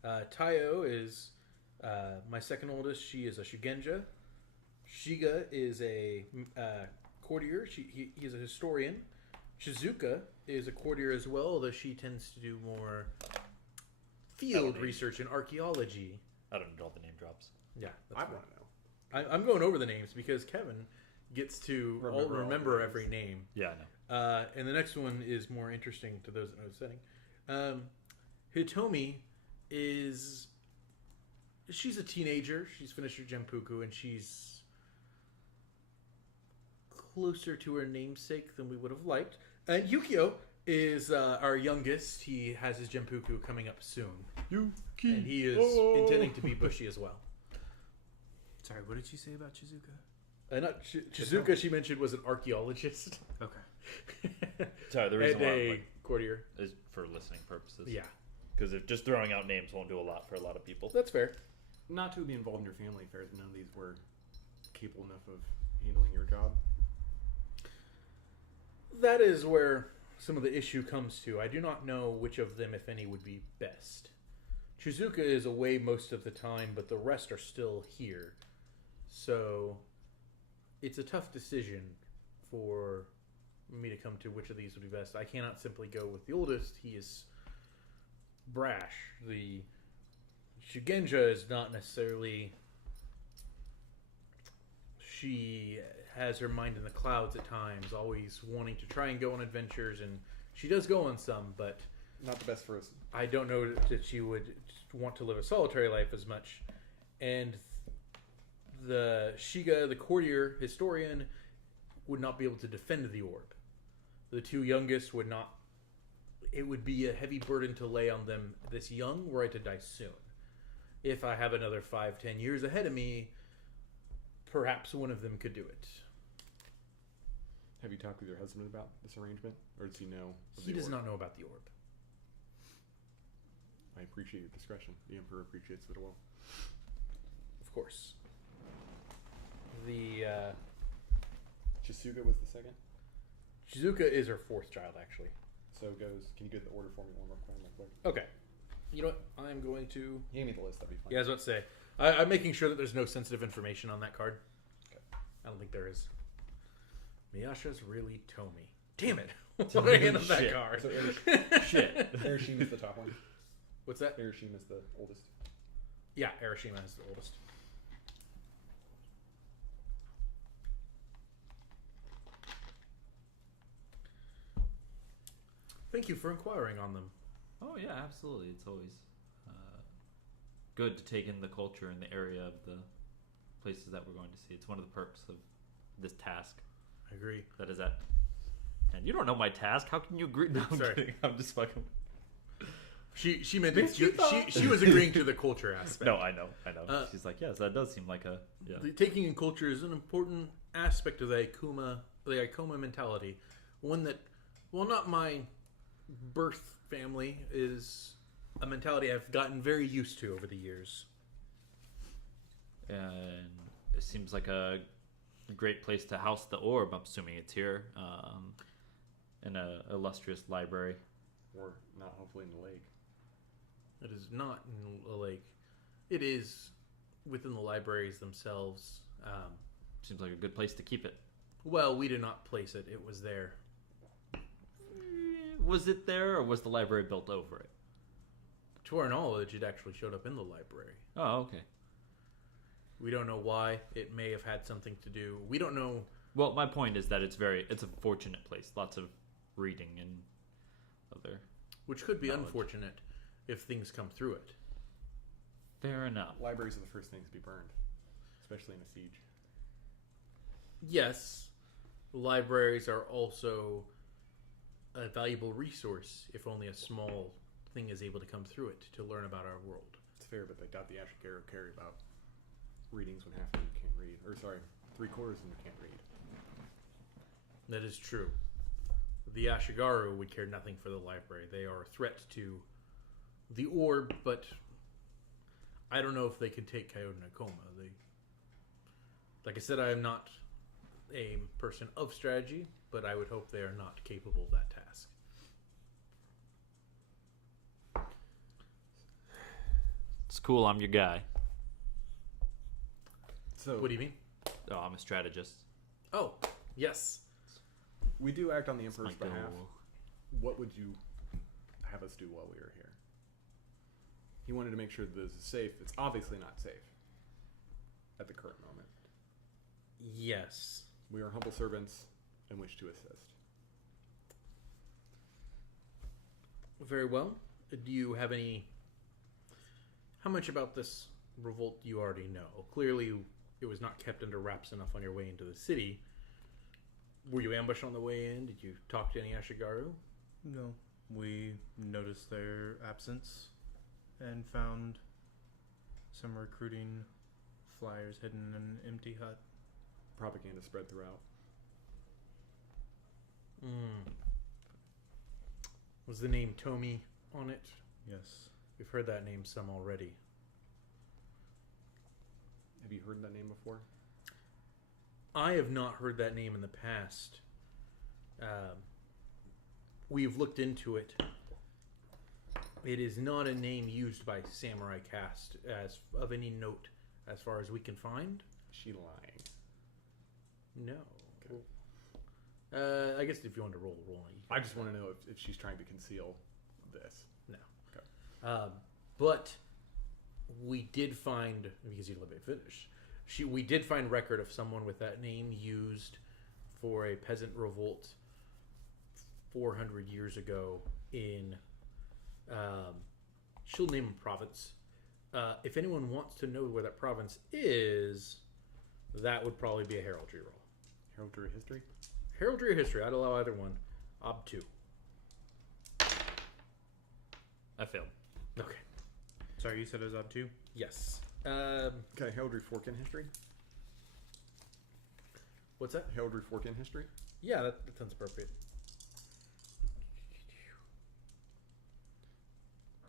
Tayo is my second oldest. She is a Shugenja. Shiga is a courtier. He is a historian. Shizuka is a courtier as well, although she tends to do more field research and archaeology. I don't know all the name drops. Yeah, I want to know. I'm going over the names because Kevin gets to remember every name. Yeah, I know. And the next one is more interesting to those that know the setting. Hitomi she's a teenager. She's finished her Genpuku, and she's closer to her namesake than we would have liked. And Yukio is our youngest. He has his Genpuku coming up soon. Yuki. And he is intending to be bushy as well. Sorry, what did you say about Shizuka? Shizuka, she mentioned, was an archaeologist. Okay. Sorry, the reason why courtier is for listening purposes. Yeah. Because just throwing out names won't do a lot for a lot of people. That's fair. Not to be involved in your family affairs, none of these were capable enough of handling your job. That is where some of the issue comes to. I do not know which of them, if any, would be best. Chizuka is away most of the time, but the rest are still here. So it's a tough decision for me to come to which of these would be best. I cannot simply go with the oldest. He is brash. The Shugenja is not necessarily... She has her mind in the clouds at times, always wanting to try and go on adventures, and she does go on some, but... Not the best for us. I don't know that she would want to live a solitary life as much. And the Shiga, the courtier historian, would not be able to defend the orb. The 2 youngest would not... It would be a heavy burden to lay on them this young, were I to die soon. If I have another 5-10 years ahead of me, perhaps one of them could do it. Have you talked with your husband about this arrangement? Or does he know? He does not know about the orb. I appreciate your discretion. The Emperor appreciates it as well. Of course. The Chisuga was the second? Shizuka is her 4th child, actually. So goes, can you get the order for me one more time real quick? Okay. You know what? I'm going to... Hand me the list, that'd be fine. Yeah, I was about to say. I'm making sure that there's no sensitive information on that card. Okay. I don't think there is. Miyasha's really Tomy. Damn it! What did I hand him that card? So Shit. Arishima's the top one. What's that? Arishima's the oldest. Yeah, Arashima is the oldest. Thank you for inquiring on them. Oh yeah, absolutely. It's always good to take in the culture and the area of the places that we're going to see. It's one of the perks of this task. I agree. That is that. And you don't know my task. How can you agree? No, I'm Sorry. kidding. I'm just fucking. She meant she was agreeing to the culture aspect. No, I know. She's like, yes, that does seem like a taking in culture is an important aspect of the Ikoma mentality. One that, well, not my birth family, is a mentality I've gotten very used to over the years. And it seems like a great place to house the orb. I'm assuming it's here, in a illustrious library. Or not, hopefully, in the lake. It is not in a lake. It is within the libraries themselves. Seems like a good place to keep it. Well, we did not place it. It was there. Was it there, or was the library built over it? To our knowledge, it actually showed up in the library. Oh, okay. We don't know why. It may have had something to do. We don't know. Well, my point is that it's a fortunate place. Lots of reading and other. Which could be knowledge. unfortunate if things come through it. Fair enough. Libraries are the first things to be burned, especially in a siege. Yes, libraries are also a valuable resource if only a small thing is able to come through it to learn about our world. It's fair, but they doubt the Ashigaru care about readings when half of them can't read. Or, sorry, 3/4 of them can't read. That is true. The Ashigaru would care nothing for the library. They are a threat to the orb, but I don't know if they can take Coyote Nakoma. Like I said, I am not a person of strategy, but I would hope they are not capable of that task. It's cool. I'm your guy. So, What do you mean? Oh, I'm a strategist. Oh, yes. we do act on the That's Emperor's my behalf. goal. What would you have us do while we were here? He wanted to make sure that this is safe. It's obviously not safe at the current moment. Yes. We are humble servants and wish to assist. Very well. Do you have any... How much about this revolt do you already know? Clearly, it was not kept under wraps enough on your way into the city. Were you ambushed on the way in? Did you talk to any Ashigaru? No. We noticed their absence and found some recruiting flyers hidden in an empty hut. Propaganda spread throughout. Was the name Tomi on it? Yes. We've heard that name some already. Have you heard that name before? I have not heard that name in the past. We've looked into it. It is not a name used by Samurai Caste as of any note, as far as we can find. Is she lying? No. Okay. I guess if you want to roll. I just want to know if she's trying to conceal this. No. Okay. But we did find, because you let me finish, we did find record of someone with that name used for a peasant revolt 400 years ago in, she'll name a province. If anyone wants to know where that province is, that would probably be a heraldry roll. Heraldry history? Heraldry or history, I'd allow either one. Ob 2. I failed. Okay. Sorry, you said it was up 2? Yes. Okay, heraldry fork in history? What's that? Heraldry fork in history? Yeah, that sounds appropriate.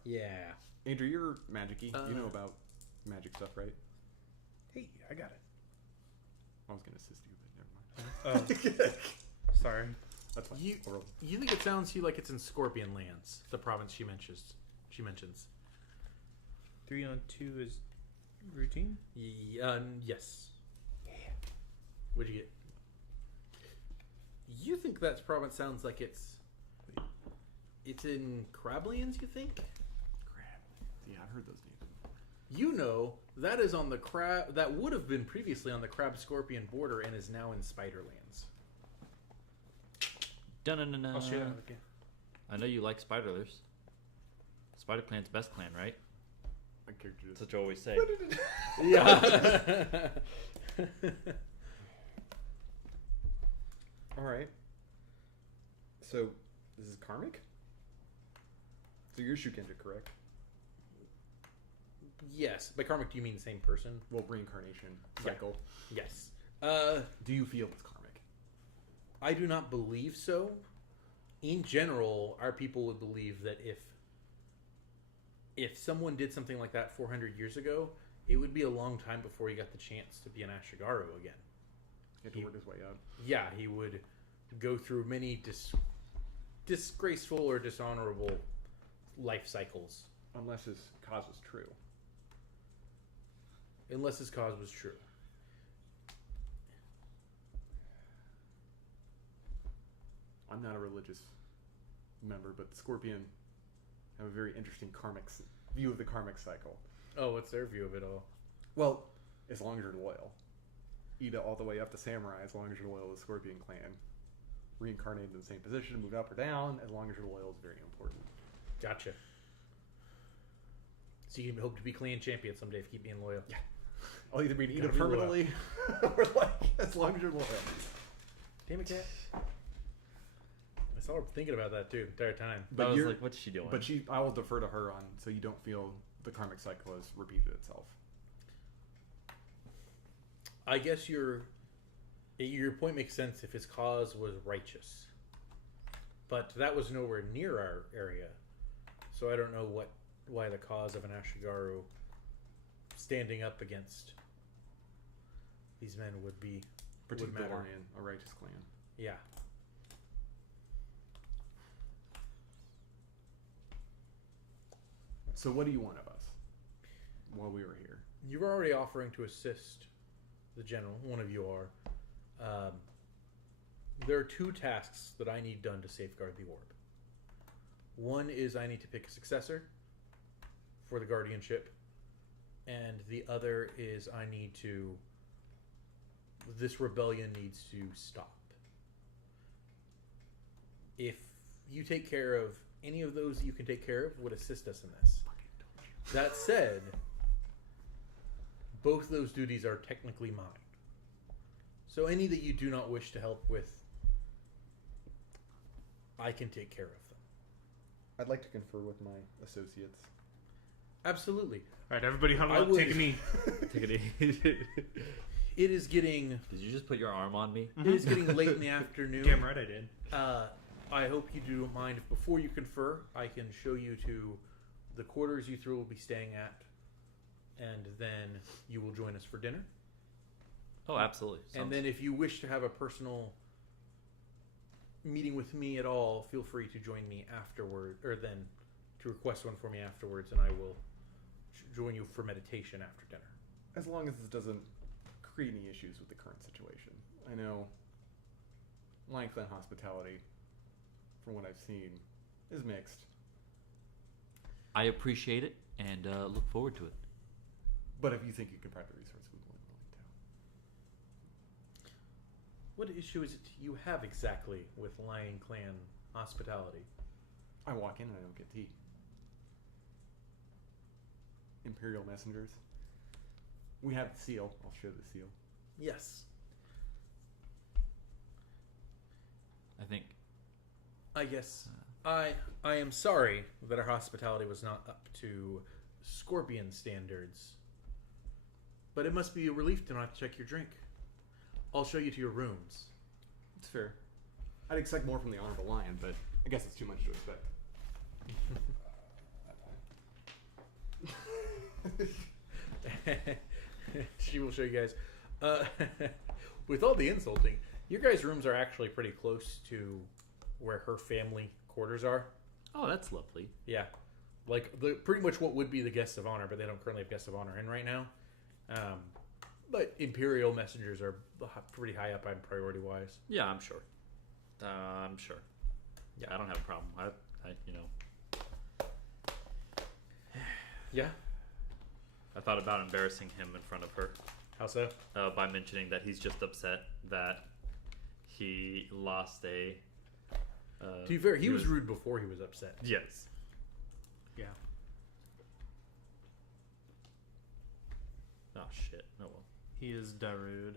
Yeah. Andrew, you're magic-y. You know about magic stuff, right? Hey, I got it. I was going to assist you, but never mind. Oh. Sorry. That's fine. You think it sounds to you like it's in Scorpion Lands, the province she mentions. 3 on 2 is routine? Yes. Yeah. What'd you get? You think that province sounds like it's in Crablands, you think? Yeah, I've heard those names before. You know, that is on the crab. That would have been previously on the Crab-Scorpion border and is now in Spiderlands. Dun-dun-dun-dun. I'll share that with you. I know you like Spiderlers. Spider Clan's best clan, right? My character just... That's what you always say. Yeah. All right. So, this is karmic? So you're Shukenja, correct? Yes. By karmic, do you mean the same person? Well, reincarnation cycle. Yes. Do you feel it's karmic? I do not believe so. In general, our people would believe that if someone did something like that 400 years ago, it would be a long time before he got the chance to be an Ashigaru again. He had to work his way up. Yeah, he would go through many disgraceful or dishonorable life cycles. Unless his cause was true. Unless his cause was true. I'm not a religious member, but the Scorpion have a very interesting view of the karmic cycle. Oh, what's their view of it all? Well, as long as you're loyal. Ida all the way up to Samurai, as long as you're loyal to the Scorpion clan. Reincarnated in the same position, moved up or down, as long as you're loyal is very important. Gotcha. So you hope to be clan champion someday if you keep being loyal. Yeah. I'll either be an Ida Gotta be permanently, or like, as long as you're loyal. Damn it, cat. I saw her thinking about that too the entire time. But I was like, what's she doing? But I will defer to her on, so you don't feel the karmic cycle has repeated itself. I guess your point makes sense if his cause was righteous. But that was nowhere near our area. So I don't know why the cause of an Ashigaru standing up against these men would Protect the matter. Lion, a righteous clan. Yeah. So what do you want of us while we were here? You're already offering to assist the general. One of you are. There are 2 tasks that I need done to safeguard the orb. One is I need to pick a successor for the guardianship, and the other is this rebellion needs to stop. If you take care of any of those you can take care of, would assist us in this. That said, both those duties are technically mine. So any that you do not wish to help with, I can take care of them. I'd like to confer with my associates. Absolutely. All right, everybody huddle up. Take a knee. Take it easy. It is getting... Did you just put your arm on me? It is getting late in the afternoon. Damn right I did. I hope you do mind if before you confer, I can show you to the quarters you three will be staying at, and then you will join us for dinner. Oh, absolutely. And then if you wish to have a personal meeting with me at all, feel free to join me afterward, or then to request one for me afterwards, and I will join you for meditation after dinner. As long as this doesn't create any issues with the current situation. I know Lion Clan hospitality, from what I've seen, is mixed. I appreciate it and look forward to it. But if you think you can provide the resource, we will willing to. What issue is it you have exactly with Lion Clan hospitality? I walk in and I don't get tea. Imperial messengers. We have the seal. I'll show the seal. Yes. I guess I am sorry that our hospitality was not up to Scorpion standards. But it must be a relief to not have to check your drink. I'll show you to your rooms. It's fair. I'd expect more from the Honorable Lion, but I guess it's too much to expect. She will show you guys. With all the insulting, your guys' rooms are actually pretty close to where her family quarters are. Oh, that's lovely. Yeah. Like, pretty much what would be the guests of honor, but they don't currently have guests of honor in right now. But Imperial messengers are pretty high up on priority-wise. Yeah, I'm sure. I'm sure. Yeah, I don't have a problem. I Yeah. I thought about embarrassing him in front of her. How so? By mentioning that he's just upset that he lost a... to be fair, he was rude before he was upset. Yes. Yeah. Oh, shit. Oh, well. He is Darude.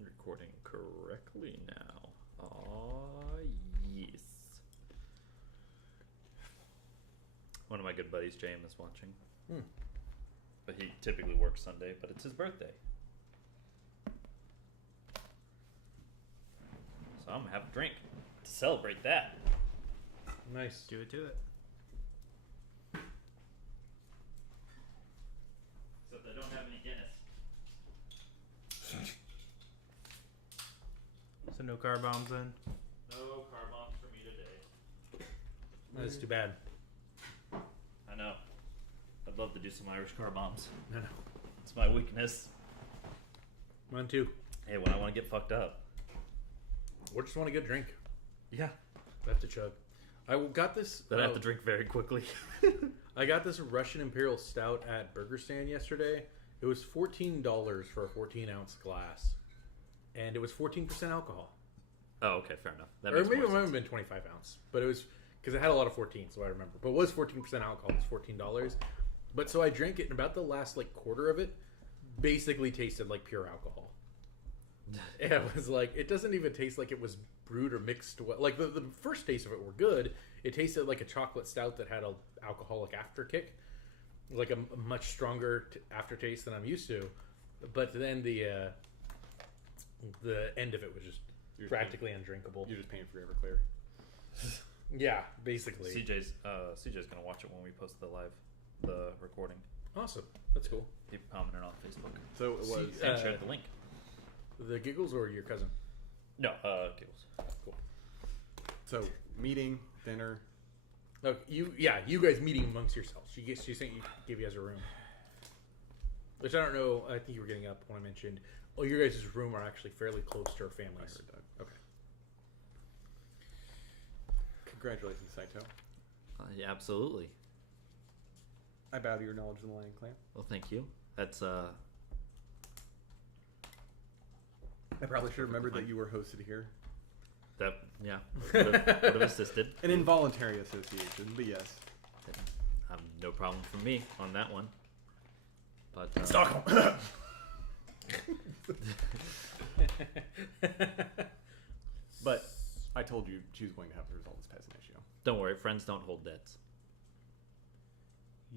Recording correctly now. Aw, yes. One of my good buddies, James, is watching. But he typically works Sunday, but it's his birthday. So I'm going to have a drink to celebrate that. Nice. Do it to it. Except I don't have any Guinness. So So no car bombs then? No car bombs for me today. That's too bad. I know. I'd love to do some Irish car bombs. I know. It's my weakness. Mine too. Hey, when I want to get fucked up. Or just want to get a drink. Yeah. I have to chug. I got this. But I have to drink very quickly. I got this Russian Imperial Stout at Burger Stand yesterday. It was $14 for a 14-ounce glass. And it was 14% alcohol. Oh, okay, fair enough. That Or makes maybe it more might have sense. been 25-ounce. But it was... Because it had a lot of 14, so I remember. But it was 14% alcohol. It was $14. But so I drank it, and about the last, quarter of it basically tasted like pure alcohol. And it was it doesn't even taste like it was brewed or mixed. The first taste of it were good. It tasted like a chocolate stout that had a alcoholic afterkick. Like a much stronger aftertaste than I'm used to. But then the end of it was just practically undrinkable. You're just paying for Everclear. Yeah, basically. CJ's gonna watch it when we post the recording. Awesome. That's cool. He commented on Facebook So it was. and shared the link. The Giggles or your cousin? No, Giggles. Cool. So meeting, dinner. Oh, you guys meeting amongst yourselves. She sent you, give you guys a room. Which I don't know. I think you were getting up when I mentioned. Oh, your guys' room are actually fairly close to our families. I heard that. Okay. Congratulations, Saito. Yeah, absolutely. I bow to your knowledge of the Lion Clan. Well, thank you. That's I probably should have remembered that you were hosted here. that. Yeah, would have assisted. An involuntary association, but yes. No problem for me on that one. But Stockholm. But I told you she was going to have to resolve this peasant issue. don't worry, friends don't hold debts.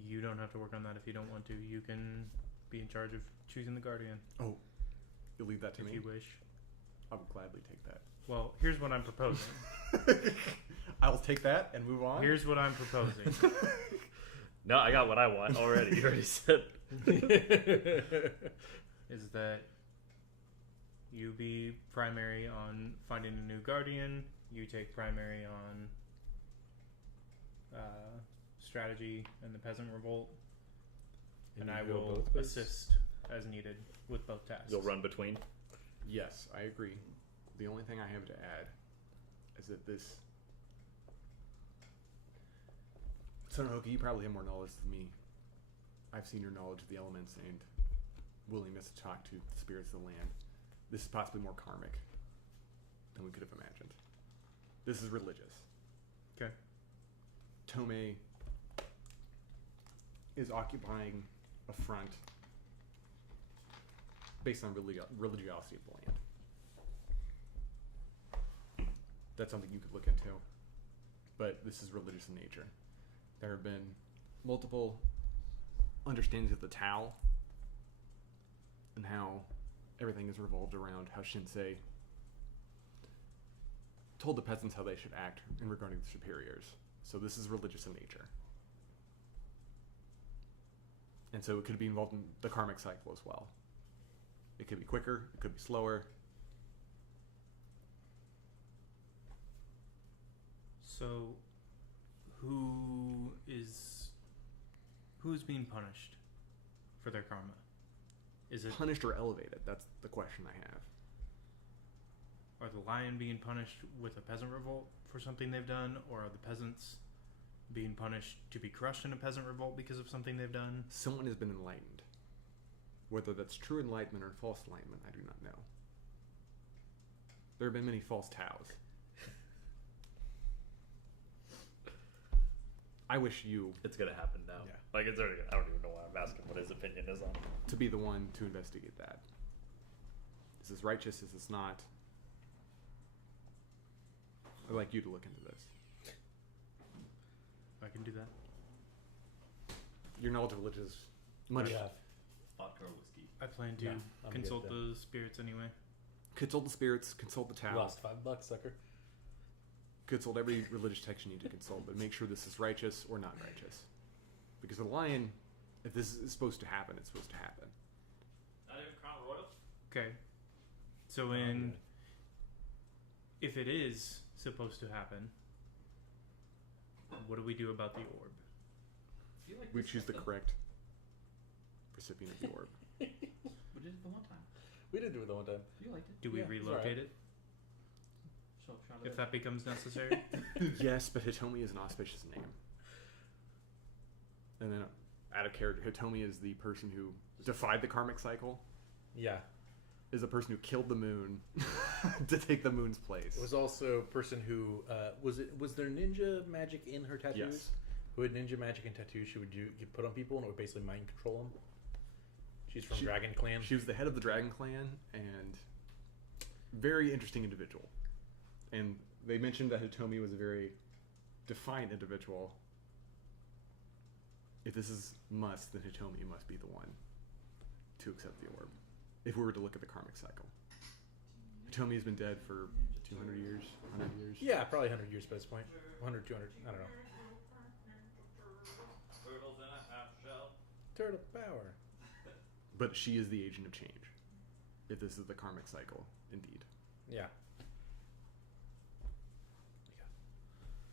You don't have to work on that if you don't want to. You can be in charge of choosing the guardian Oh, you'll leave that to if me? you wish. I would gladly take that. Well, here's what I'm proposing. I'll take that and move on. Here's what I'm proposing. No, I got what I want already. You already said. Is that you be primary on finding a new guardian, you take primary on strategy and the peasant revolt, and I you go will both ways? assist as needed with both tasks. You'll run between. Yes, I agree. The only thing I have to add is that this. Sonohoki, you probably have more knowledge than me. I've seen your knowledge of the elements and willingness to talk to the spirits of the land. This is possibly more karmic than we could have imagined. This is religious. Okay. Tomei is occupying a front based on religiosity of the land. That's something you could look into. But this is religious in nature. There have been multiple understandings of the Tao and how everything is revolved around how Shinsei told the peasants how they should act in regarding the superiors. So this is religious in nature. And so it could be involved in the karmic cycle as well. It could be quicker, it could be slower. So, who is being punished for their karma? Is it Punished or elevated? That's the question I have. are the lion being punished with a peasant revolt for something they've done, or are the peasants being punished to be crushed in a peasant revolt because of something they've done? Someone has been enlightened. Whether that's true enlightenment or false enlightenment, I do not know. There have been many false Taos. I wish you It's gonna happen now. Yeah. Like it's already. I don't even know why I'm asking what his opinion is on. to be the one to investigate that. Is this righteous? Is this not? I'd like you to look into this. I can do that. Your knowledge of religion is much. Yeah. Vodka or whiskey. I plan to Yeah, I'm consult good then. the spirits anyway. Consult the spirits, consult the Tao, Lost $5, sucker. consult every religious text you need to consult, but make sure this is righteous or not righteous. Because the lion, if this is supposed to happen, it's supposed to happen. Not even Crown Royal. Okay. So in if it is supposed to happen, what do we do about the orb? We choose the correct recipient of the orb. We did it the one time. We did do it the one time. You liked it. Do we relocate it if that becomes necessary? Yes, but Hitomi is an auspicious name. And then, out of character, Hitomi is the person who defied the karmic cycle. Yeah. Is the person who killed the moon to take the moon's place. It was also a person who was there ninja magic in her tattoos? Yes. Who had ninja magic and tattoos she would put on people and it would basically mind control them. She's from Dragon Clan. She was the head of the Dragon Clan and very interesting individual. And they mentioned that Hitomi was a very defiant individual. If this is must, then Hitomi must be the one to accept the orb. If we were to look at the karmic cycle. Hitomi has been dead for 200 years, 100 years. Yeah, probably 100 years by this point. 100, 200, I don't know. Turtles in a half shell. Turtle power. But she is the agent of change. If this is the karmic cycle, indeed. Yeah.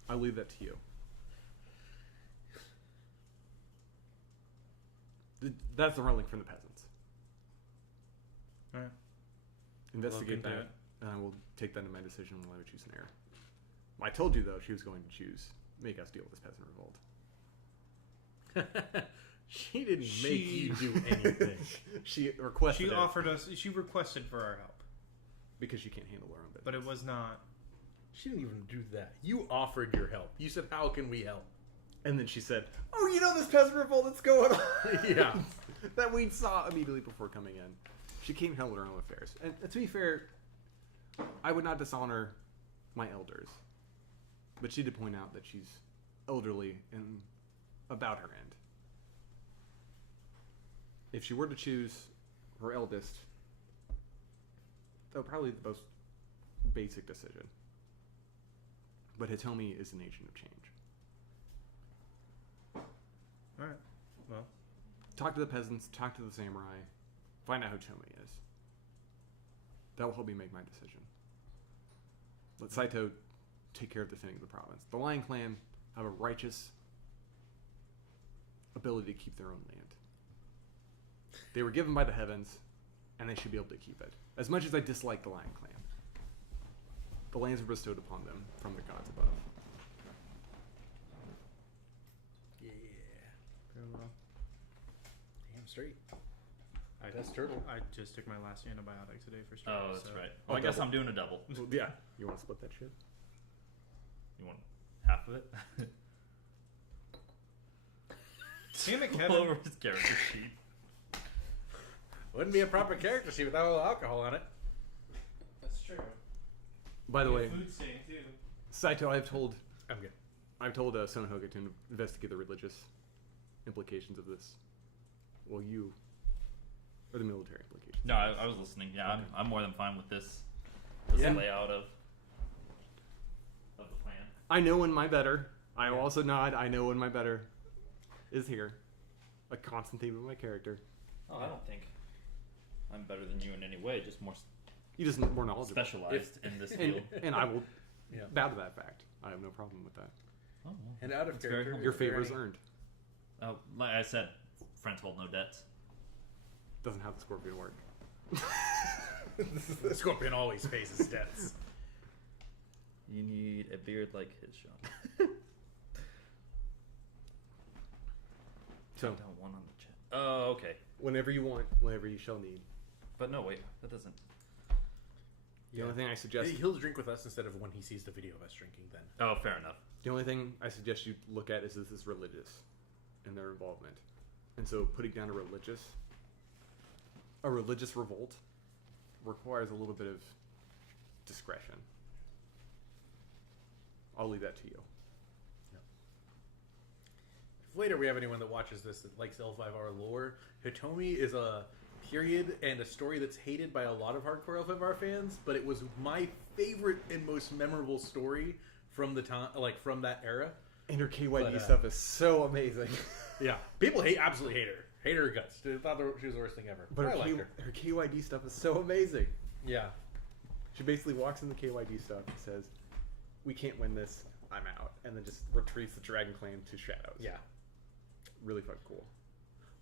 I'll leave that to you. That's the ruling from the peasants. Alright. Investigate Look into that, and I will take that into my decision when I would choose an heir. Well, I told you, though, she was going to make us deal with this peasant revolt. She didn't make you do anything. She requested She requested for our help. because she can't handle her own business. But it was not. She didn't even do that. You offered your help. You said, how can we help? And then she said, "Oh, you know this peasant revolt that's going on." Yeah. That we saw immediately before coming in. She came and handled her own affairs. And to be fair, I would not dishonor my elders. But she did point out that she's elderly and about her end. If she were to choose her eldest, that would probably be the most basic decision. But Hitomi is an agent of change. Alright. Well. Talk to the peasants, talk to the samurai, find out who Hitomi is. That will help me make my decision. Let Saito take care of defending the province. The Lion Clan have a righteous ability to keep their own land. They were given by the heavens, and they should be able to keep it. As much as I dislike the Lion Clan, the lands were bestowed upon them from the gods above. Yeah. Very well. Damn straight. That's turtle. I just took my last antibiotic today for strep. Oh, that's so. right. Well, I guess I'm doing a double. Well, yeah. You want to split that shit? You want half of it? Damn it, All Kevin. over his character sheet. Wouldn't be a proper character sheet without a little alcohol on it. That's true. By the way, Food stain, too. Saito, I've told I'm good. Sonohoga to investigate the religious implications of this. Well, you or the military implications. No, I was listening. Yeah, Okay. I'm more than fine with this Yeah. layout of the plan. I know when my better. I will also nod. I know when my better is here. A constant theme of my character. Oh, I don't think I'm better than you in any way. Just more You just more knowledgeable. specialized in this field. And I will Yeah. bow to that fact. I have no problem with that. Oh, well. And out of It's very character, humble. Your is there favor is any- earned. Oh, like I said, friends hold no debts. Doesn't have the scorpion work. The scorpion always faces deaths. You need a beard like his, Sean. So, Down one on the chat. Oh, okay. whenever you want, whenever you shall need. But no, wait, that doesn't. The only thing I suggest. He'll drink with us instead of when he sees the video of us drinking then. Oh, fair enough. The only thing I suggest you look at is this religious and their involvement. And so putting down a religious revolt requires a little bit of discretion. I'll leave that to you. If later we have anyone that watches this that likes L5R lore, Hitomi is a period and a story that's hated by a lot of hardcore L5R fans, but it was my favorite and most memorable story from the time, like from that era. And her KYD But, stuff is so amazing. Yeah, people absolutely hate her. Hate her guts. They thought she was the worst thing ever. But I her, liked her. her KYD stuff is so amazing. Yeah. She basically walks in the KYD stuff and says, "We can't win this. I'm out," and then just retreats the Dragon Clan to shadows. Yeah. Really fucking cool.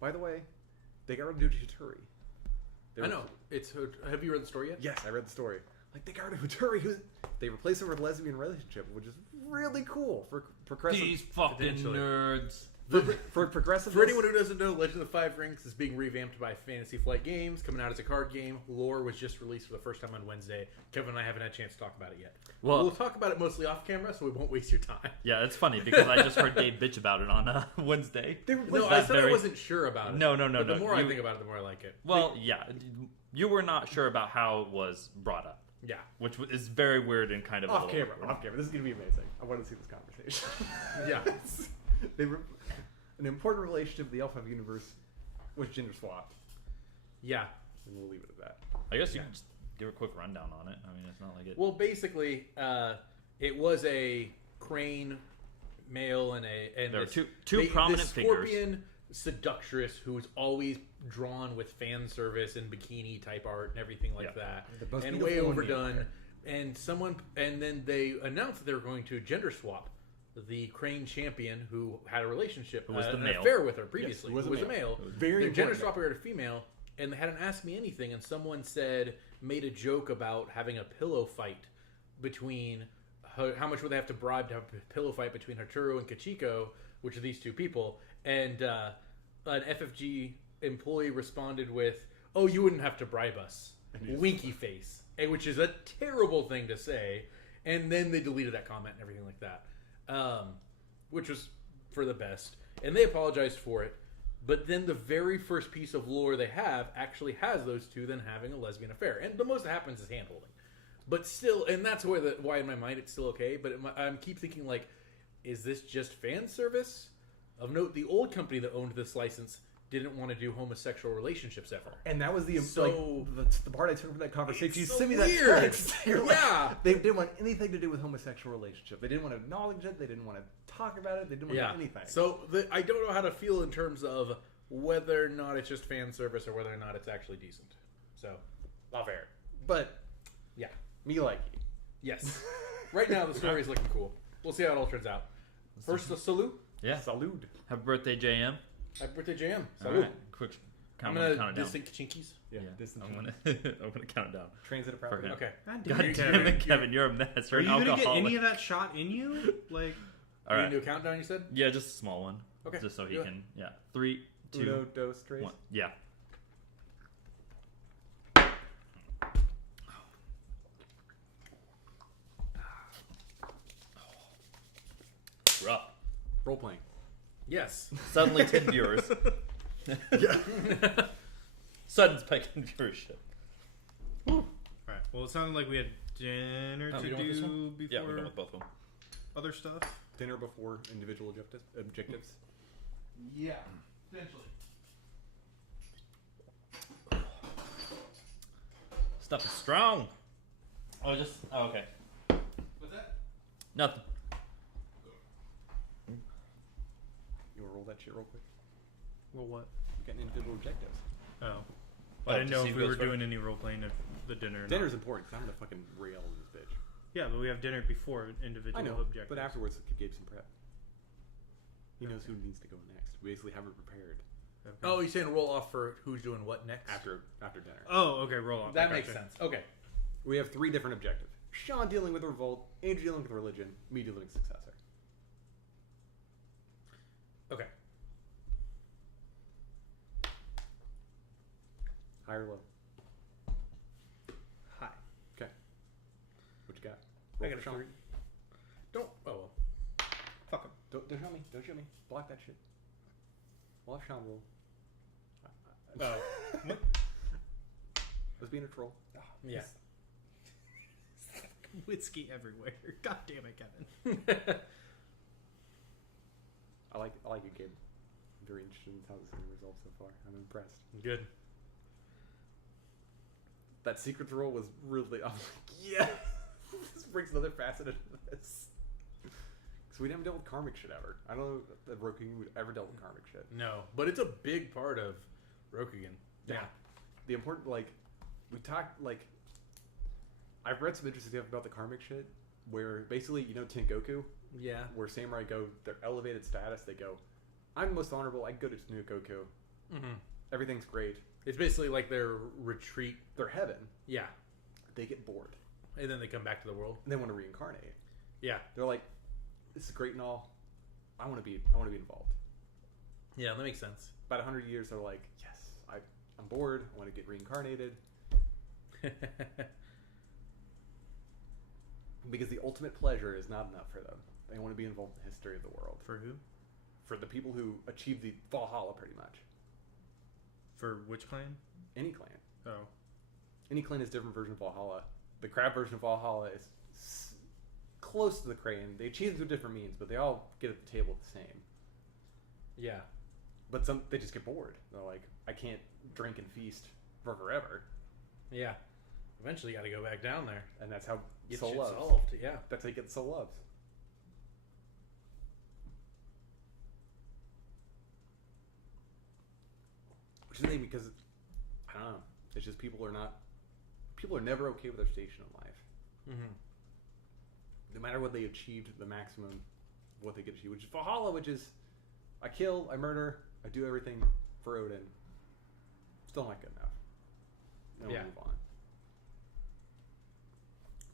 By the way, they got rid of Huturi. I know. Have you read the story yet? Yes, I read the story. Like, they got rid of Huturi. They replaced her with a lesbian relationship, which is really cool for progressive. These fucking nerds. For progressive. For anyone who doesn't know, Legend of the Five Rings is being revamped by Fantasy Flight Games, coming out as a card game. Lore was just released for the first time on Wednesday. Kevin and I haven't had a chance to talk about it yet. Well, we'll talk about it mostly off camera, so we won't waste your time. Yeah, it's funny because I just heard Dave bitch about it on Wednesday. No, I said I wasn't sure about it. No. But the more I think about it, the more I like it. Well, yeah, you were not sure about how it was brought up. Yeah. Which is very weird and kind of off camera. This is going to be amazing. I want to see this conversation. Yeah. An important relationship in the L5 universe was gender swapped. Yeah. And we'll leave it at that. I guess you can just give a quick rundown on it. I mean, it's not like it... Well, basically, it was a crane male and there are two prominent figures. Scorpion seductress who's always drawn with fan service and bikini type art and everything like that, and way overdone. And then they announced that they were going to gender swap the Crane champion who had a relationship, who was the an male. affair with her previously, yes, who was a male. Very gender swap her to female, and they hadn't asked me anything. And someone made a joke about having a pillow fight between how much would they have to bribe to have a pillow fight between Haturu and Kachiko, which are these two people, and an FFG employee responded with, "Oh, you wouldn't have to bribe us," winky face, which is a terrible thing to say. And then they deleted that comment and everything like that, which was for the best. And they apologized for it. But then the very first piece of lore they have actually has those two then having a lesbian affair. And the most that happens is hand-holding. But still, and that's why in my mind it's still okay. But I keep thinking, like, is this just fan service? Of note, the old company that owned this license didn't want to do homosexual relationships ever. And that was the part I took from that conversation. You so sent me weird. that text. They didn't want anything to do with homosexual relationship. They didn't want to acknowledge it. They didn't want to talk about it. They didn't want to do anything. So I don't know how to feel in terms of whether or not it's just fan service or whether or not it's actually decent. So, not fair. But, yeah. Me like you. Yes. Right now, the story is looking cool. We'll see how it all turns out. First, a salute. Yeah. Salute. Happy birthday, JM. Happy birthday, JM. All Salute. right. Quick I'm count going it to down. distinct chinkies. Yeah. I'm gonna count it down. Transit property. him. Okay. God damn it, Kevin, you're a mess. You're Are an you gonna get alcoholic. any of that shot in you? Like, All You right. gonna do a countdown, you said? Yeah, just a small one. Okay. Just so he Do it. can. Yeah. 3, 2, Uno, dos, tres. 1. Yeah. Rough. Role playing. Yes. Suddenly 10 viewers. Yeah. Sudden spike in viewership. all right. Well, it sounded like we had dinner Oh, to you done with this do one? before Yeah, we're done with both of them. other stuff. Dinner before individual objectives. Yeah. Potentially. Stuff is strong. Oh, okay. What's that? Nothing. You want to roll that shit real quick? Well, what? We got individual objectives. Oh. Oh, I didn't to know see if who we were goes first? doing any role playing of the dinner. or Dinner's not. important because I'm gonna fucking rail in this bitch. Yeah, but we have dinner before individual I know, objectives. but afterwards it gave some prep. He knows who needs to go next. We basically have it prepared Okay. Oh, you're saying roll off for who's doing what next? after dinner. Oh, okay. Roll on. That makes sense. Okay. We have 3 different objectives. Sean dealing with revolt, Andrew dealing with religion, me dealing with successor. Okay. High or low? Hi. Okay. What you got? I Roll got for a Sean. 3. Don't. Oh, well. Fuck him. Don't show me. Don't show me. Block that shit. We'll have Sean roll. Oh. Was being a troll. Yeah. Whiskey everywhere. God damn it, Kevin. I like it, Gabe. I'm very interested in how this is going to resolve so far. I'm impressed. Good. That secrets roll was really. I'm like, yeah. This brings another facet into this. Because we haven't dealt with karmic shit ever. I don't know if Rokugan would ever dealt with karmic shit. No, but it's a big part of Rokugan. Yeah. The important, like, we talked, like, I I've read some interesting stuff about the karmic shit, where basically, Tengoku? Yeah. Where samurai go, their elevated status, they go, I'm most honorable, I can go to Tengoku. Mm-hmm. Everything's great. It's basically like their retreat. Their heaven. Yeah. They get bored. And then they come back to the world. And they want to reincarnate. Yeah. They're like, this is great and all. I want to be involved. Yeah, that makes sense. About 100 years, they're like, yes, I'm bored. I want to get reincarnated. Because the ultimate pleasure is not enough for them. They want to be involved in the history of the world. For who? For the people who achieve the Valhalla, pretty much. For which clan? Any clan. Oh. Any clan is a different version of Valhalla. The crab version of Valhalla is close to the crane. They achieve it through different means, but they all get at the table the same. Yeah. But they just get bored. They're like, I can't drink and feast for forever. Yeah. Eventually you got to go back down there. And that's how Get soul shit loves. solved. Yeah. That's how you get soul loves. Which is neat because, I don't know, it's just people are never okay with their station in life. Mm-hmm. No matter what they achieved, the maximum of what they could achieve, which is Valhalla, which is, I kill, I murder, I do everything for Odin. Still not good enough. Then we'll move on.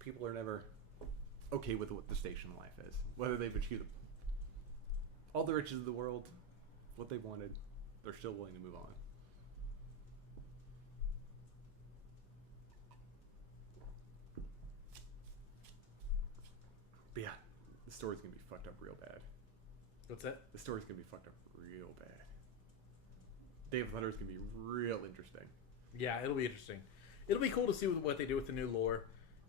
People are never okay with what the station in life is. Whether they've achieved all the riches of the world, what they wanted, they're still willing to move on. But yeah, the story's gonna be fucked up real bad. What's that? The story's gonna be fucked up real bad. Day of Thunder is gonna be real interesting. Yeah, it'll be interesting. It'll be cool to see what they do with the new lore.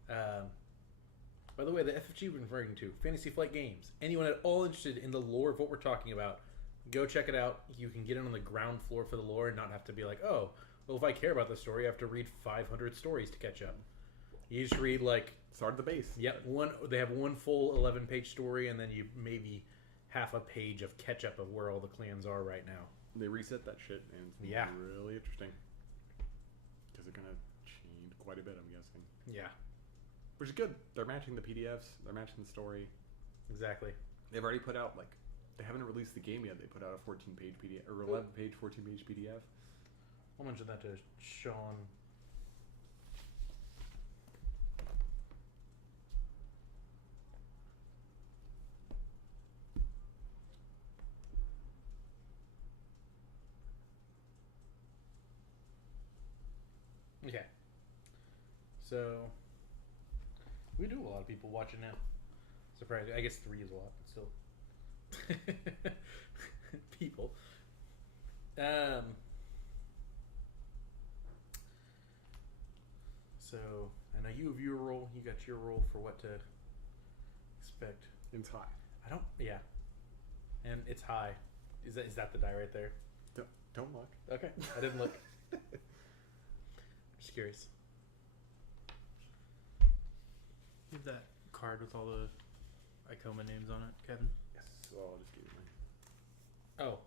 By the way, the FFG we're referring to, Fantasy Flight Games. Anyone at all interested in the lore of what we're talking about, go check it out. You can get in on the ground floor for the lore and not have to be like, oh, well, if I care about this story, I have to read 500 stories to catch up. You just read like... Start at the base. Yep, they have one full 11-page story, and then you maybe half a page of catch-up of where all the clans are right now. They reset that shit, and it's really interesting. Because they're going to change quite a bit, I'm guessing. Yeah. Which is good. They're matching the PDFs. They're matching the story. Exactly. They've already put out, like... They haven't released the game yet. They put out a 14-page PDF, or 11-page, 14-page PDF. I'll mention that to Sean. Okay. So, we do a lot of people watching now. Surprising. I guess 3 is a lot, but still. People. So, I know you have your role. You got your role for what to expect. It's high. I don't... Yeah. And it's high. Is that the die right there? Don't look. Okay. I didn't look. Just curious. You have that card with all the Icoma names on it, Kevin? Yes. Well, I'll just give you mine. Oh.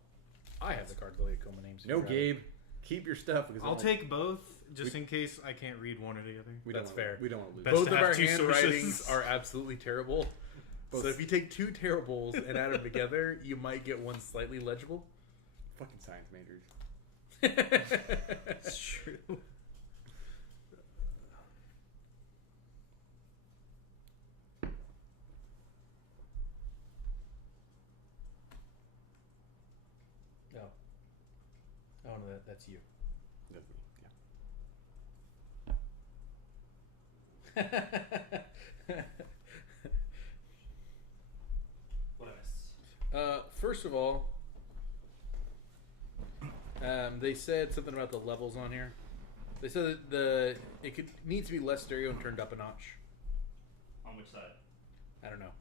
I have the card with the Akoma names. No, Gabe. Keep your stuff. Because I'll take both, just in case I can't read one or the other. That's fair. We don't want to lose. Best Both to of have our two handwritings sources. are absolutely terrible. So if you take 2 terribles and add them together, you might get one slightly legible. Fucking science majors. It's true. Oh no, that's you. That's me. First of all, they said something about the levels on here. They said that it needs to be less stereo and turned up a notch. On which side? I don't know.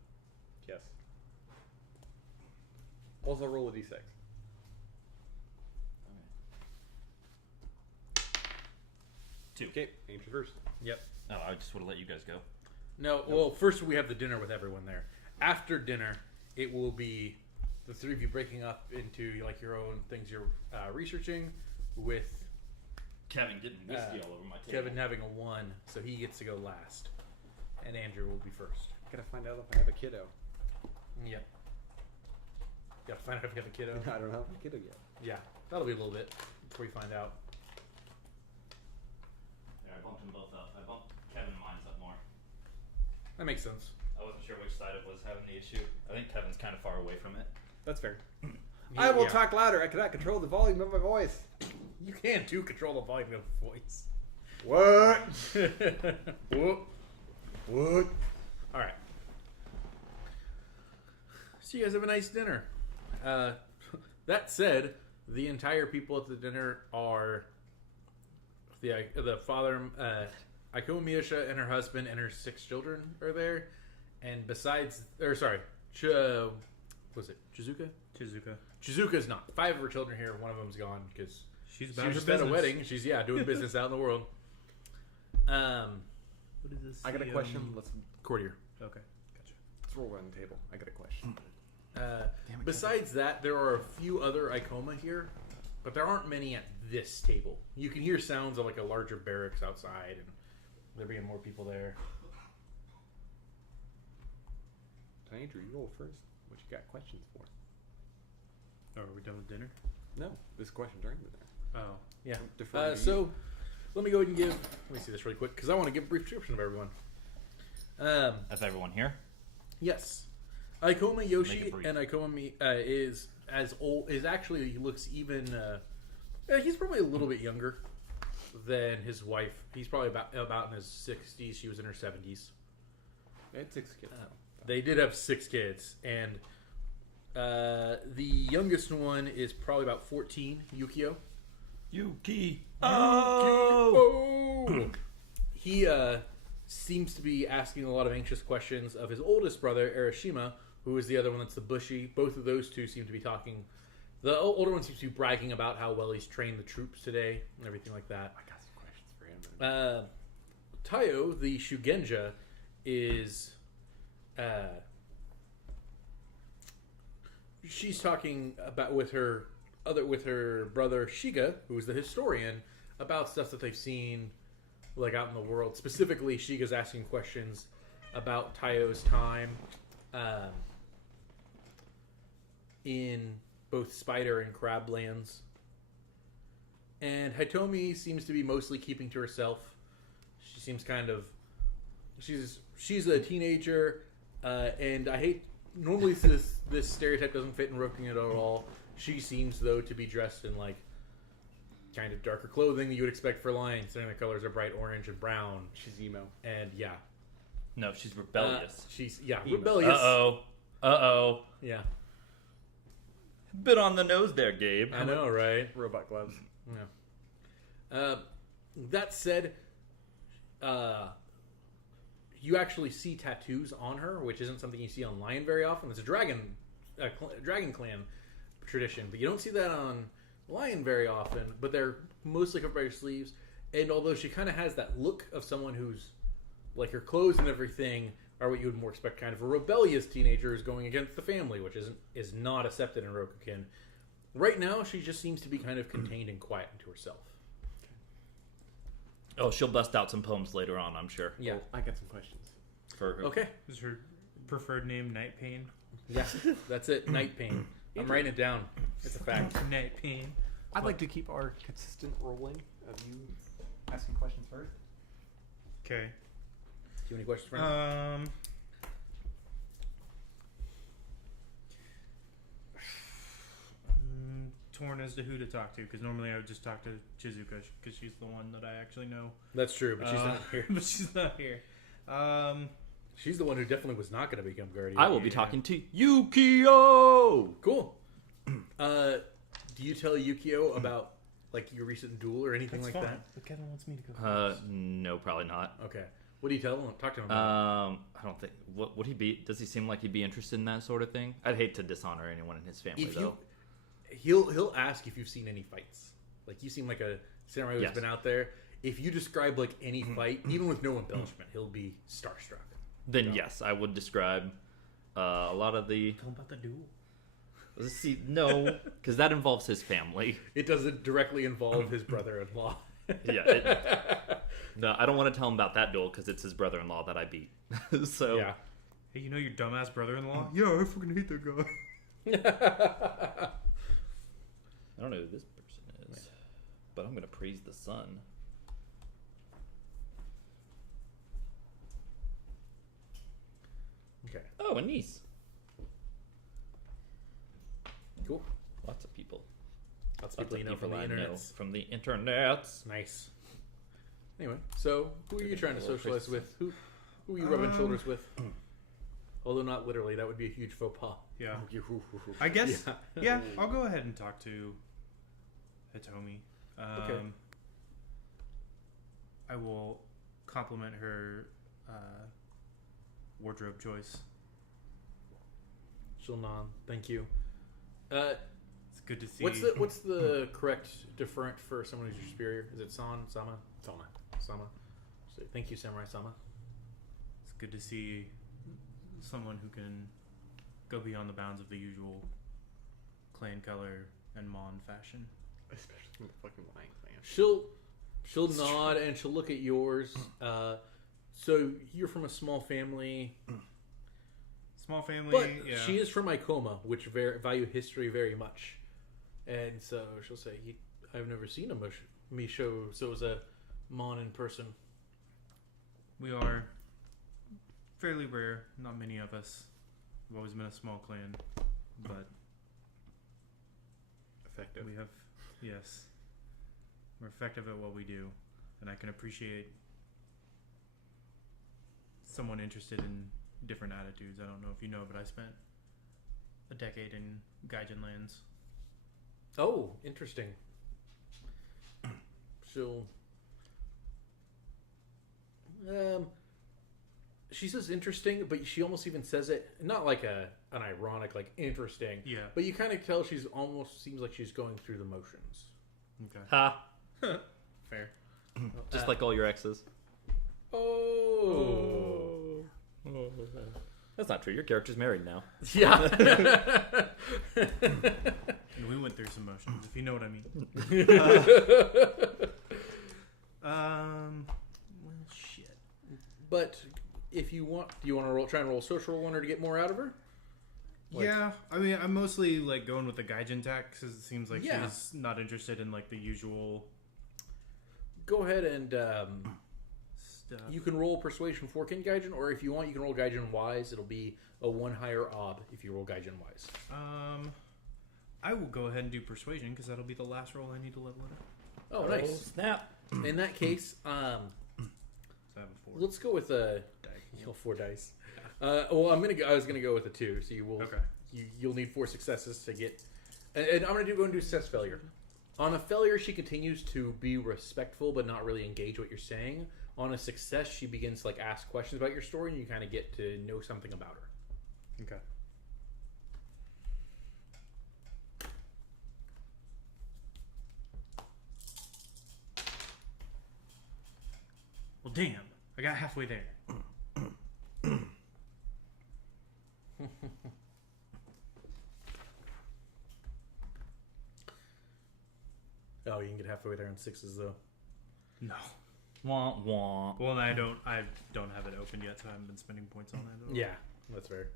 Yes. Also, roll a d6. Two. Okay, Ames first. Yep. No, I just would have let you guys go. No, well, first we have the dinner with everyone there. After dinner, it will be the 3 of you breaking up into like your own things you're researching, with Kevin getting whiskey all over my table. Kevin having a 1, so he gets to go last. and Andrew will be first. Gotta find out if I have a kiddo. Yep. Gotta find out if you have a kiddo. I don't have a kiddo yet. Yeah, that'll be a little bit before you find out. Yeah, I bumped them both up. I bumped Kevin and mine's up more. That makes sense. I wasn't sure which side it was having the issue. I think Kevin's kind of far away from it. That's fair. I will Yeah. talk louder. I cannot control the volume of my voice. You can too control the volume of the voice. What? Whoop. What? All right. So you guys have a nice dinner. That said, the entire people at the dinner are the father, Iko Miyasha and her husband and her 6 children are there, and besides, was it Chizuka? Chizuka's not. 5 of her children here. One of them's gone because She's she was just at a wedding. She's doing business out in the world. What is this? I got a question. Let's Courtier. Okay, gotcha. roll around the table. I got a question. Besides that, there are a few other Icoma here, but there aren't many at this table. You can hear sounds of like a larger barracks outside, and there being more people there. Andrew, you roll first. What you got questions for? Oh, are we done with dinner? No, this question during the dinner. Oh, Yeah. Defer to So, you. let me go ahead and let me see this really quick, because I want to give a brief description of everyone. That's everyone here. Yes. Ikoma Make Yoshi it brief. and Ikoma is as old, he looks even, he's probably a little bit younger than his wife. He's probably about in his 60s. She was in her 70s. They had 6 kids. They did have 6 kids, and the youngest one is probably about 14, Yukio. Yuki. Oh! He seems to be asking a lot of anxious questions of his oldest brother, Arashima, who is the other one that's the bushy. Both of those two seem to be talking. The older one seems to be bragging about how well he's trained the troops today and everything like that. I got some questions for him. Tayo, the Shugenja, is... she's talking about with her brother Shiga, who is the historian, about stuff that they've seen like out in the world. Specifically, Shiga's asking questions about Tayo's time in both Spider and Crab lands. And Hitomi seems to be mostly keeping to herself. She seems kind of she's a teenager, and I hate normally this stereotype doesn't fit in Rokugan at all. She seems though to be dressed in like kind of darker clothing that you would expect for lions, and the colors are bright orange and brown. She's emo. And yeah, No, she's rebellious. Rebellious. Uh-oh. Yeah, Bit on the nose there, Gabe. I know, right? Robot gloves. Yeah. That said, you actually see tattoos on her, which isn't something you see on lion very often. It's a dragon clan tradition, but you don't see that on lion very often. But they're mostly covered by your sleeves. And although she kind of has that look of someone who's like her clothes and everything are what you would more expect, kind of a rebellious teenager who's going against the family, which is not accepted in Rokugan. Right now, she just seems to be kind of contained and quiet into herself. Oh, she'll bust out some poems later on, I'm sure. Yeah. Well, I got some questions. For who? Okay. is her preferred name Night Pain? Yeah, that's it. Night Pain. I'm writing it down. It's a fact. Night Pain. I'd like to keep our consistent rolling of you asking questions first. Okay. Do you have any questions for me? Torn as to who to talk to, because normally I would just talk to Chizuka because she's the one that I actually know. That's true, but she's not here. But she's not here. She's the one who definitely was not going to become guardian. I will be talking to Yukio! Cool. Do you tell Yukio about like your recent duel or anything That's like fine. But Kevin wants me to go. No, probably not. that? Okay. What do you tell him? Talk to him about. I don't think. What would he be? Does he seem like he'd be interested in that sort of thing? I'd hate to dishonor anyone in his family, If though. he'll ask if you've seen any fights. Like you seem like a samurai who's Yes. been out there. If you describe like any fight, even with no embellishment, he'll be starstruck. Then yes, I would describe a lot of the. Tell him about the duel. See, no, because that involves his family. It doesn't directly involve his brother-in-law. Yeah. No, I don't want to tell him about that duel because it's his brother-in-law that I beat. So Yeah. Hey, you know your dumbass brother-in-law? Yeah, I fucking hate that guy. I don't know who this person is, but I'm going to praise the sun. Okay. Oh, a niece. Cool. Lots of people. Lots of people you know from the I internet. know from the internet. Nice. Anyway, so who are you trying to socialize with? Who are you rubbing shoulders with? Although not literally, that would be a huge faux pas. Yeah. I guess. Yeah, I'll go ahead and talk to Hitomi. Okay. I will compliment her wardrobe choice. She'll nod. Thank you. It's good to see. What's the correct deferent for someone who's your superior? Is it San? Sama? Sama. So, thank you, Samurai Sama. It's good to see someone who can go beyond the bounds of the usual clan color and Mon fashion. Especially in the fucking Lion Clan. She'll nod and she'll look at yours. So you're from a small family. Small family, But yeah. she is from Icoma, which value history very much. And so she'll say, I've never seen a Misho, so it was a Mon in person. We are fairly rare. Not many of us. We've always been a small clan, but Effective. we have, yes, we're effective at what we do, and I can appreciate someone interested in different attitudes. I don't know if you know, but I spent a decade in Gaijin lands. Oh, interesting. She'll... she says interesting, but she almost even says it not like an ironic, like interesting. Yeah. But you kind of tell she's almost seems like she's going through the motions. Okay. Ha! Fair. Just like all your exes. Oh. That's not true. Your character's married now. Yeah. And we went through some motions, if you know what I mean. Well, shit. But if you want, do you want to try and roll a social roll on her to get more out of her? Like, Yeah, I mean, I'm mostly like going with the Gaijin tack because it seems like Yeah. she's not interested in like the usual go ahead and stuff. you can roll persuasion for Kin Gaijin, or if you want, you can roll Gaijin wise. It'll be a 1 higher ob if you roll Gaijin wise. I will go ahead and do persuasion because that'll be the last roll I need to level it up. Oh, nice. Snap. In that case, So I have a 4. let's go with a 4 dice. Well, I was gonna go with a 2, so you will. Okay. You'll need 4 successes to get. And I'm gonna go and do success failure. On a failure, she continues to be respectful, but not really engage what you're saying. On a success, she begins to like ask questions about your story, and you kind of get to know something about her. Okay. Well, damn. I got halfway there. Oh, you can get halfway there on 6s though. No. Wah, wah. Well, I don't have it open yet, so I haven't been spending points on it at all. Yeah, that's fair.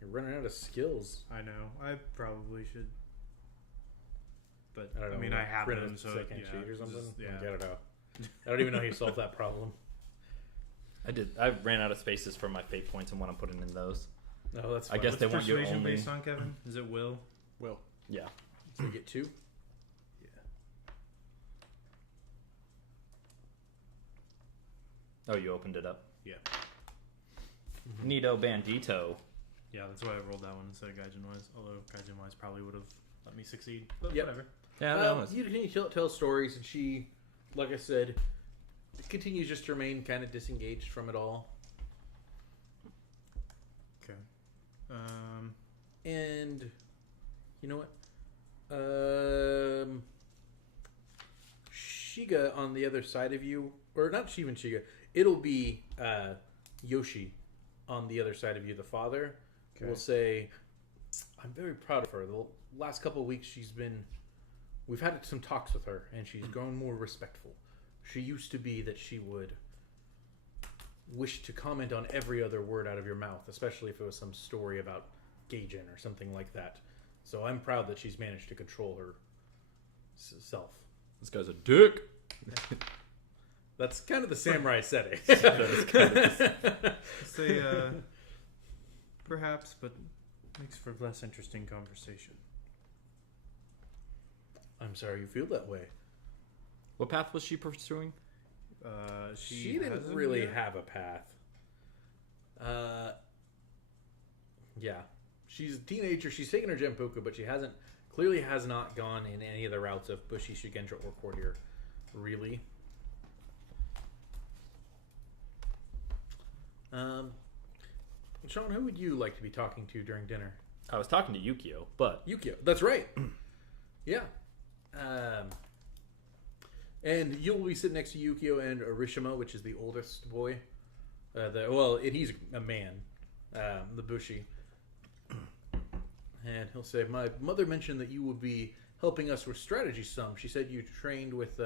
You're running out of skills. I know. I probably should. But I don't know. mean, I have print them, a so second yeah, sheet or something. just- yeah. I don't know. I don't even know how you solved that problem. I did. I ran out of spaces for my fate points and what I'm putting in those. No, that's I fine. guess What's they want you persuasion only. based on, Kevin? Is it will? Will. Yeah. So you get 2. Oh, you opened it up. Yeah. Nito Bandito. Yeah, that's why I rolled that one instead of Gaijin Wise. Although Gaijin Wise probably would have let me succeed. But Yep. whatever. Yeah, that was. You continue to tell stories, and she, like I said, continues just to remain kind of disengaged from it all. Okay. And you know what? Shiga on the other side of you, or not even Shiga. It'll be Yoshi on the other side of you. The father will say, "I'm very proud of her. The last couple of weeks, she's been we've had some talks with her, and she's grown more respectful. She used to be that she would wish to comment on every other word out of your mouth, especially if it was some story about Gaijin or something like that. So I'm proud that she's managed to control her self. This guy's a dick. That's kind of the samurai setting. Say, perhaps, but makes for less interesting conversation. I'm sorry you feel that way. What path was she pursuing? She didn't really have a path. Yeah. She's a teenager. She's taken her Genpoku, but she clearly has not gone in any of the routes of Bushi, Shugenja, or Courtier. Really. Sean, who would you like to be talking to during dinner? I was talking to Yukio, but... Yukio. That's right. Yeah. And you'll be sitting next to Yukio and Arishima, which is the oldest boy. He's a man, the Bushi. And he'll say, my mother mentioned that you would be helping us with strategy some. She said you trained with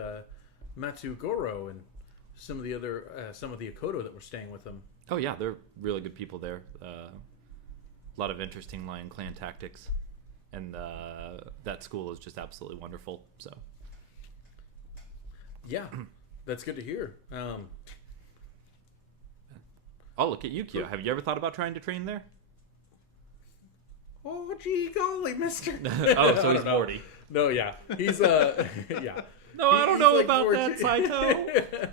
Matsu Goro and some of the Akodo that were staying with them. Oh, yeah, they're really good people there. A lot of interesting Lion Clan tactics. And that school is just absolutely wonderful, so... Yeah, that's good to hear. Oh, look at Yukio. Have you ever thought about trying to train there? Oh, gee golly, mister. Oh, so he's 40. No, yeah. He's, yeah. No, I don't know like about 40. That, Saito.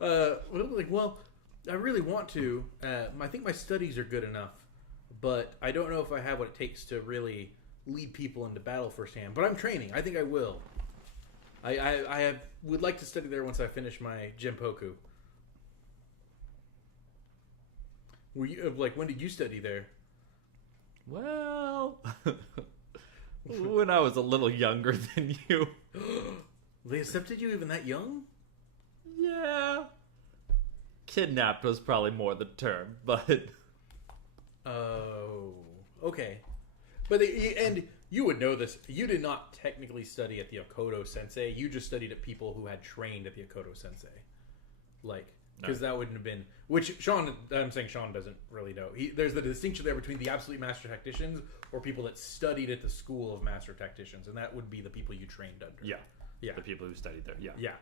Well, I really want to. I think my studies are good enough, but I don't know if I have what it takes to really lead people into battle firsthand. But I'm training. I think I will. I would like to study there once I finish my Genpoku. Were you when did you study there? Well, when I was a little younger than you. They accepted you even that young? Yeah. Kidnapped was probably more the term, but... Oh, okay. But and you would know this. You did not technically study at the Akodo Sensei. You just studied at people who had trained at the Akodo Sensei. Because that wouldn't have been... Which I'm saying Sean doesn't really know. There's the distinction there between the absolute master tacticians or people that studied at the school of master tacticians. And that would be the people you trained under. Yeah. Yeah. The people who studied there. Yeah. Yeah.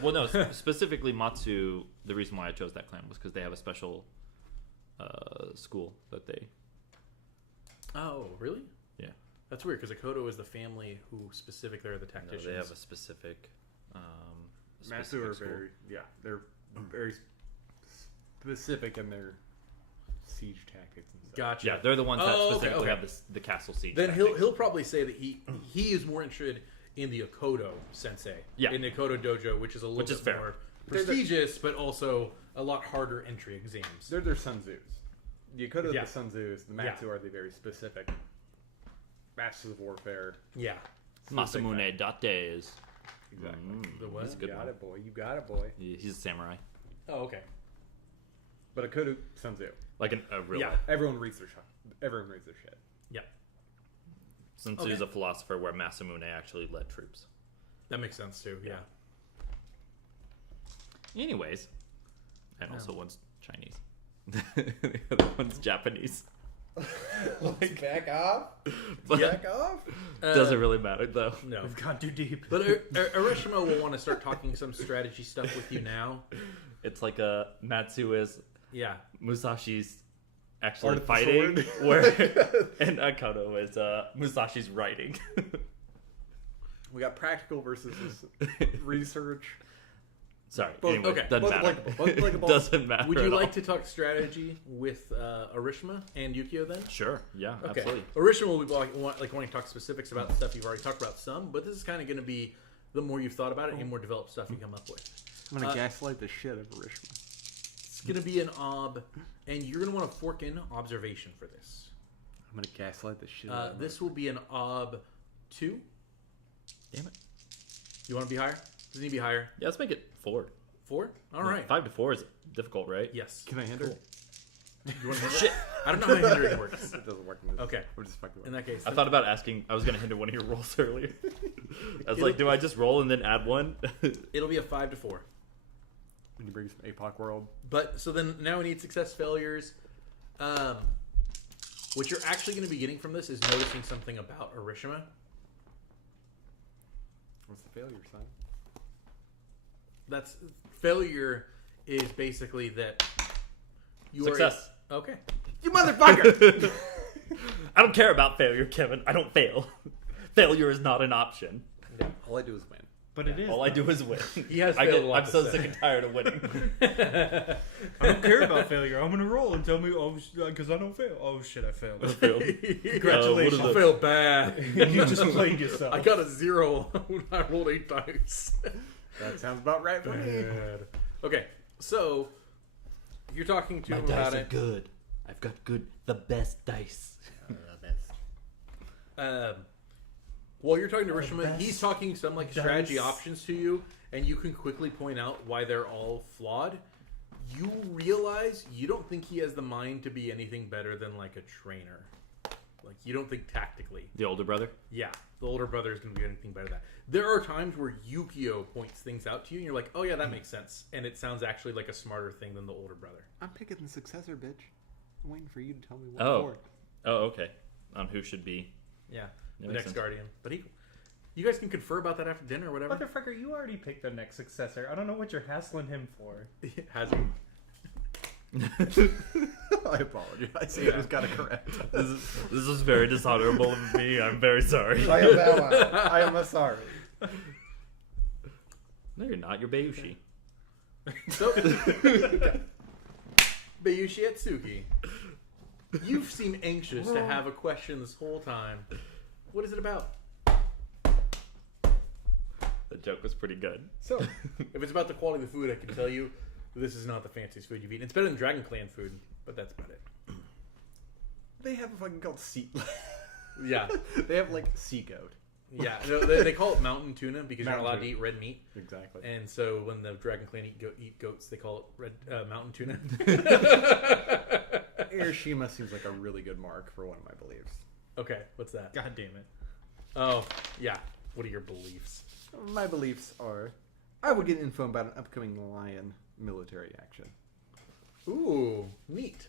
Well, no, specifically Matsu, the reason why I chose that clan was because they have a special school that they... Oh, really? Yeah. That's weird because Akodo is the family who they're the tacticians. No, they have a specific... Matsu are very... Yeah, they're very specific in their siege tactics and stuff. Gotcha. Yeah, they're the ones that specifically have the castle siege. Then tactics. he'll probably say that he is more interested in the Akodo Sensei. Yeah. In the Akodo Dojo, which is a little bit more prestigious, but also a lot harder entry exams. They're their Sun Tzus. The Akodo are the Sun Tzus. The Matsu are the very specific masters of warfare. Yeah. Masamune Dates. Exactly. The what? You got it, boy. You got it, boy. He's a samurai. Oh, okay. But Akodo Sun Tzu. Like a real... Yeah. Everyone reads their shit. Everyone reads their shit. Yeah. Sun Tzu is a philosopher where Masamune actually led troops. That makes sense too, yeah. Anyways. And also one's Chinese. The other one's Japanese. Back off? But Back off? doesn't really matter though. No. We've gone too deep. But Arishima will want to start talking some strategy stuff with you now. It's like Matsu is Yeah. Musashi's actually Art fighting, and Akodo is Musashi's writing. We got practical versus research. Sorry. Both- Anyway, okay. doesn't Both matter. likable. Both likable. Doesn't matter. Would you at like all. to talk strategy with Arishima and Yukio then? Sure. Yeah. Okay. Absolutely. Arishima will be wanting to talk specifics about stuff you've already talked about some, but this is kind of going to be the more you've thought about it and more developed stuff you come up with. I'm going to gaslight the shit out of Arishima. It's going to be an ob, and you're going to want to fork in observation for this. I'm going to gaslight the shit out of This will be an ob 2. Damn it. You want to be higher? Does it need to be higher? Yeah. Let's make it 4. 4? All right. 5 to 4 is difficult, right? Yes. Can I enter? You want to shit? I don't know how hindering works. It doesn't work in this. Okay. We're just fucking In that case, I thought about asking. I was going to hinder one of your rolls earlier. I was like, do I just roll and then add one? it'll be a 5 to 4. When you bring some APOC world. But so then now we need success failures. What you're actually going to be getting from this is noticing something about Orishima. What's the failure sign? That's failure is basically that you Success. are okay. You motherfucker! I don't care about failure, Kevin. I don't fail. Failure is not an option. Yeah. All I do is win. But it is. All I do is win. He has failed a lot I'm to so say. sick and tired of winning. I don't care about failure. I'm gonna roll and tell me, because I don't fail. Oh shit, I failed. Congratulations. I failed bad. You just played yourself. I got a 0 when I rolled 8 dice. That sounds about right for me. Bad. Okay, so you're talking to him about it. good. I've got the best dice. While you're talking to Rishima, best he's talking some like strategy options to you, and you can quickly point out why they're all flawed. You realize you don't think he has the mind to be anything better than like a trainer. Like you don't think tactically. The older brother? Yeah, the older brother is going to be anything better than that. There are times where Yukio points things out to you, and you're like, "Oh yeah, that makes sense," and it sounds actually like a smarter thing than the older brother. I'm picking the successor, bitch. I'm waiting for you to tell me what Oh. for. Oh, okay. On who should be. Yeah, That the makes next sense. guardian. But you guys can confer about that after dinner or whatever. Motherfucker, you already picked the next successor. I don't know what you're hassling him for. Has he? I apologize. You just got to correct. This is very dishonorable of me. I'm very sorry. I am ally. I am sorry. No, you're not. You're Bayushi. So, Bayushi Atsuki, you seem anxious to have a question this whole time. What is it about? The joke was pretty good. So, if it's about the quality of the food, I can tell you this is not the fanciest food you've eaten. It's better than Dragon Clan food, but that's about it. They have a fucking called sea. Yeah. They have like sea goat. Yeah. No, they call it mountain tuna because you're not Mountain allowed to tuna. eat red meat. Exactly. And so when the Dragon Clan eat goats, they call it red mountain tuna. Hiroshima seems like a really good mark for one of my beliefs. Okay, what's that? God damn it. Oh, yeah. What are your beliefs? My beliefs are I would get info about an upcoming Lion military action. Ooh, neat.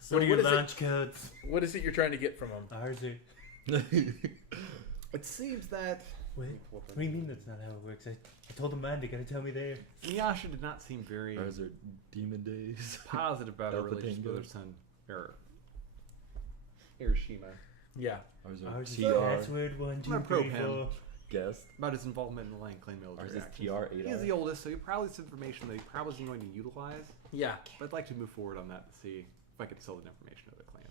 So What are your is launch codes? What is it you're trying to get from them? Ours are... It seems that Wait, what do you mean that's not how it works? I told the man, they gotta tell me there. Miyasha did not seem very Ours are demon days. positive about her Alpha relationship Tango. with her son, or Hiroshima. Yeah. Ours are Ours is TR password 1, 2, I'm gonna probe 3, him. 4. guest. About his involvement in the Lion Clan military Ours is actions. TR8R. He's the oldest, so he probably has information that he probably isn't going to utilize. Yeah. But I'd like to move forward on that to see if I could sell the information to other clans.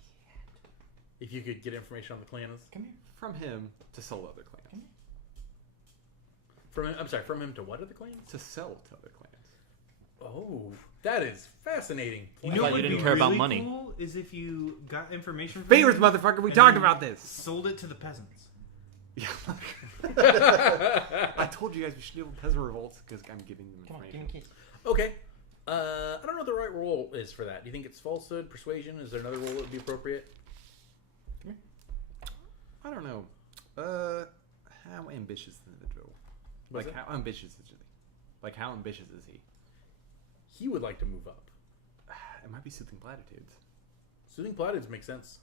If you could get information on the clans. Come here. From him to sell to other clans. From him to what other clans? To sell to other clans. Oh, that is fascinating. You I know thought what you would didn't be care about really money. cool is if you got information from Favors, him motherfucker, we and talked then about this. sold it to the peasants. Yeah. I told you guys we should do peasant revolts because I'm giving them Come on, information. give me keys. Okay. I don't know what the right role is for that. Do you think it's falsehood, persuasion? Is there another role that would be appropriate? I don't know. How ambitious is the individual? What's Like, that? how ambitious is he? Like, how ambitious is he? He would like to move up. It might be soothing platitudes. Soothing platitudes make sense.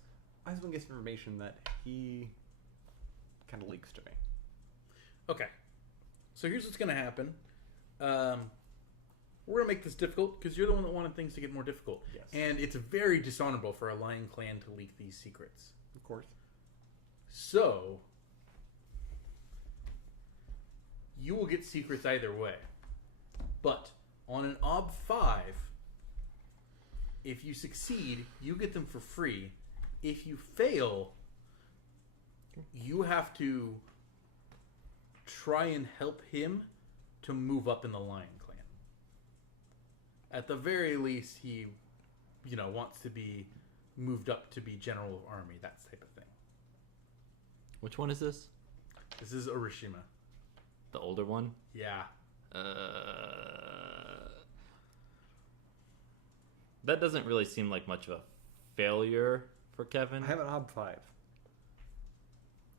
I just want to get some information that he kind of leaks to me. Okay. So here's what's going to happen. We're going to make this difficult because you're the one that wanted things to get more difficult. Yes. And it's very dishonorable for a Lion Clan to leak these secrets. Of course. So, you will get secrets either way. But on an OB 5, if you succeed, you get them for free. If you fail, you have to try and help him to move up in the Lion Clan. At the very least, he, wants to be moved up to be General of Army, that type of thing. Which one is this? This is Orishima. The older one? Yeah. that doesn't really seem like much of a failure for Kevin. I have an ob 5.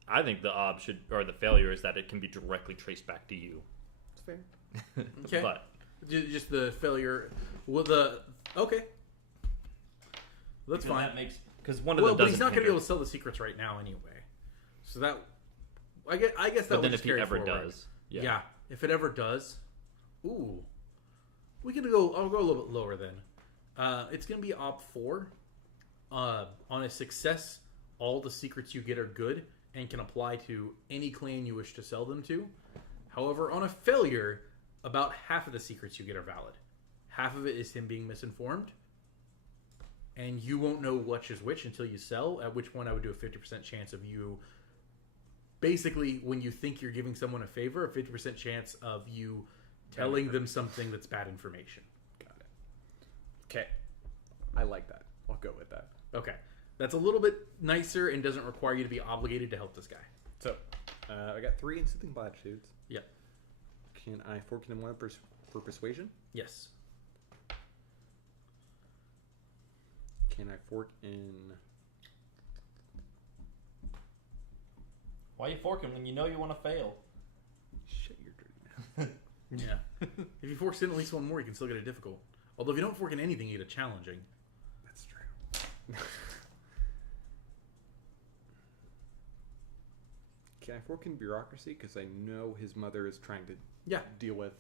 I think the the failure is that it can be directly traced back to you. It's fair. Okay. But Just the failure. Okay. That's fine. That makes because one of them doesn't. But he's not going to be able to sell the secrets right now anyway. So that I guess that. But would then just if he carry ever forward. does, Yeah, if it ever does, we can go. I'll go a little bit lower then. It's going to be op 4. On a success, all the secrets you get are good and can apply to any clan you wish to sell them to. However, on a failure, about half of the secrets you get are valid. Half of it is him being misinformed, and you won't know which is which until you sell. At which point, I would do a 50% chance of you. Basically, when you think you're giving someone a favor, a 50% chance of you telling them something that's bad information. Got it. Okay. I like that. I'll go with that. Okay. That's a little bit nicer and doesn't require you to be obligated to help this guy. So, I got 3 in soothing platitudes. Yep. Can I fork in one for persuasion? Yes. Can I fork in... why are you forking when you know you want to fail? Shit, you're dirty now. Yeah. If you fork in at least one more, you can still get it difficult. Although if you don't fork in anything, you get a challenging. That's true. Can I fork in bureaucracy? Because I know his mother is trying to deal with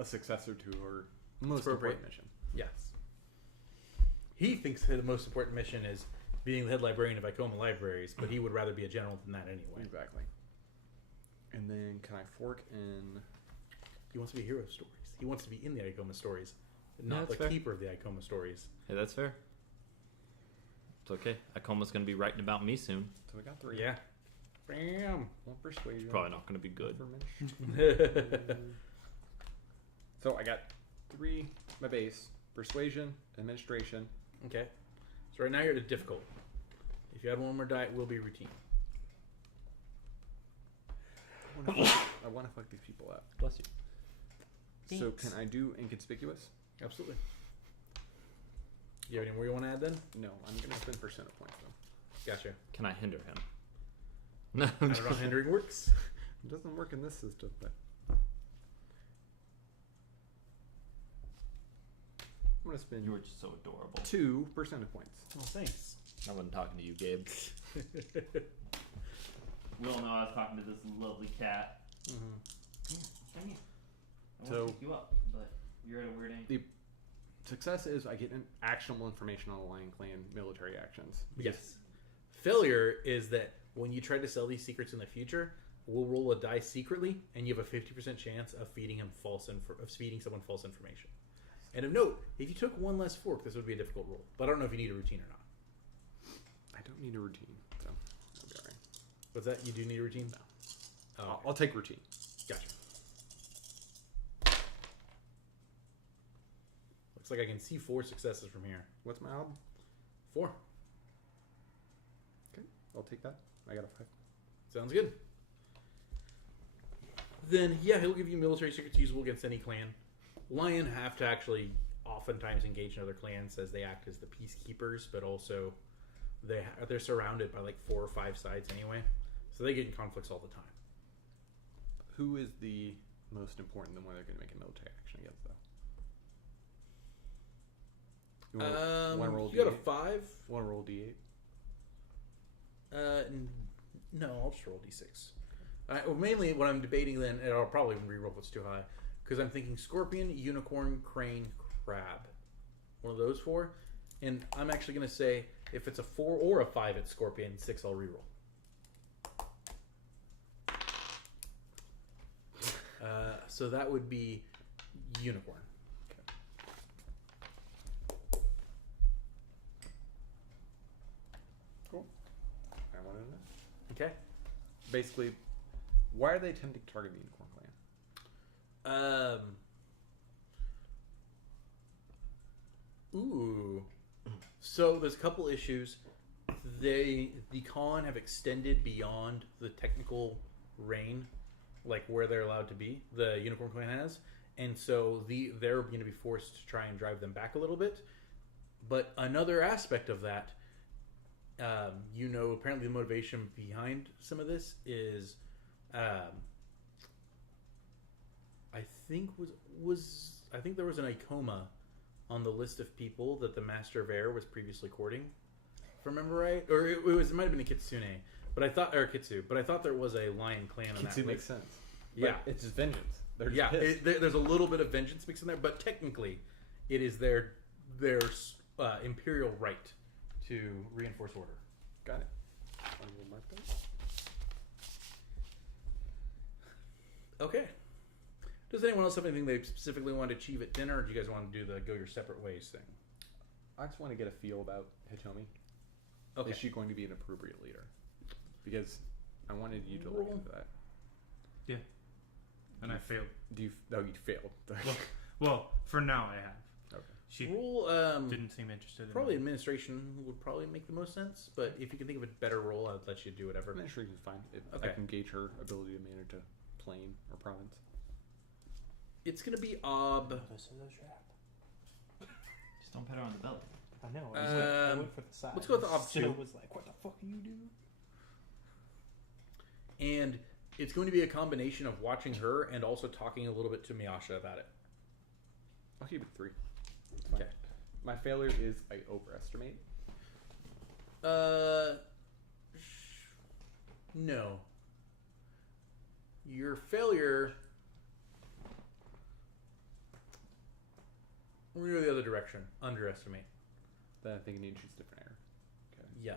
a successor to her most important mission. Yes. He thinks the most important mission is being the head librarian of Icoma Libraries, but he would rather be a general than that anyway. Exactly. And then can I fork in... He wants to be a hero of stories. He wants to be in the Icoma stories, No, not the that's fair. keeper of the Icoma stories. Hey, that's fair. It's okay. Icoma's going to be writing about me soon. So we got 3. Yeah. Bam. One persuasion. Probably not going to be good. So I got 3, my base, persuasion, administration. Okay. So right now you're at a difficult. If you add one more die, it will be routine. I want to fuck these people up. Bless you. So can I do inconspicuous? Absolutely. You have any more you want to add then? No, I'm going to spend persona points though. Gotcha. Can I hinder him? No. I don't know how hindering works. It doesn't work in this system, but I'm going to spend You were just so adorable. 2 persona points. Oh, thanks. I wasn't talking to you, Gabe. We all know I was talking to this lovely cat. Dang it. I So- want to pick you up, but you're at a weird angle. The success is I get an actionable information on the Lion Clan military actions. Yes. Failure is that when you try to sell these secrets in the future, we'll roll a die secretly, and you have a 50% chance of feeding someone false information. And of note, if you took one less fork, this would be a difficult roll. But I don't know if you need a routine or not. I don't need a routine, so I'll be alright. What's that? You do need a routine? No. Oh, okay. I'll take routine. Gotcha. Looks like I can see 4 successes from here. What's my album? 4. Okay, I'll take that. I got a 5. Sounds good. Then, yeah, he'll give you military secrets usable against any clan. Lion have to actually oftentimes engage in other clans as they act as the peacekeepers, but also they're surrounded by like 4 or 5 sides anyway. So they get in conflicts all the time. Who is the most important, the one they're going to make a military action against, though? You want to roll you got D8? a 5? Want to roll D8? No, I'll just roll D6. Well, mainly what I'm debating then, and I'll probably reroll what's too high, because I'm thinking scorpion, unicorn, crane, crab. One of those 4. And I'm actually going to say if it's a 4 or a 5 at scorpion, 6 I'll reroll. So that would be unicorn. Okay. Cool. I want to know. Okay. Basically, why are they attempting to target the Unicorn Clan? Ooh. So there's a couple issues. The con have extended beyond the technical reign, like where they're allowed to be. The Unicorn Clan has, and so they're going to be forced to try and drive them back a little bit. But another aspect of that, apparently the motivation behind some of this is, I think there was an Ikoma on the list of people that the Master of Air was previously courting, if I remember right, or it might have been a Kitsune, but I thought there was a lion clan on that list. Kitsune makes sense. Yeah, but it's just vengeance. They're just there's a little bit of vengeance mixed in there, but technically, it is their imperial right to reinforce order. Got it. We'll mark that. Okay. Does anyone else have anything they specifically want to achieve at dinner, or do you guys want to do the go your separate ways thing? I just want to get a feel about Hitomi. Okay. Is she going to be an appropriate leader? Because I wanted you to look into that. Yeah. And I failed. You failed. Well, for now I have. Okay. She didn't seem interested in probably administration would probably make the most sense, but if you can think of a better role, I'd let you do whatever. Administration is fine. Okay. I can gauge her ability to manage a plane or province. It's going to be Ob. This is a trap. Just don't pet her on the belly. I know. I went for the side. let's go with Ob 2. So it was like, what the fuck do you do? And it's going to be a combination of watching her and also talking a little bit to Miyasha about it. I'll keep it 3. It's fine. Okay. My failure is I overestimate. No. Your failure. We're going to go the other direction. Underestimate. Then I think it needs to use different error. Okay. Yeah.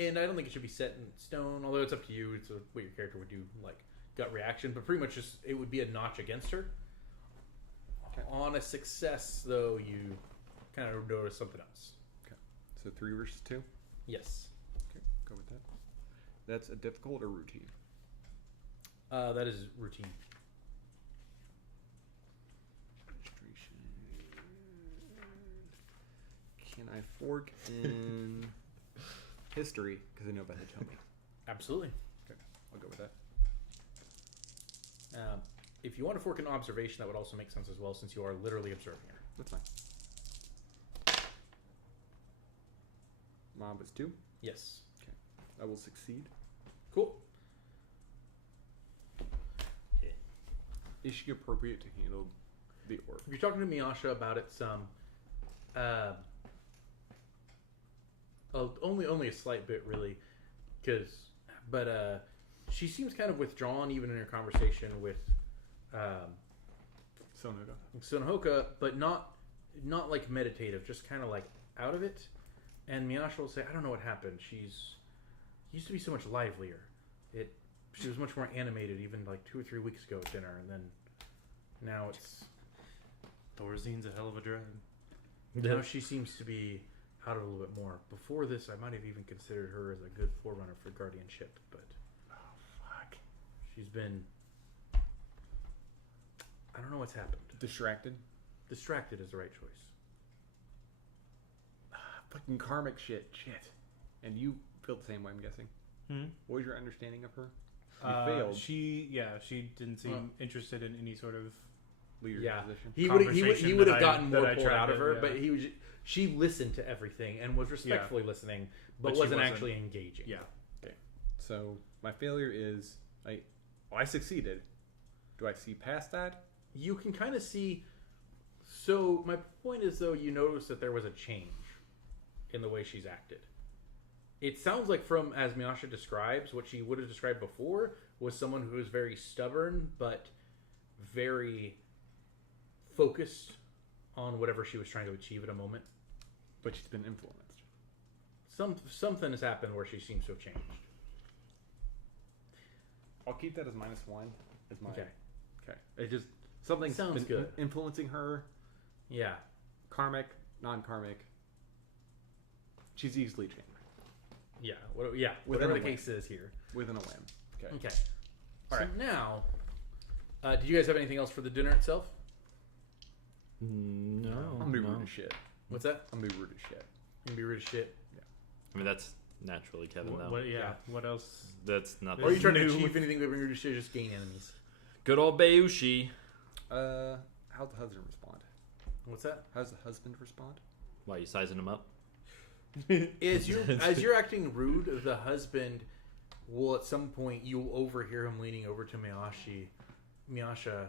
And I don't think it should be set in stone, although it's up to you. It's what your character would do, like gut reaction, but pretty much just it would be a notch against her. Okay. On a success, though, you kind of notice something else. Okay. So 3 versus 2? Yes. Okay, go with that. That's a difficult or routine? That is routine. Can I fork in history because I know about Hitomi? Absolutely. Okay, I'll go with that. If you want to fork an observation, that would also make sense as well, since you are literally observing her. That's fine. Mob is 2. Yes. Okay, I will succeed. Cool. Is she appropriate to handle the orc? If you're talking to Miyasha about it some, only a slight bit really, but she seems kind of withdrawn even in her conversation with Sonohoka, but not like meditative, just kind of like out of it. And Miyasha will say, "I don't know what happened. She used to be so much livelier. She was much more animated even like 2 or 3 weeks ago at dinner, and then now it's Thorzine's a hell of a drag. now she seems to be out a little bit more. Before this, I might have even considered her as a good forerunner for guardianship, but she's been, I don't know what's happened. Distracted? Distracted is the right choice. Fucking karmic shit. And you feel the same way, I'm guessing. What was your understanding of her? You failed. She didn't seem interested in any sort of leadership position. He would have gotten more pulled out of her, but she listened to everything and was respectfully listening, but wasn't actually engaging. Yeah. Okay. So my failure is I succeeded. Do I see past that? You can kind of see. So my point is, though, you notice that there was a change in the way she's acted. It sounds like, from as Miyasha describes, what she would have described before was someone who was very stubborn but very focused on whatever she was trying to achieve at a moment. But she's been influenced. Something has happened where she seems to have changed. I'll keep that as -1 as my. Okay. It just something sounds been good. Influencing her. Yeah. Karmic, non-karmic. She's easily changed. Yeah. Whatever the case is here. Within a whim. Okay. All So right. now, did you guys have anything else for the dinner itself? No. I'm gonna be rude as shit. What's that? I'm gonna be rude as shit. You can be rude as shit. I mean, that's naturally Kevin, though. What else? That's not. Or are you trying to achieve anything that rude as shit? Just gain enemies. Good old Bayushi. How's the husband respond? What's that? How's the husband respond? Why are you sizing him up? As you're acting rude, the husband will at some point you'll overhear him leaning over to Miyasha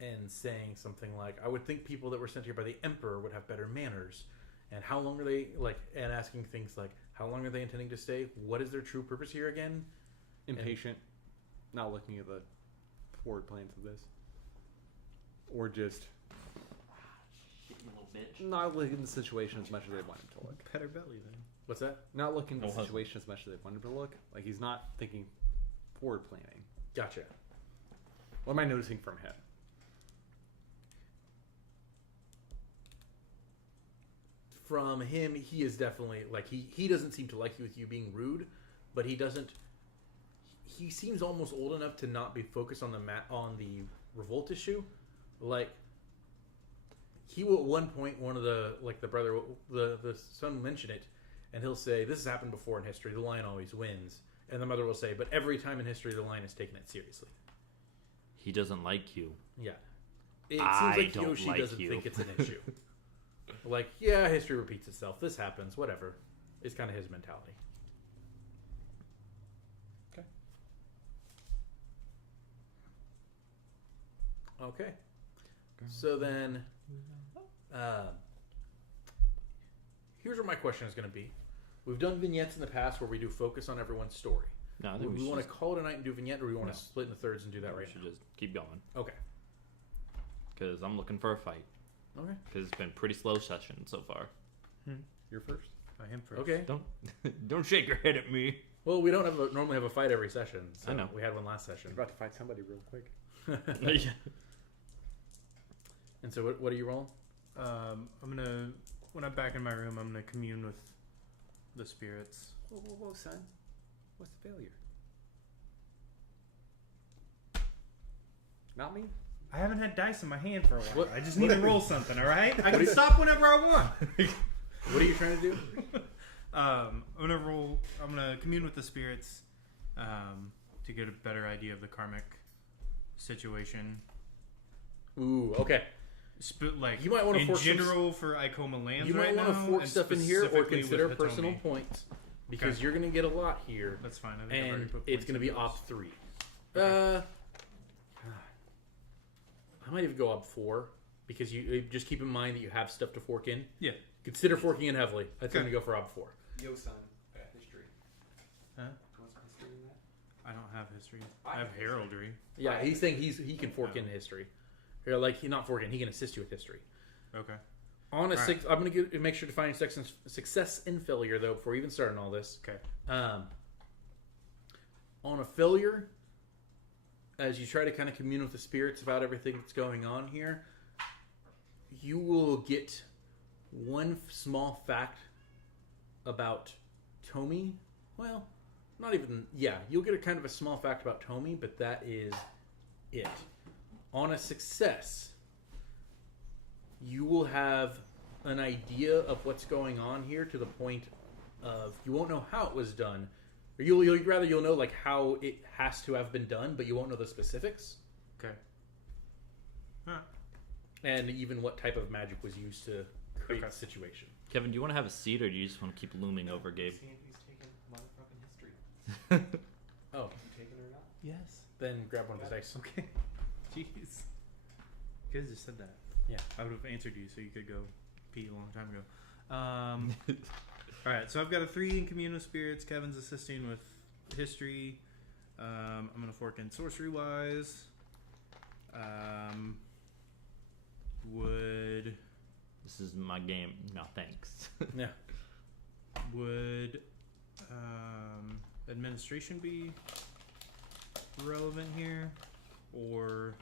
and saying something like, "I would think people that were sent here by the Emperor would have better manners." And how long are they and asking things like, "How long are they intending to stay? What is their true purpose here again?" Impatient, not looking at the forward plans of this, or just Shit, you little bitch. not looking at the situation as much as they want him to look. Better belly then. What's that? Not looking at the No husband. situation as much as they want him to look. Like he's not thinking forward planning. Gotcha. What am I noticing from him? From him, he is definitely he doesn't seem to like you with you being rude, but he doesn't. He seems almost old enough to not be focused on the revolt issue. Like he will at one point, one of the son mention it, and he'll say, "This has happened before in history. The lion always wins." And the mother will say, "But every time in history, the lion has taken it seriously." He doesn't like you. Yeah, it I seems like don't Yoshi like doesn't you. think it's an issue. Like, yeah, history repeats itself. This happens. Whatever. It's kind of his mentality. Okay. So then, here's where my question is going to be. We've done vignettes in the past where we do focus on everyone's story. No, I Do think we we want should to call it a night and do vignette, or do we want No. to split into thirds and do that right should now? just keep going Okay. because I'm looking for a fight. Okay. Because it's been pretty slow session so far. You're first. I am first. Okay. Don't shake your head at me. Well, we don't normally have a fight every session. So I know. We had one last session. You're about to fight somebody real quick. Yeah. And so, what are you rolling? I'm gonna when I'm back in my room, I'm gonna commune with the spirits. Whoa, son. What's the failure? Not me? I haven't had dice in my hand for a while. What- I just need to roll something. All right, I can stop whenever I want. What are you trying to do? I'm gonna commune with the spirits to get a better idea of the karmic situation. Ooh, okay. Like You might wanna in force some- general for Icoma lands You right might want now, to fork and stuff in here or specifically consider with personal Hitomi. points because Okay. you're going to get a lot here, That's fine. I think I've already and put it's points going to be into those. op 3. I might even go op 4 because you just keep in mind that you have stuff to fork in. Yeah. Consider forking in heavily. That's Okay. going to go for op 4. Yo, son. History. Huh? Want some history in that? I don't have history. I have heraldry. Yeah, he's saying he can fork in history. Or like he not fork in, he can assist you with history. Okay. On a All 6, I'm going to make sure to find success and failure though before even starting all this. Okay. On a failure, as you try to kind of commune with the spirits about everything that's going on here, you will get one small fact about Tomi. Well, not even, yeah, you'll get a kind of a small fact about Tomi, but that is it. On a success, you will have an idea of what's going on here to the point of you won't know how it was done. Or you'll know like how it has to have been done, but you won't know the specifics. Okay. Huh. And even what type of magic was used to create Okay. the situation. Kevin, do you want to have a seat or do you just want to keep looming over Gabe? He's taking motherfucking history. Oh, You taking it or not? Yes. then grab one of his dice. Okay. Jeez. You guys just said that. Yeah. I would have answered you so you could go pee a long time ago. All right, so I've got a 3 in commune with spirits. Kevin's assisting with history. I'm going to fork in sorcery wise. Would This is my game. No, thanks. Yeah. would administration be relevant here, or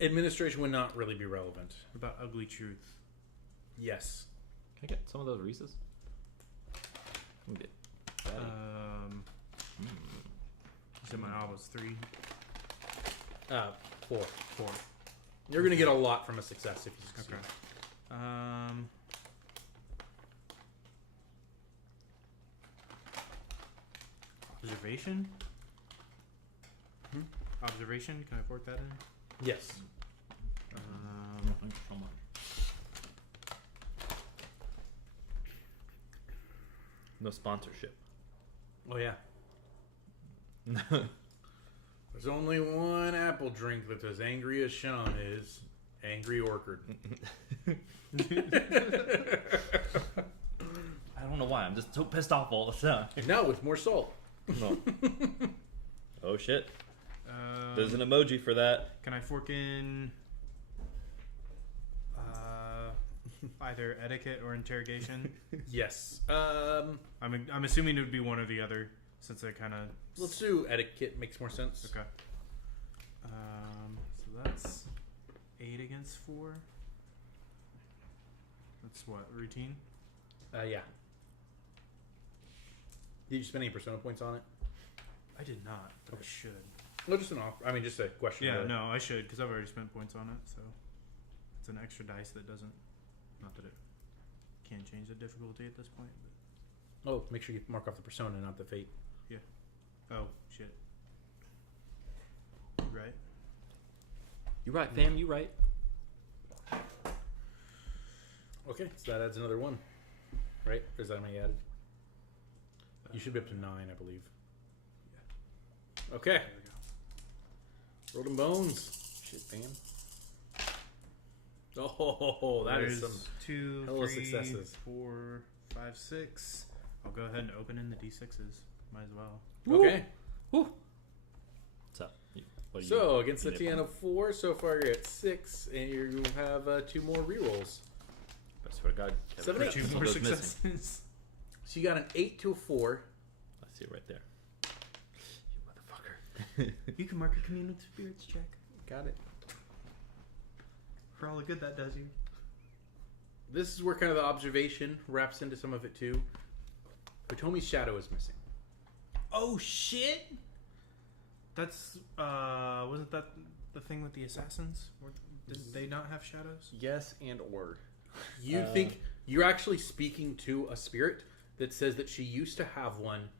Administration would not really be relevant. what about ugly truth? Yes. Can I get some of those Reese's? Let me get that. You said my odd was 3, 4. 4. You're going to get a lot from a success if you succeed. Okay. Observation. Observation. Can I fork that in? Yes. Thank you so much. No sponsorship. Oh yeah. There's only one apple drink that's as angry as Sean is. Angry Orchard. I don't know why. I'm just so pissed off all the time. Now with more salt. No. Oh shit. There's an emoji for that. Can I fork in either etiquette or interrogation? Yes. I'm assuming it would be one or the other, since I kind of... Let's do etiquette. Makes more sense. Okay. So that's 8 against 4. That's what, routine? Yeah. Did you spend any persona points on it? I did not, but I should. Well, just an offer. I mean, just a question. Yeah, no, I should, because I've already spent points on it, so it's an extra dice that doesn't... Not that it can change the difficulty at this point, but... Oh, make sure you mark off the persona, not the fate. Yeah. Oh, shit. Right? You right, fam. You right. Okay, so that adds another 1. Right? Or is that how many added? You should be up to 9, I believe. Yeah. Okay. There we go. Rolled in bones. Shit, fam. Oh, that is some 2, hella 3, successes. 4, 5, 6. I'll go ahead and open in the D6s. Might as well. Okay. Woo. What's up? What do you So, against the TN of 4, so far you're at 6, and you have 2 more rerolls. I swear to God. 7, 8. 2 more successes. So you got an 8 to a 4. I see it right there. You motherfucker. You can mark a commune with spirits check. Got it. For all the good that does you. This is where kind of the observation wraps into some of it too. Hitomi's shadow is missing. Oh shit! That's wasn't that the thing with the assassins? Did they not have shadows? Yes and or. You think you're actually speaking to a spirit that says that she used to have one.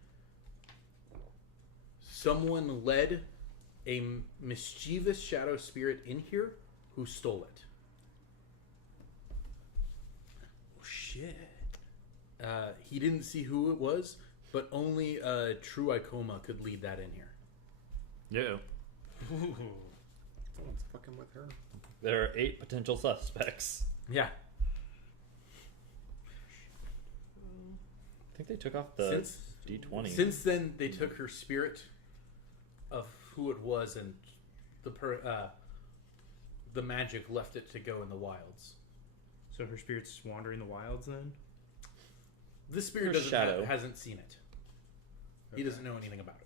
Someone led a mischievous shadow spirit in here who stole it. Oh shit. He didn't see who it was, but only a true Icoma could lead that in here. Yeah. Someone's fucking with her. There are 8 potential suspects. Yeah. I think they took off the D20. Since then, they took her spirit of who it was, and the magic left it to go in the wilds. So her spirit's wandering the wilds then? This spirit hasn't seen it. He doesn't know anything about it.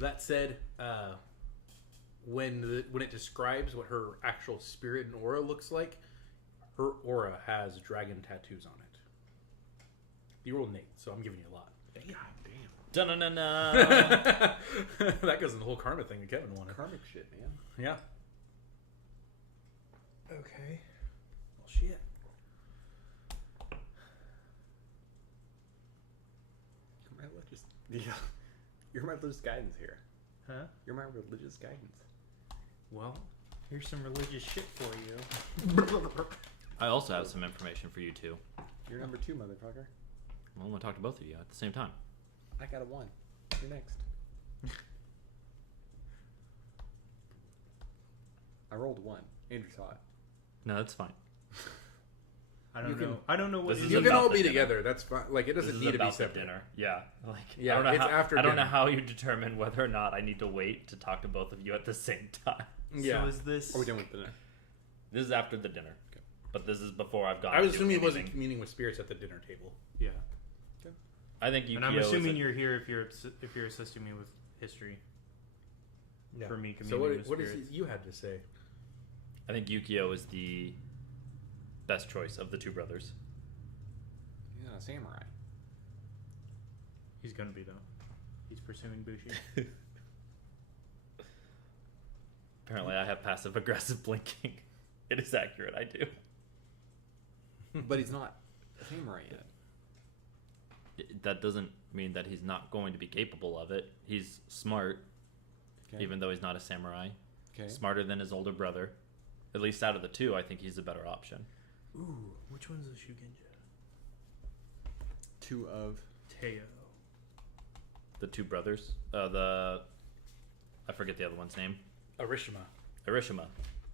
That said, when it describes what her actual spirit and aura looks like, her aura has dragon tattoos on it. You rolled an 8, so I'm giving you a lot. Damn. Dun-dun-dun-dun. That goes in the whole karma thing that Kevin wanted. Karmic shit, man. Yeah. Okay. Well, shit. You're my religious guidance here. Huh? You're my religious guidance. Well, here's some religious shit for you. I also have some information for you two. You're number 2, motherfucker. Well, I'm going to talk to both of you at the same time. I got a 1. You're next. I rolled 1. Andrew saw it. No, that's fine. I don't know what This is You can about all the be dinner. together. That's fine. Like, it This doesn't is need to be about the separate. dinner. Yeah. Like, Yeah, I don't know it's how, after I don't know dinner. how you determine whether or not I need to wait to talk to both of you at the same time. Yeah. So is this... Are we done with dinner? This is after the dinner. Okay. But this is before I've gone. I was to do assuming he wasn't anything. communing with spirits at the dinner table. Yeah. I think Yukio And I'm is assuming a- you're here if you're assisting me with history. Yeah. For me So communing with what is spirits. it you had to say? I think Yukio is the best choice of the 2 brothers. He's not a samurai. He's gonna be though. He's pursuing Bushi. Apparently, I have passive aggressive blinking. It is accurate. I do. But he's not a samurai yet. That doesn't mean that he's not going to be capable of it. He's smart. Okay. even though he's not a samurai. Okay. Smarter than his older brother. At least out of the two, I think he's a better option. Ooh, which one's a Shugenja? 2 of Teo. The two brothers. I forget the other one's name. Arishima.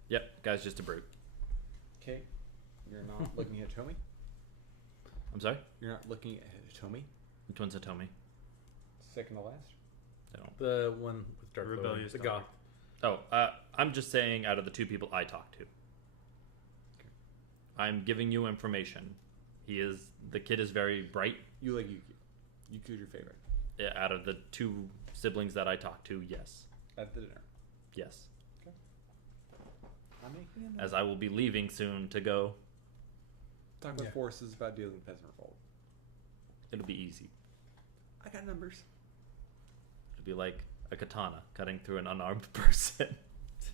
Yep, guy's just a brute. Okay. You're not looking at Hitomi? I'm sorry? You're not looking at Hitomi? Which one's Hitomi? Second to last? I don't. The one with dark Rebellious the daughter. goth. Oh, I'm just saying out of the two people I talked to. Okay. I'm giving you information. The kid is very bright. You like Yukio. Yukio's your favorite. Yeah, out of the two siblings that I talked to, yes. At the dinner. Yes. I'm making it. As I will be leaving soon to go, Talk about forces about dealing with peasant revolt. it'll be easy. I got numbers. It'll be like a katana cutting through an unarmed person.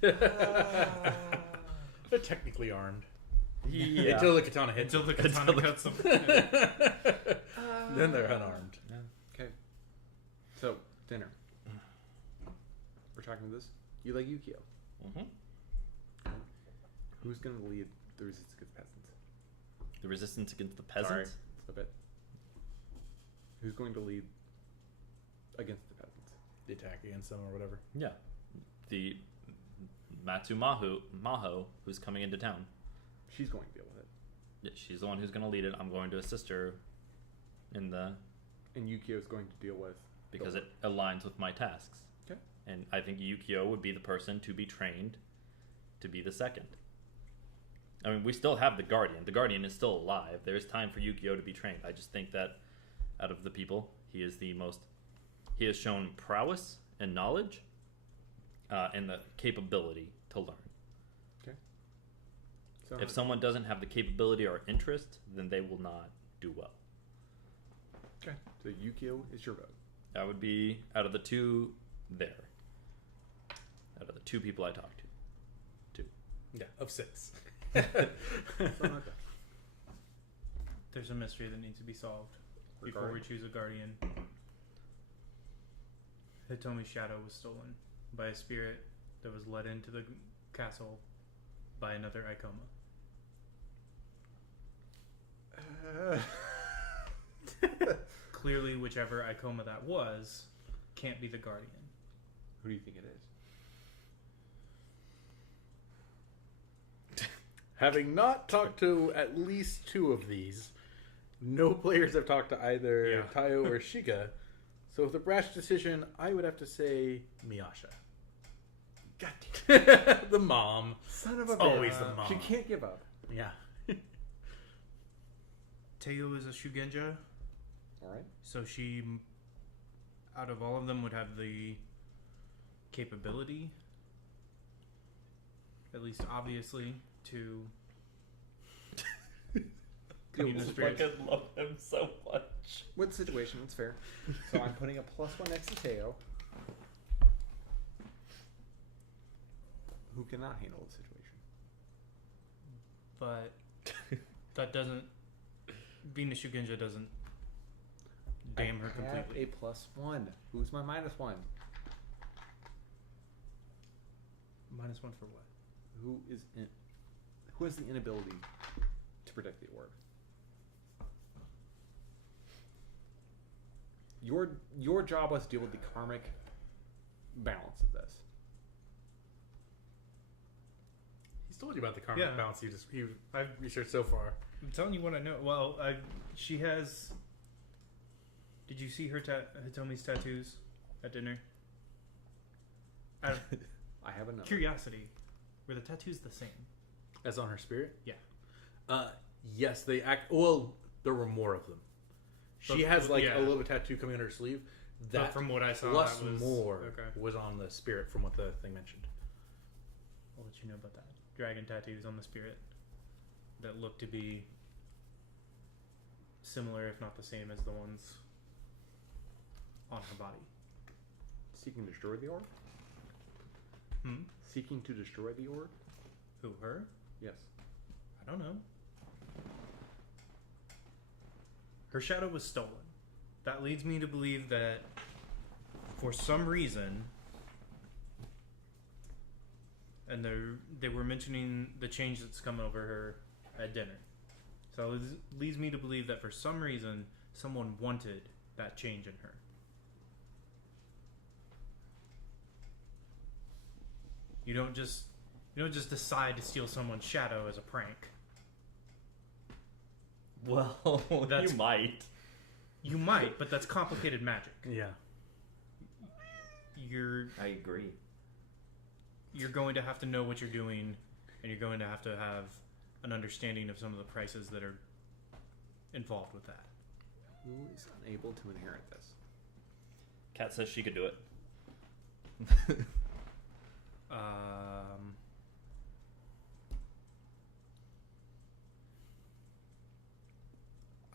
They're technically armed. Yeah. Until the katana hits. Until the katana cuts them. Then they're unarmed. Okay. So, dinner. We're talking about this. You like Yukio. Mm-hmm. Who's going to lead the resistance against peasants? The resistance against the Sorry, peasants? slip it. Who's going to lead against the peasants? The attack against them or whatever. Yeah. The Maho, who's coming into town. She's going to deal with it. Yeah, she's the one who's going to lead it. I'm going to assist her in the... And Yukio is going to deal with... because it aligns with my tasks. Okay. And I think Yukio would be the person to be trained to be the second. I mean, we still have the Guardian. The Guardian is still alive. There is time for Yukio to be trained. I just think that out of the people, he is the most... He has shown prowess and knowledge and the capability to learn. Okay. So If someone doesn't have the capability or interest, then they will not do well. Okay. So Yukio is your vote. That would be out of the two there. Out of the two people I talked to. Two. Yeah, of 6. There's a mystery that needs to be solved before we choose a guardian. Hitomi's shadow was stolen by a spirit that was led into the castle by another Ikoma. Clearly, whichever Ikoma that was can't be the guardian. Who do you think it is? Having not talked to at least 2 of these, no players have talked to either Tayo or Shiga. So with a brash decision, I would have to say Miyasha. God The mom. Son of a It's always the mom. She can't give up. Yeah. Teo is a Shugenja, Alright. so she, out of all of them, would have the capability, at least obviously, to clean the spirits. fucking love him so much. With the situation, it's fair. So I'm putting a +1 next to Teo, who cannot handle the situation. But that doesn't... Being a Shugenja doesn't damn her I have completely. a +1. Who's my -1? -1 for what? Who has the inability to protect the orb? Your job was to deal with the karmic balance of this. He's told you about the karmic Yeah. bounce I've researched so far. I'm telling you what I know. Well, she has... Did you see her Hitomi's tattoos at dinner? Out of I have a number. curiosity, were the tattoos the same? As on her spirit? Yeah. Yes, they act... Well, there were more of them. She But- has like yeah. a little tattoo coming on her sleeve. But That from what I saw, plus that was... more Okay. was on the spirit from what the thing mentioned. I'll let you know about that. Dragon tattoos on the spirit that look to be similar, if not the same, as the ones on her body. Seeking to destroy the orb? Hmm? Seeking to destroy the orb? Who, her? Yes. I don't know. Her shadow was stolen. That leads me to believe that, for some reason, and they were mentioning the change that's come over her at dinner. So it leads me to believe that for some reason, someone wanted that change in her. You don't just decide to steal someone's shadow as a prank. Well, you might. You might, but that's complicated magic. Yeah. I agree. You're going to have to know what you're doing, and you're going to have an understanding of some of the prices that are involved with that. Who is unable to inherit this? Kat says she could do it.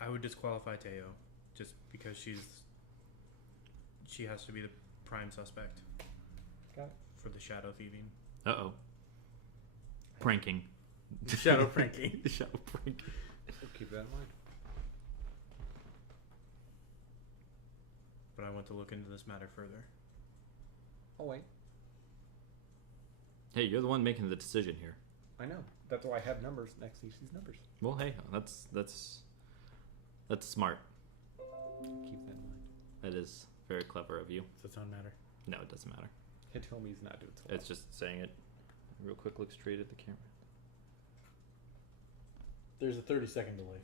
I would disqualify Teo just because she has to be the prime suspect. Got it. For the shadow thieving. Uh-oh. Pranking. Shadow pranking. Shadow pranking. We'll keep that in mind. But I want to look into this matter further. Oh wait, Hey, you're the one making the decision here. I know. That's why I have numbers next to each of these numbers. Well, hey, that's smart. Keep that in mind. That is very clever of you. Does that sound matter? No, it doesn't matter. Hitomi's not doing so well. It's just saying it real quick. Look straight at the camera. There's a 30-second delay.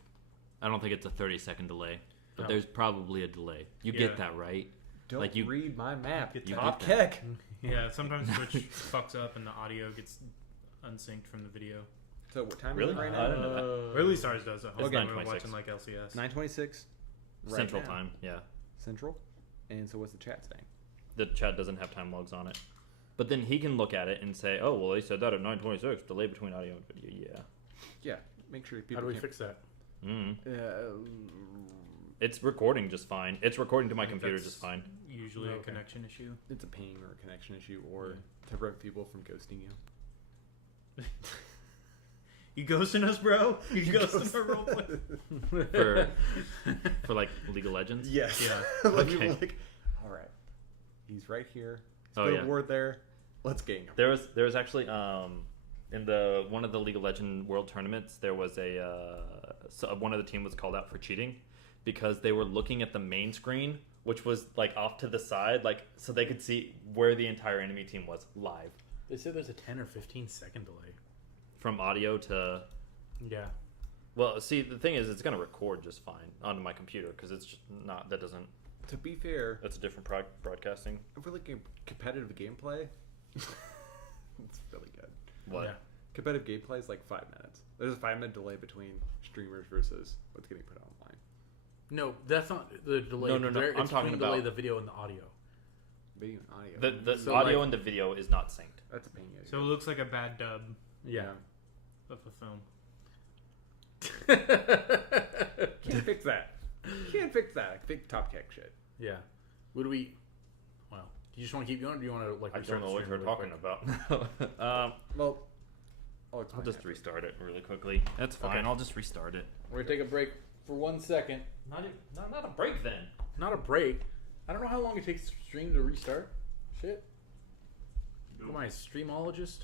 I don't think it's a 30-second delay, but No. there's probably a delay. You get that, right? Don't like you read my map. you Top get that. kick. Yeah, sometimes Twitch fucks up and the audio gets unsynced from the video. So what time Really? is it right I now? didn't know that. Or at least ours does at home. It's We're 9:26. watching like LCS. 9:26. Right Central now. time, yeah. Central. And so what's the chat saying? The chat doesn't have time logs on it. But then he can look at it and say, oh, well, they said that at 9:26. Delay between audio and video. Yeah. Yeah. Make sure people How do we can't- fix that? Mm. It's recording just fine. It's recording to my computer That's just fine. Usually a Okay. connection issue. It's a ping or a connection issue or to prevent people from ghosting you. You ghosting us, bro? You ghosting our roleplay? For like League of Legends? Yes. Yeah. Like, Okay. people like, all right. He's right here. Oh, Put yeah. a ward there. Let's gang him. There was actually in the one of the League of Legends World Tournaments, there was one of the team was called out for cheating because they were looking at the main screen, which was like off to the side, like so they could see where the entire enemy team was live They said there's a 10 or 15-second delay. from audio to. Yeah. Well, see, the thing is, it's gonna record just fine onto my computer because it's just not. That doesn't. To be fair, That's a different broadcasting. for like competitive gameplay, it's really good. What? Yeah. Competitive gameplay is like 5 minutes. There's a 5-minute delay between streamers versus what's getting put online. No, that's not the delay. No. There- I'm it's talking between the delay about the video and the audio. Video and audio. The So, audio like- and the video is not synced. That's a pain. Yeah, So it looks like a bad dub Yeah. of a film. Can't fix that. Can't fix that. Big top kick shit. Yeah. Would we? Well, do you just want to keep going, or do you want to like? I restart don't know the what stream you're really talking quick? about. Well, I'll explain just after. restart it really quickly. That's fine. Okay. I'll just restart it. We're gonna take a break for 1 second. Not a break then. Not a break. I don't know how long it takes the stream to restart. Shit. Am I a streamologist?